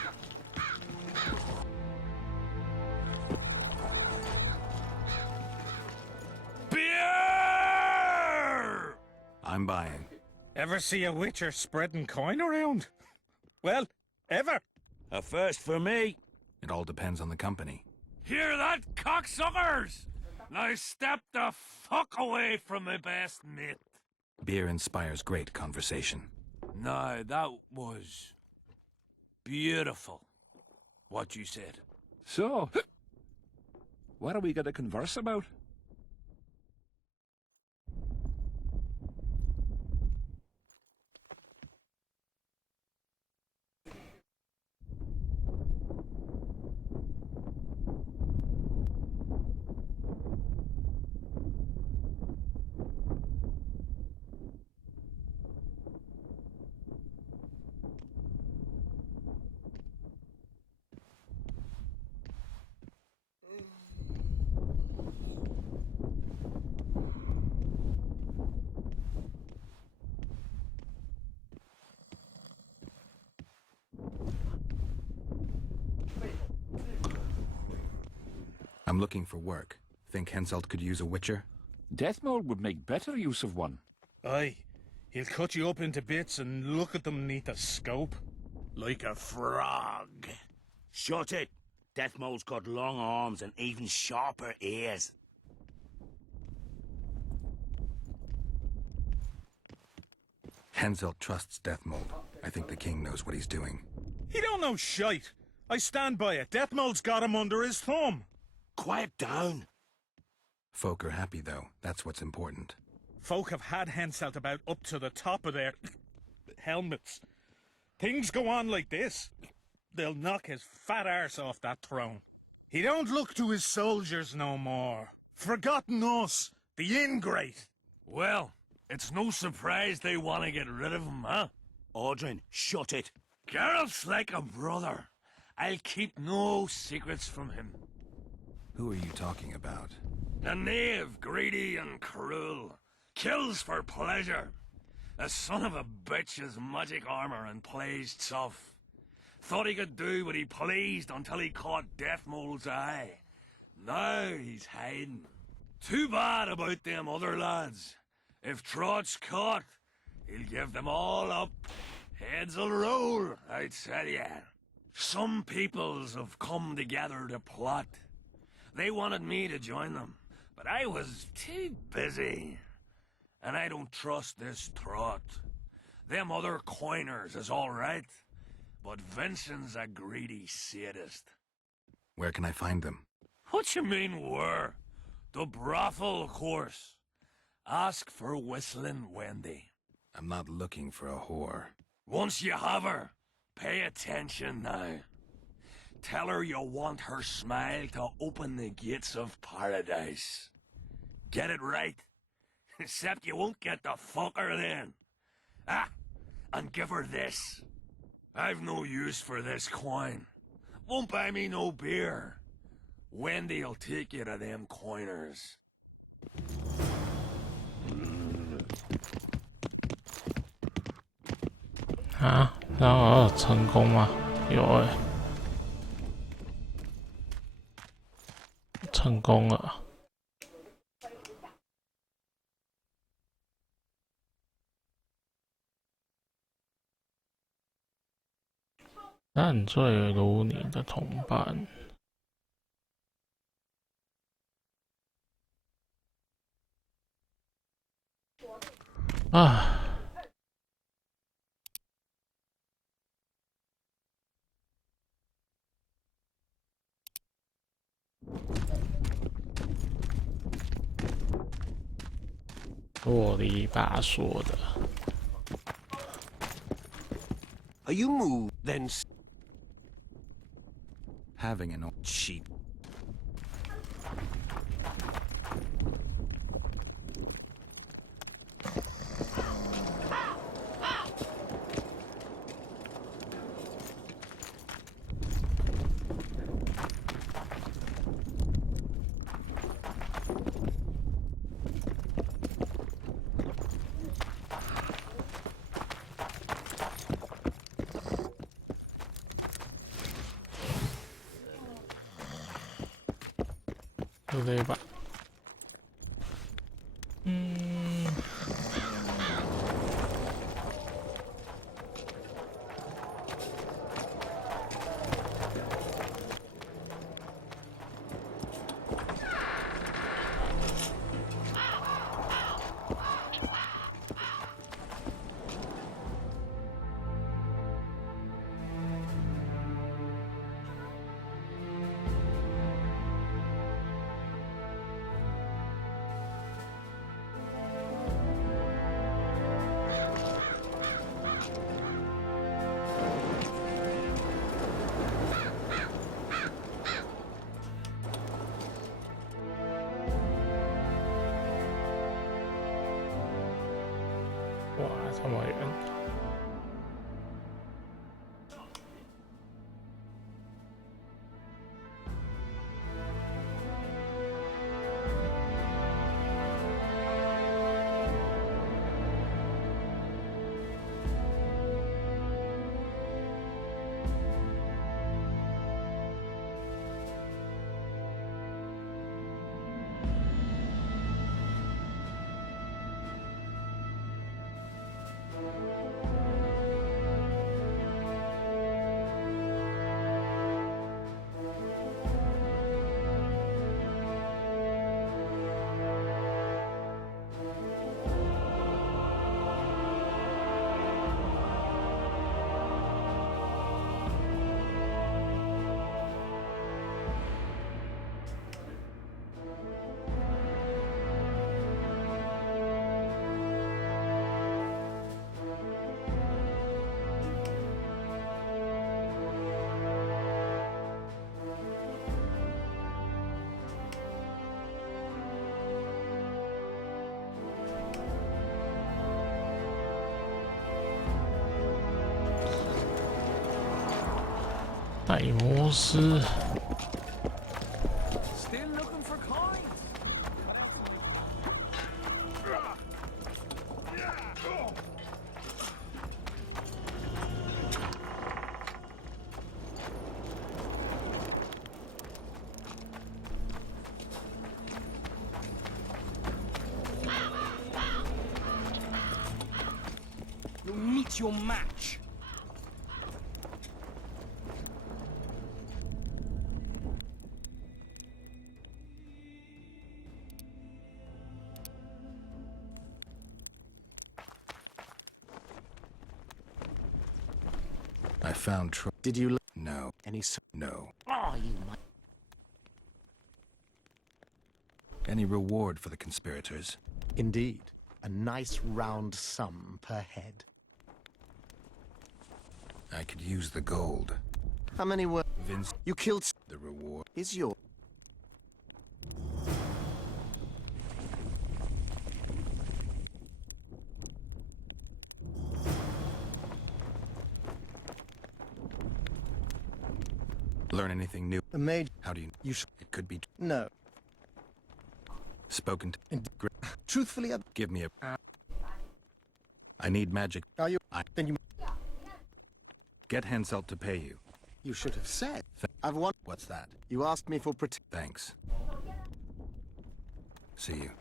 Beer! I'm buying. Ever see a witcher spreading coin around? Well, ever. A first for me. It all depends on the company. Hear that, cocksuckers? Now step the fuck away from my best mate. Beer inspires great conversation. No, that was beautiful, what you said. So, what are we going to converse about? I'm looking for work. Think Henselt could use a witcher? Deathmold would make better use of one. Aye. He'll cut you up into bits and look at them neath a scope. Like a frog. Shut it! Deathmold's got long arms and even sharper ears. Henselt trusts Deathmold. I think the king knows what he's doing. He don't know shite. I stand by it. Deathmold's got him under his thumb. Quiet down. Folk are happy, though. That's what's important. Folk have had Henselt about up to the top of their helmets. Things go on like this, they'll knock his fat arse off that throne. He don't look to his soldiers no more. Forgotten us, the ingrate. Well, it's no surprise they want to get rid of him, huh? Audrin, shut it. Geralt's like a brother. I'll keep no secrets from him. Who are you talking about? The knave, greedy and cruel. Kills for pleasure. The son of a bitch has magic armor and plays tough. Thought he could do what he pleased until he caught Deathmold's eye. Now he's hiding. Too bad about them other lads. If Trott's caught, he'll give them all up. Heads'll roll, I tell ya. Some peoples have come together to plot. They wanted me to join them, but I was too busy. And I don't trust this Trott. Them other coiners is all right, but Vincent's a greedy sadist. Where can I find them? What you mean, where? The brothel, of course. Ask for Whistling Wendy. I'm not looking for a whore. Once you have her, pay attention now. Tell her you want her smile to open the gates of paradise. Get it right? Except you won't get the fucker then. Ah, and give her this. I've no use for this coin. Won't buy me no beer. Wendy'll take you to them coiners.啊，然后成功吗？有欸，成功了。但坠如你的同伴。啊。啰里吧嗦的。Are you moved? Then Having an old sheep.对不对吧？哇，这么远！海魔师。 Still looking for coins. You'll meet your match. I found Did you... No. Any... No. Oh, you might... Any reward for the conspirators? Indeed. A nice round sum per head. I could use the gold. How many were... Vince, You killed... the reward. Is your... Learn anything new? A maid... How do you... You sh... It could be No. spoken to. Truthfully, Give me a... I need magic. Are you... Then you... Get Henselt to pay you. You should have said. I've won... What's that? You asked me for Thanks. See you.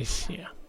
谢谢。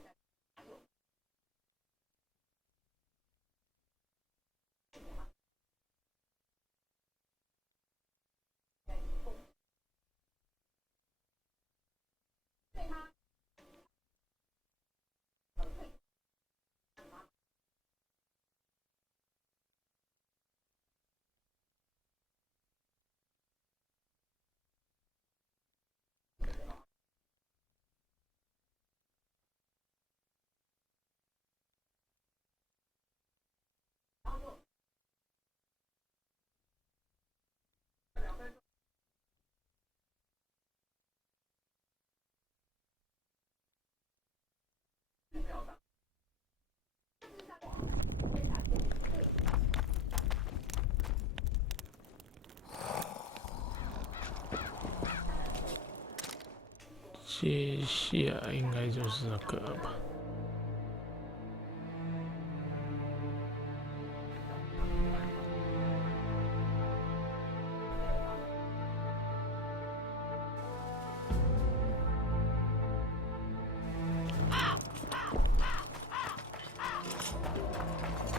接下来应该就是那个吧。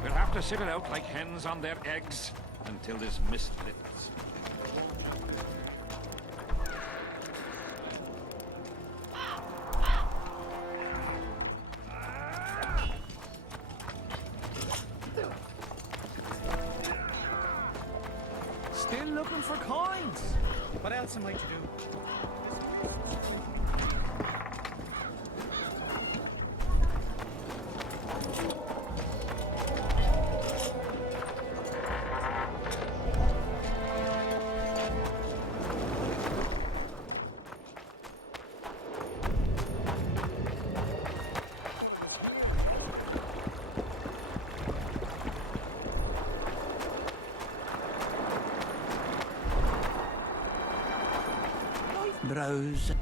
We'll have to sit it out like hens on their eggs until this mist lifts. Still looking for coins. What else am I to do? Browse.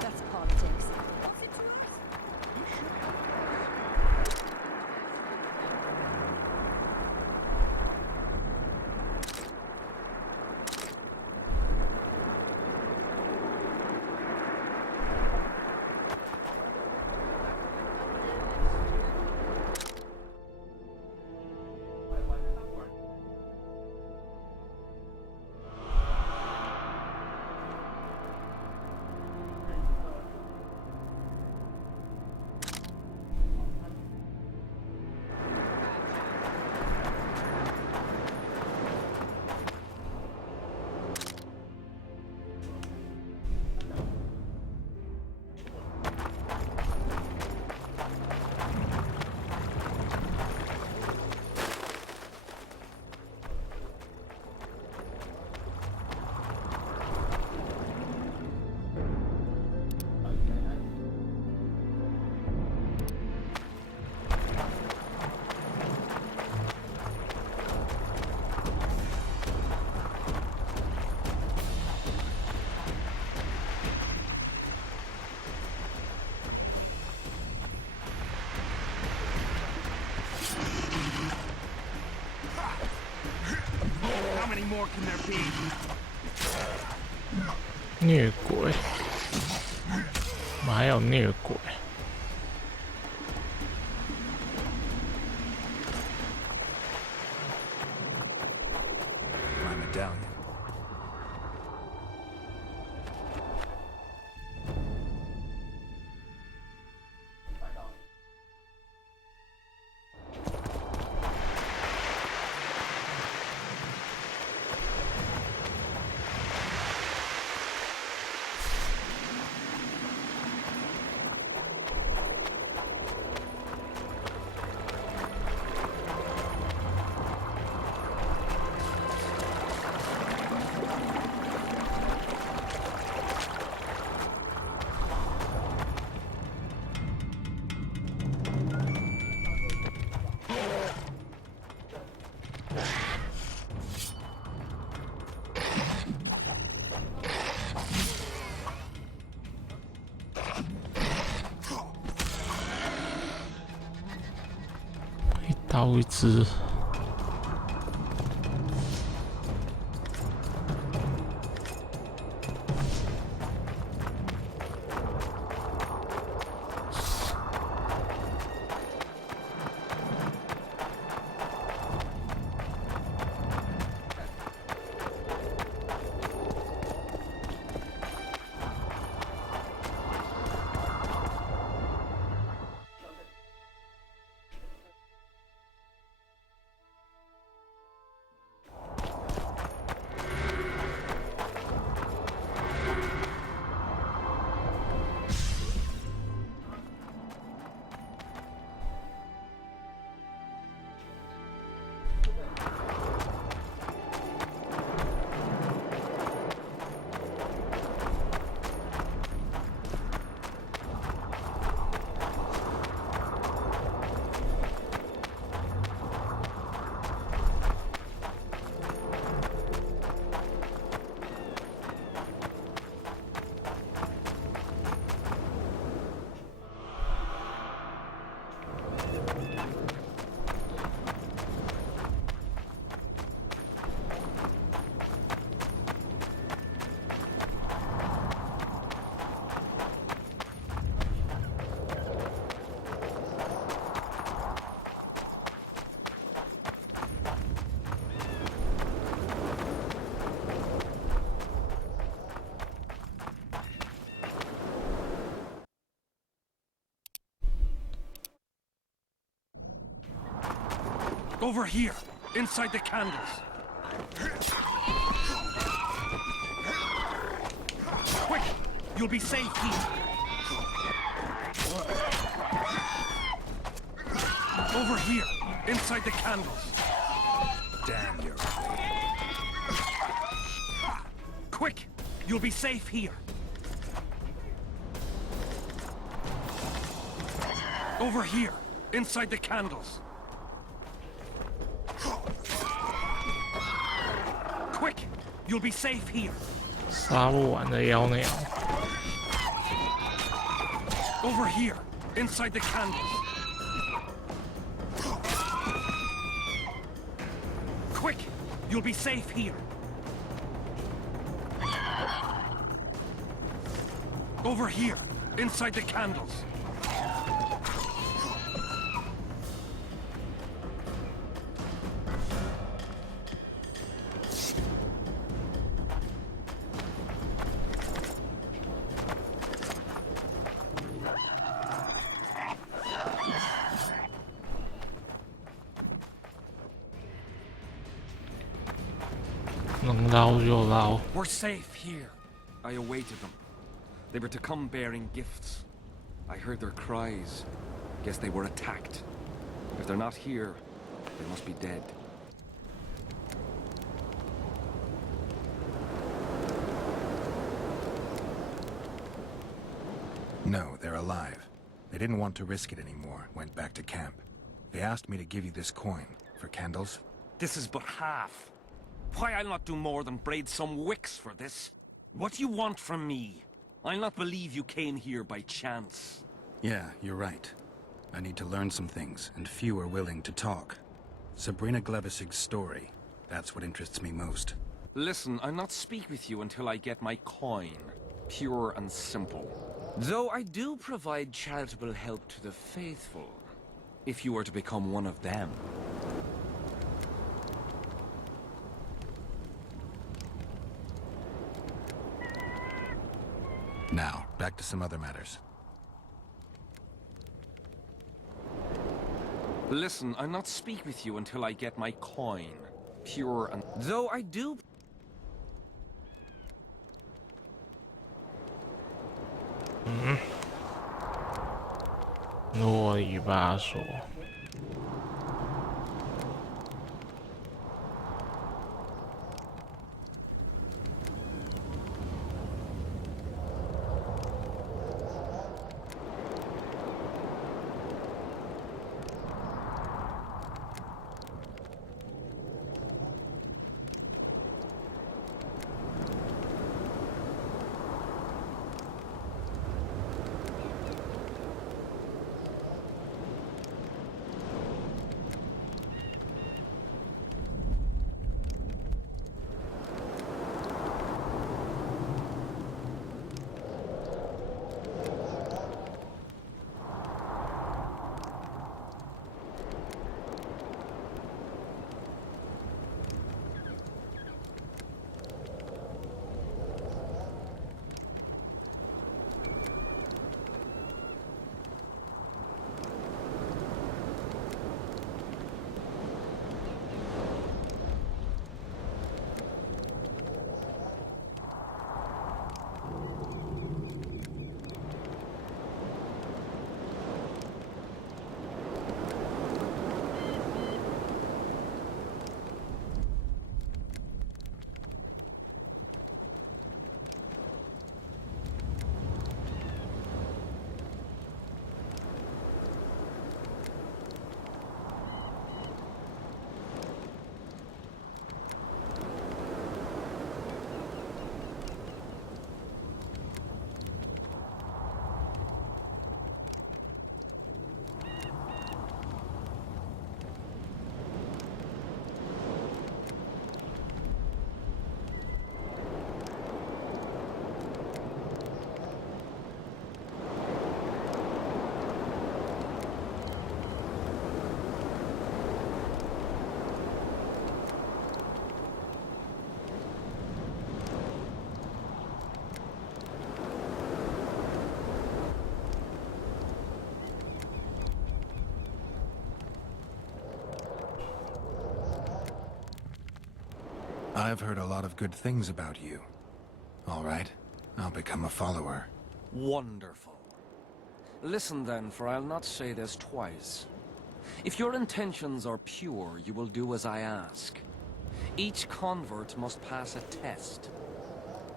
That's politics. many more can there be? 虐鬼，我们还有虐鬼。My medallion. 一刀一只。Over here, inside the candles. Quick! You'll be safe here. Over here, inside the candles. Damn your Quick! You'll be safe here. Over here, inside the candles. Quick! You'll be safe here. 杀不完的妖鸟。 Over here, inside the candles. Quick! You'll be safe here. Over here, inside the candles. We're safe here. I awaited them. They were to come bearing gifts. I heard their cries. Guess they were attacked. If they're not here, they must be dead. No, they're alive. They didn't want to risk it anymore, went back to camp. They asked me to give you this coin for candles. This is but half. Why, I'll not do more than braid some wicks for this. What do you want from me? I'll not believe you came here by chance. Yeah, you're right. I need to learn some things, and few are willing to talk. Sabrina Glevisig's story. That's what interests me most. Listen, I'll not speak with you until I get my coin. Pure and simple. Though I do provide charitable help to the faithful, if you were to become one of them. Now, back to some other matters. Listen, I'll not speak with you until I get my coin. Pure and... Though I do...诺里巴索。I've heard a lot of good things about you. All right, I'll become a follower. Wonderful. Listen then, for I'll not say this twice. If your intentions are pure, you will do as I ask. Each convert must pass a test.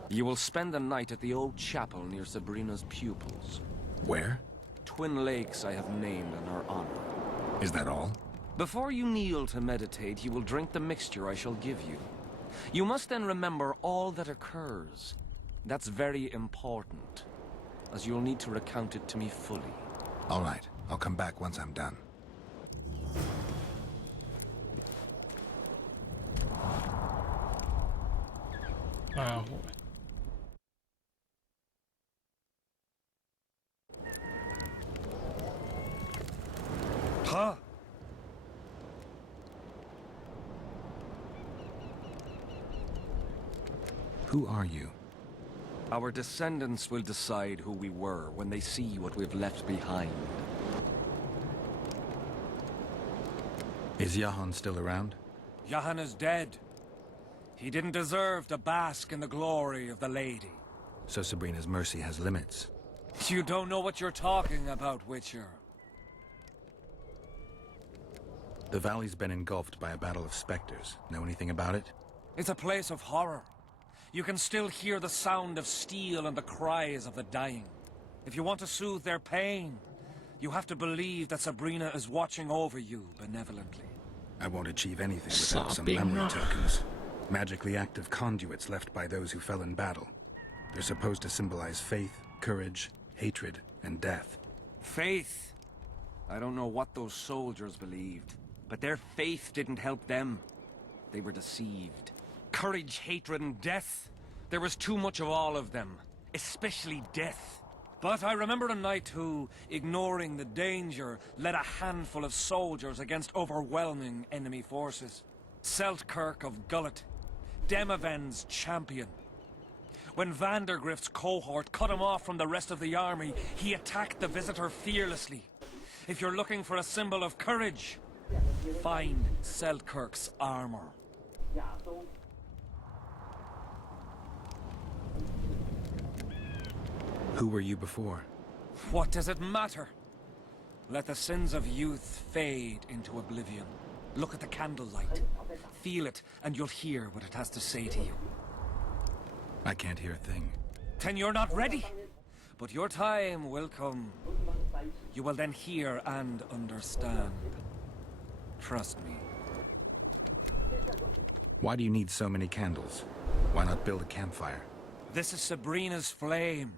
You will spend the night at the old chapel near Sabrina's pupils. Where? Twin lakes I have named in her honor. Is that all? Before you kneel to meditate, you will drink the mixture I shall give you. You must then remember all that occurs. That's very important, as you'll need to recount it to me fully. All right, I'll come back once I'm done. Huh? Who are you? Our descendants will decide who we were when they see what we've left behind. Is Jahan still around? Jahan is dead. He didn't deserve to bask in the glory of the lady. So Sabrina's mercy has limits. You don't know what you're talking about, Witcher. The valley's been engulfed by a battle of specters. Know anything about it? It's a place of horror. You can still hear the sound of steel and the cries of the dying. If you want to soothe their pain, you have to believe that Sabrina is watching over you benevolently. I won't achieve anything without some memory tokens. Magically active conduits left by those who fell in battle. They're supposed to symbolize faith, courage, hatred, and death. Faith? I don't know what those soldiers believed, but their faith didn't help them. They were deceived. Courage, hatred, and death. There was too much of all of them, especially death. But I remember a knight who, ignoring the danger, led a handful of soldiers against overwhelming enemy forces. Seltkirk of Gullet, Demaven's champion. When Vandergrift's cohort cut him off from the rest of the army, he attacked the visitor fearlessly. If you're looking for a symbol of courage, find Seltkirk's armor. Who were you before? What does it matter? Let the sins of youth fade into oblivion. Look at the candlelight. Feel it, and you'll hear what it has to say to you. I can't hear a thing. Then you're not ready. But your time will come. You will then hear and understand. Trust me. Why do you need so many candles? Why not build a campfire? This is Sabrina's flame.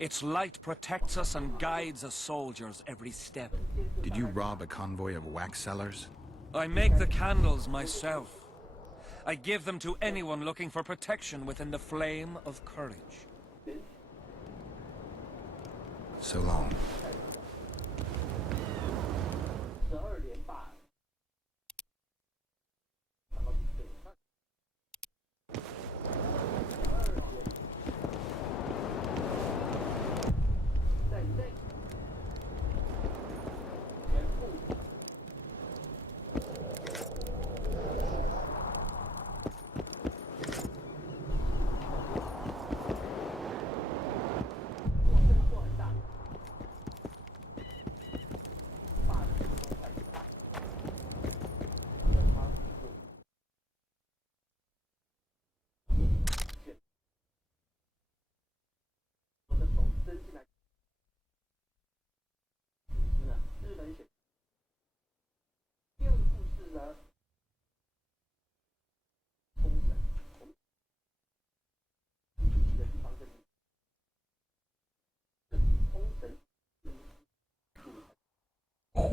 Its light protects us and guides us soldiers every step. Did you rob a convoy of wax sellers? I make the candles myself. I give them to anyone looking for protection within the flame of courage. So long.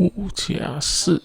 护甲士。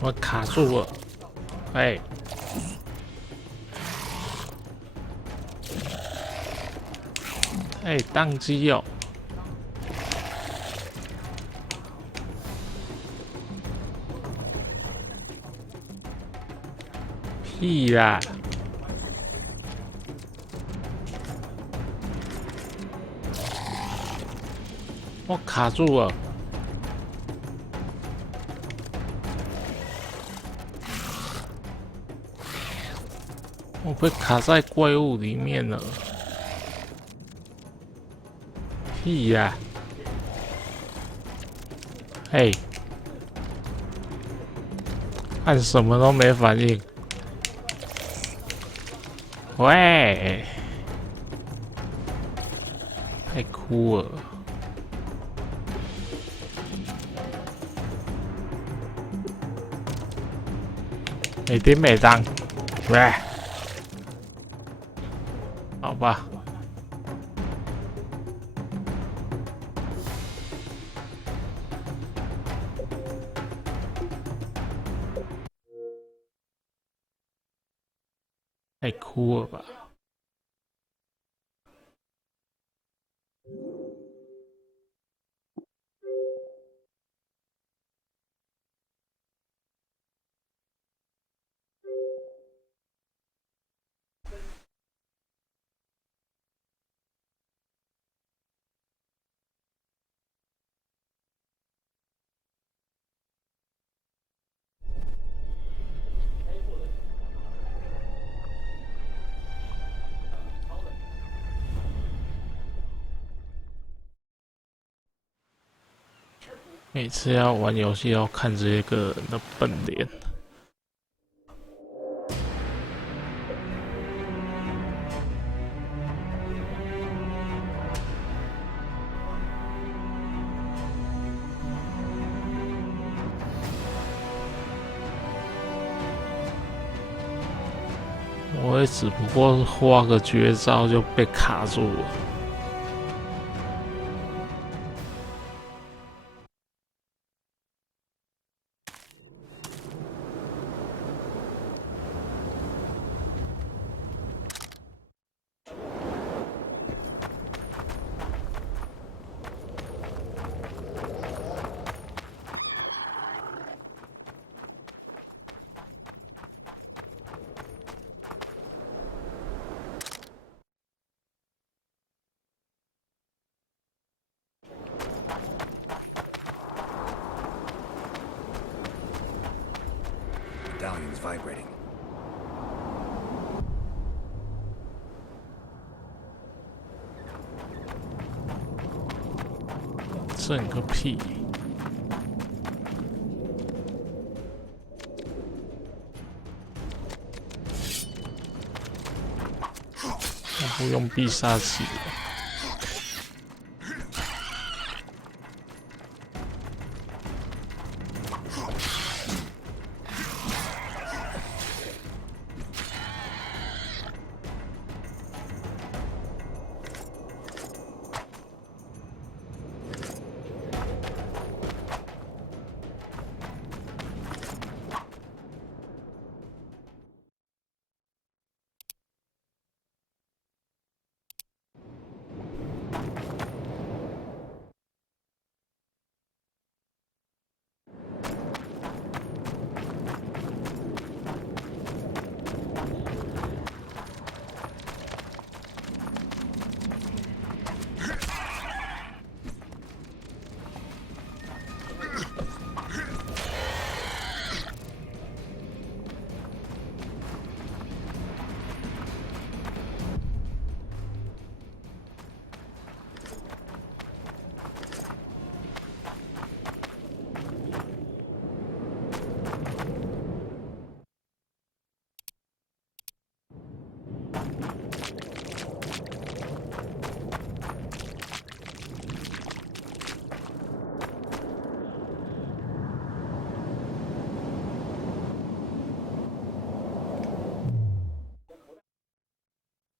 我卡住了，哎，哎，宕机哦，屁啦！我卡住了。我被卡在怪物里面了，屁呀！嘿，按什么都没反应。喂，太酷了！没叮没当，喂。好吧，太酷了吧！每次要玩游戏要看这个人的笨脸。我也只不过花个绝招就被卡住了。Medallion's vibrating. 震个屁！我不用必杀技了。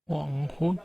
黄昏。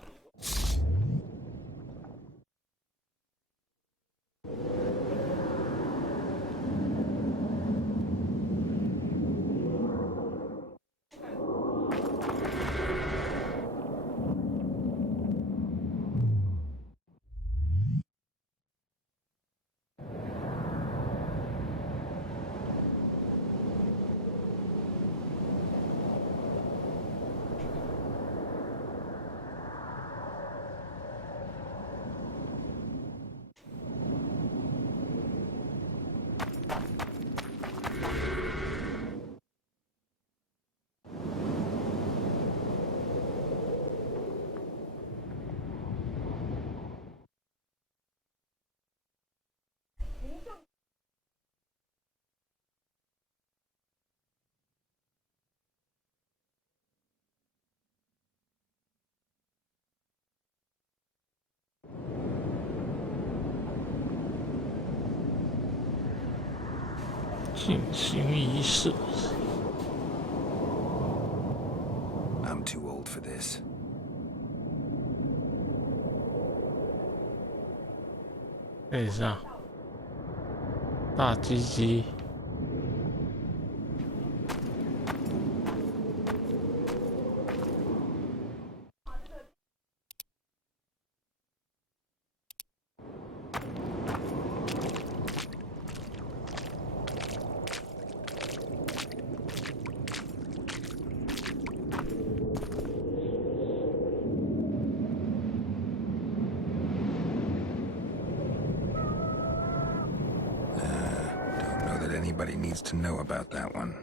进行仪式。I'm too old for this. 等一下，大鸡鸡。Don't know that anybody needs to know about that one.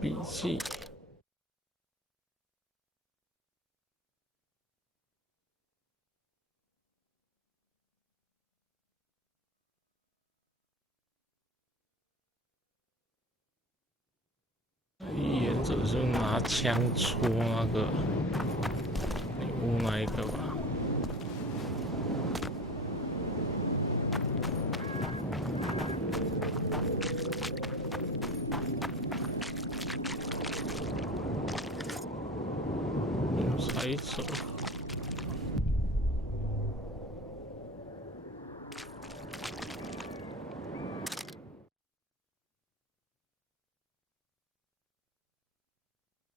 笔记。沿着就拿枪戳那个女巫那一个吧。才走。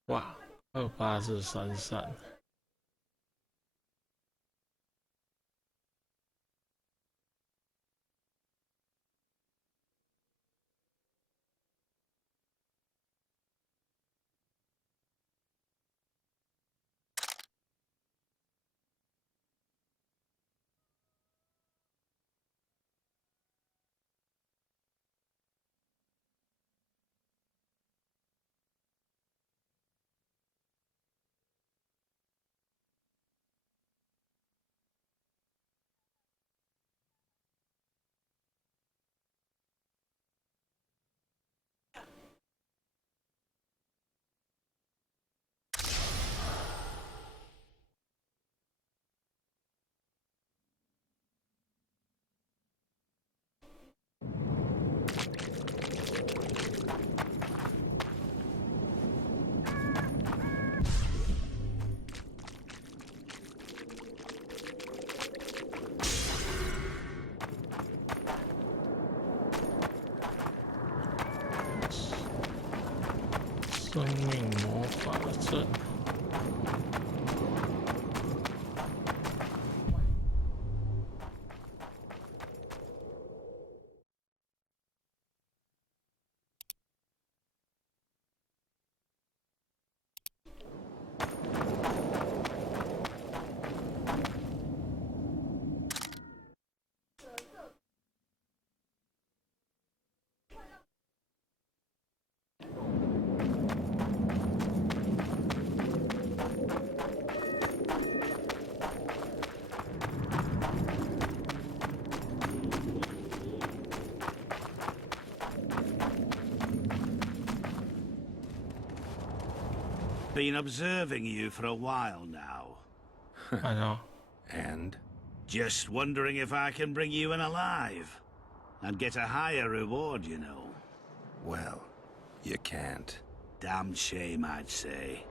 哇，28433。生命魔法阵。Been observing you for a while now. I know. And? Just wondering if I can bring you in alive. And get a higher reward, you know. Well, you can't. Damn shame, I'd say.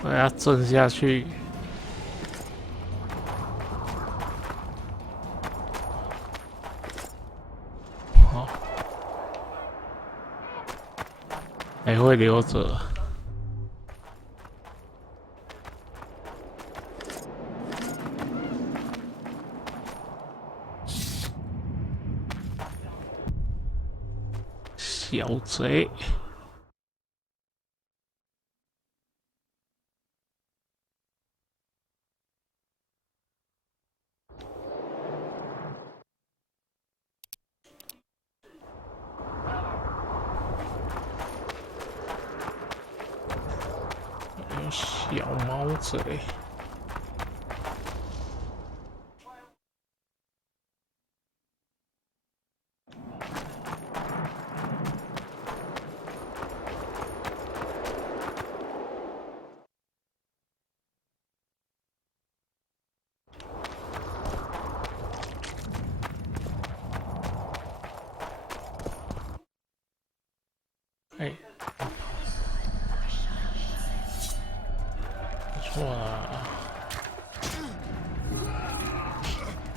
把它震下去。也会留着。小贼。小猫贼。哎，不错啦。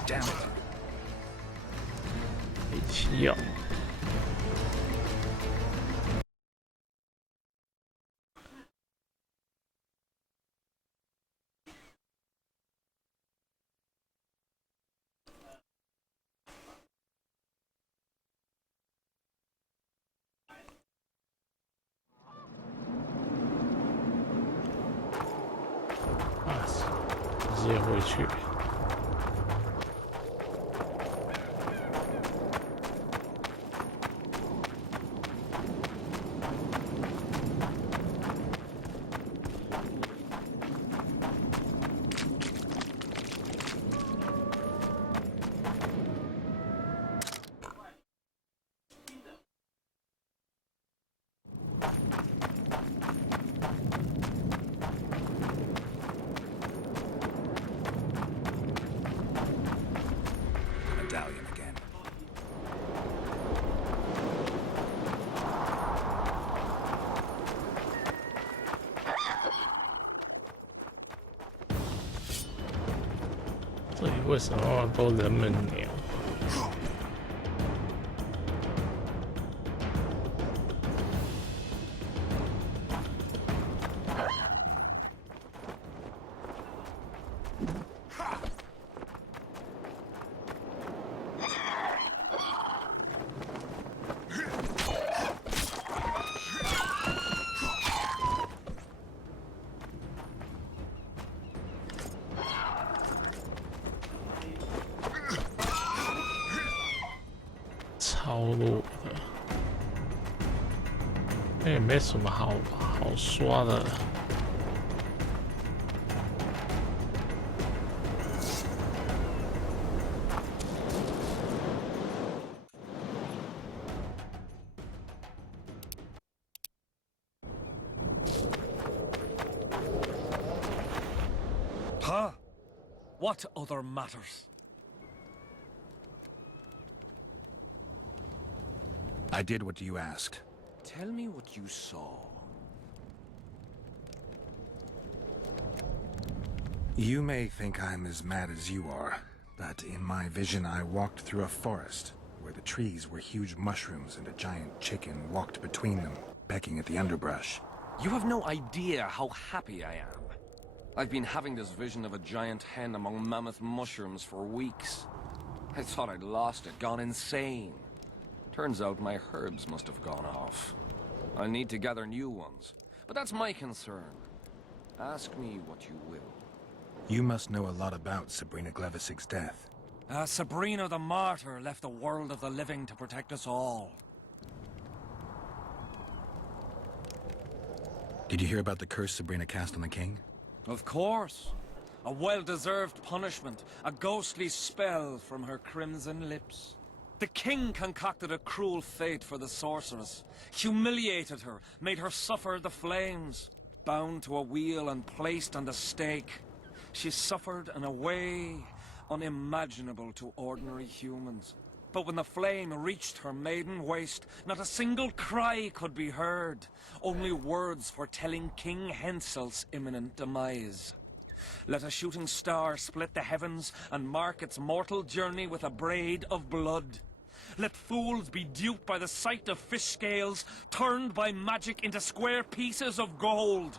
Damn it！ 没气药。直接回去。Medallion again. 这里为什么都人们鸟？超弱的，也没什么好刷的。Huh? What other matters? I did what you asked. Tell me what you saw. You may think I'm as mad as you are, but in my vision I walked through a forest where the trees were huge mushrooms and a giant chicken walked between them, pecking at the underbrush. You have no idea how happy I am. I've been having this vision of a giant hen among mammoth mushrooms for weeks. I thought I'd lost it, gone insane. Turns out my herbs must have gone off. I'll need to gather new ones, but that's my concern. Ask me what you will. You must know a lot about Sabrina Glevisig's death. Sabrina the Martyr left the world of the living to protect us all. Did you hear about the curse Sabrina cast on the king? Of course. A well-deserved punishment, a ghostly spell from her crimson lips. The king concocted a cruel fate for the sorceress, humiliated her, made her suffer the flames. Bound to a wheel and placed on the stake, she suffered in a way unimaginable to ordinary humans. But when the flame reached her maiden waist, not a single cry could be heard, only words foretelling King Hensel's imminent demise. Let a shooting star split the heavens and mark its mortal journey with a braid of blood. Let fools be duped by the sight of fish scales, turned by magic into square pieces of gold.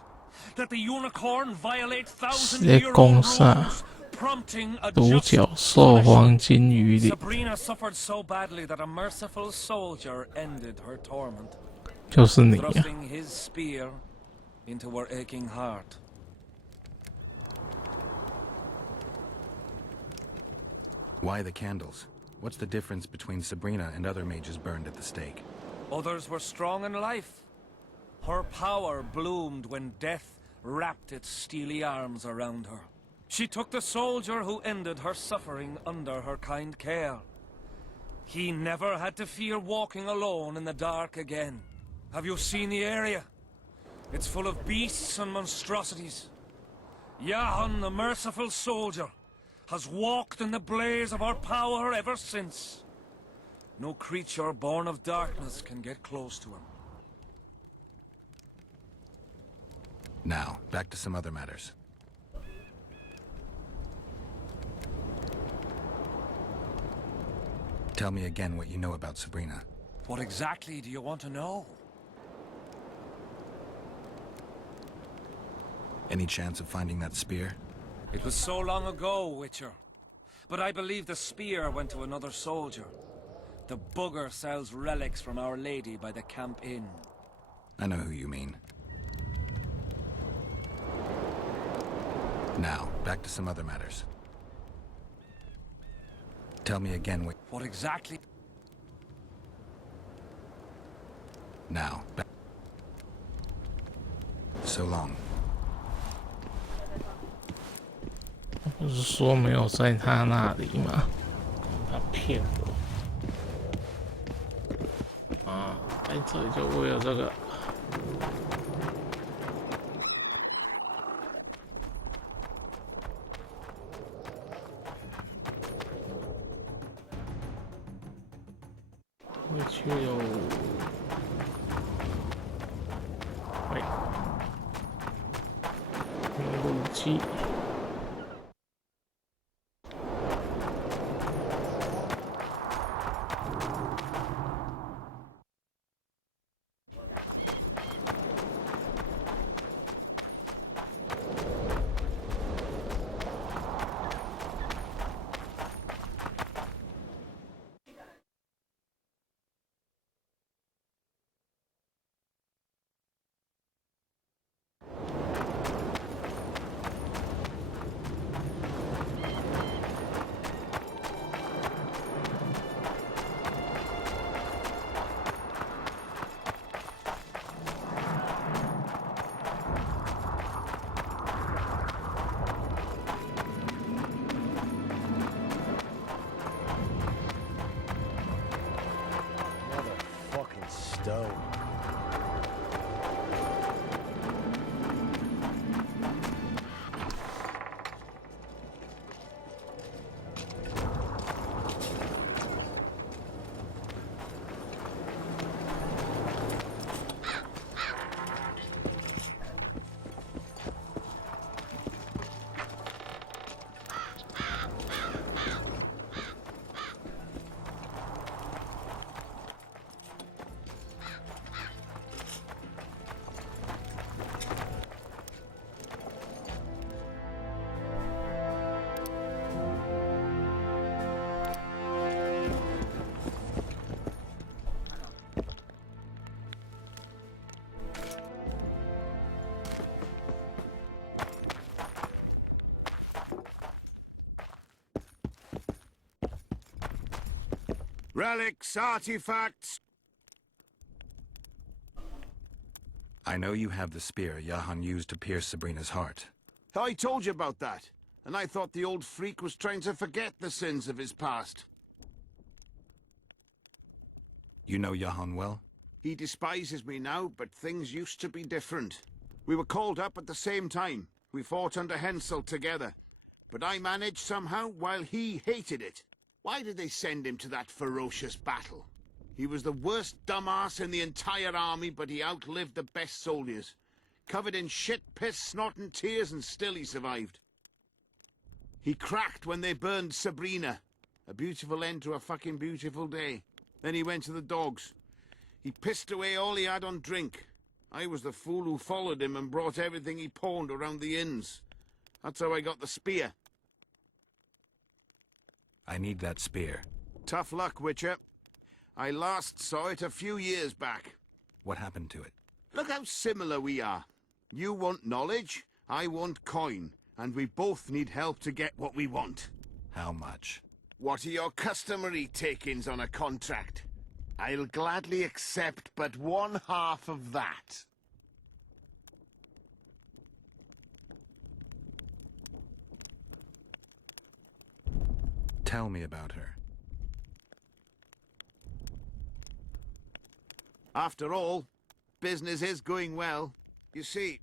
Let the unicorn violate 1,000-year-old rules, prompting a 独 just 角兽黄金鱼鳞 Sabrina suffered so badly that a merciful soldier ended her torment, 就是你啊 thrusting his spear into her aching heart. Why the candles? What's the difference between Sabrina and other mages burned at the stake? Others were strong in life. Her power bloomed when death wrapped its steely arms around her. She took the soldier who ended her suffering under her kind care. He never had to fear walking alone in the dark again. Have you seen the area? It's full of beasts and monstrosities. Jahan, the merciful soldier, has walked in the blaze of our power ever since. No creature born of darkness can get close to him. Now, back to some other matters. Tell me again what you know about Sabrina. What exactly do you want to know? Any chance of finding that spear? It was so long ago, Witcher. But I believe the spear went to another soldier. The bugger sells relics from Our Lady by the Camp Inn. I know who you mean. Now, back to some other matters. Tell me again what... What exactly? Now, back... So long. 不是说没有在他那里吗？他骗我啊！在这里就为了这个。回去喽。喂，武器。 Stone. Relics, artifacts. I know you have the spear Jahan used to pierce Sabrina's heart. I told you about that, and I thought the old freak was trying to forget the sins of his past. You know Jahan well? He despises me now, but things used to be different. We were called up at the same time. We fought under Hensel together. But I managed somehow while he hated it. Why did they send him to that ferocious battle? He was the worst dumbass in the entire army, but he outlived the best soldiers. Covered in shit, piss, snot and tears, and still he survived. He cracked when they burned Sabrina. A beautiful end to a fucking beautiful day. Then he went to the dogs. He pissed away all he had on drink. I was the fool who followed him and brought everything he pawned around the inns. That's how I got the spear. I need that spear. Tough luck, Witcher. I last saw it a few years back. What happened to it? Look how similar we are. You want knowledge, I want coin, and we both need help to get what we want. How much? What are your customary takings on a contract? I'll gladly accept but 1/2 of that. Tell me about her. After all, business is going well. You see,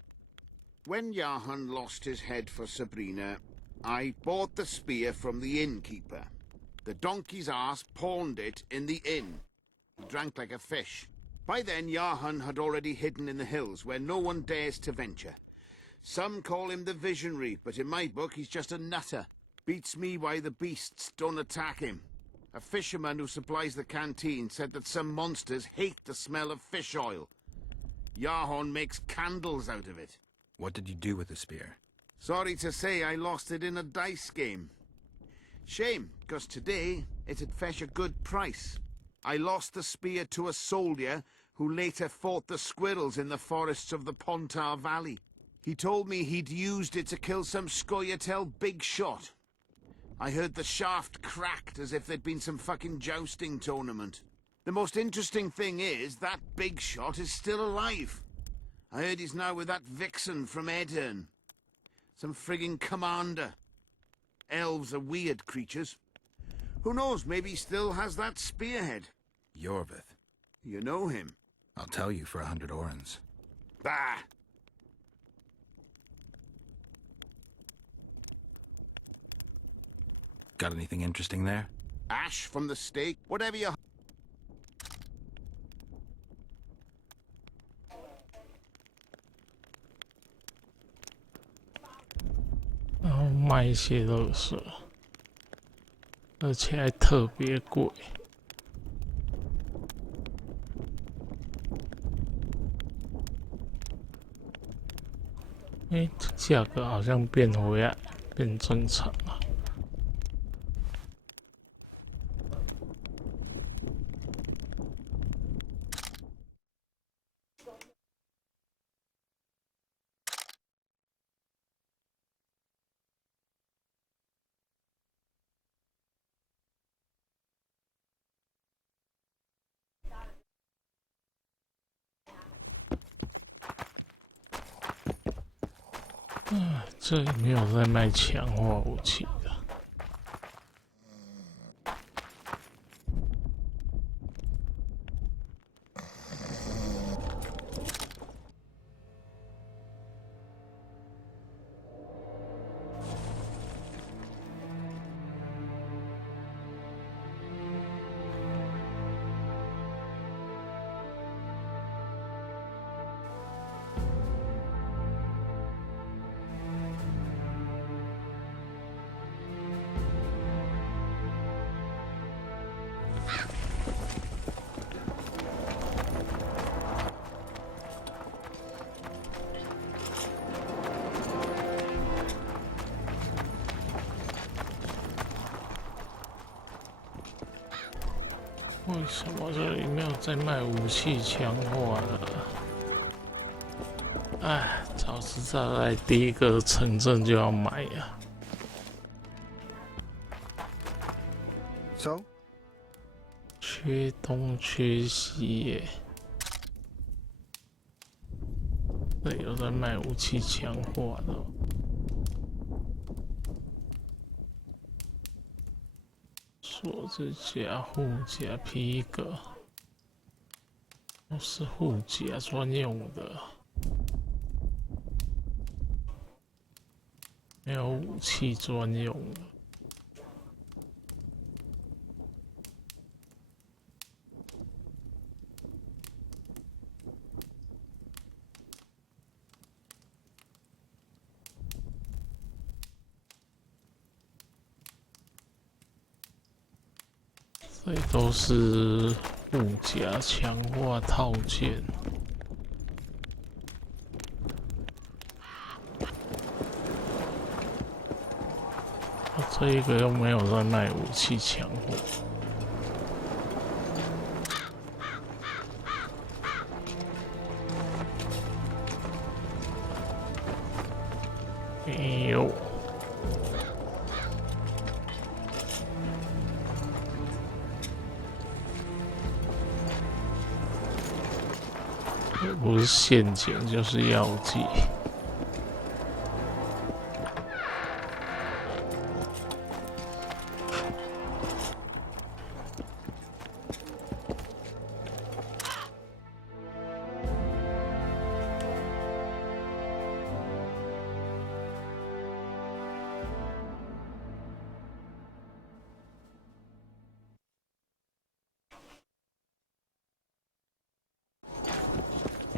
when Johann lost his head for Sabrina, I bought the spear from the innkeeper. The donkey's ass pawned it in the inn. He drank like a fish. By then, Johann had already hidden in the hills, where no one dares to venture. Some call him the Visionary, but in my book, he's just a nutter. Beats me why the beasts don't attack him. A fisherman who supplies the canteen said that some monsters hate the smell of fish oil. Johann makes candles out of it. What did you do with the spear? Sorry to say I lost it in a dice game. Shame, because today it'd fetch a good price. I lost the spear to a soldier who later fought the squirrels in the forests of the Pontar Valley. He told me he'd used it to kill some Scoia'tael big shot. I heard the shaft cracked as if there'd been some fucking jousting tournament. The most interesting thing is that big shot is still alive. I heard he's now with that vixen from Edirn. Some frigging commander. Elves are weird creatures. Who knows, maybe he still has that spearhead. Yorvith. You know him? I'll tell you for 100 orens. Bah! Got anything interesting there? Ash from the stake, whatever you...然后卖一些垃圾，而且还特别贵。价格好像变回来，变正常了。这里没有在卖强化武器的。为什么这里没有在卖武器强化的？哎，早知道在第一个城镇就要买呀。So? 缺东缺西耶，这里有在卖武器强化的。锁子甲、护甲、皮革，都是护甲专用的，没有武器专用的。这里都是护甲强化套件。这一个又没有在卖武器强化。没有。不是陷阱就是药剂。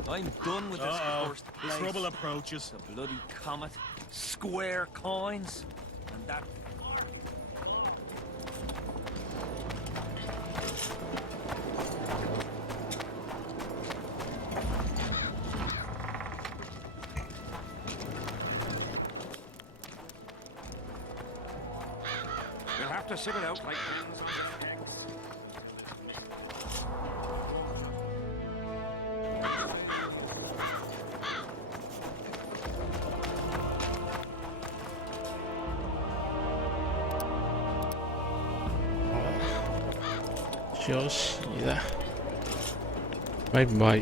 I'm done with this cursed place. Trouble approaches. The bloody comet, square coins, and that. You'll have to sit it out like things on the decks.休息了，拜拜。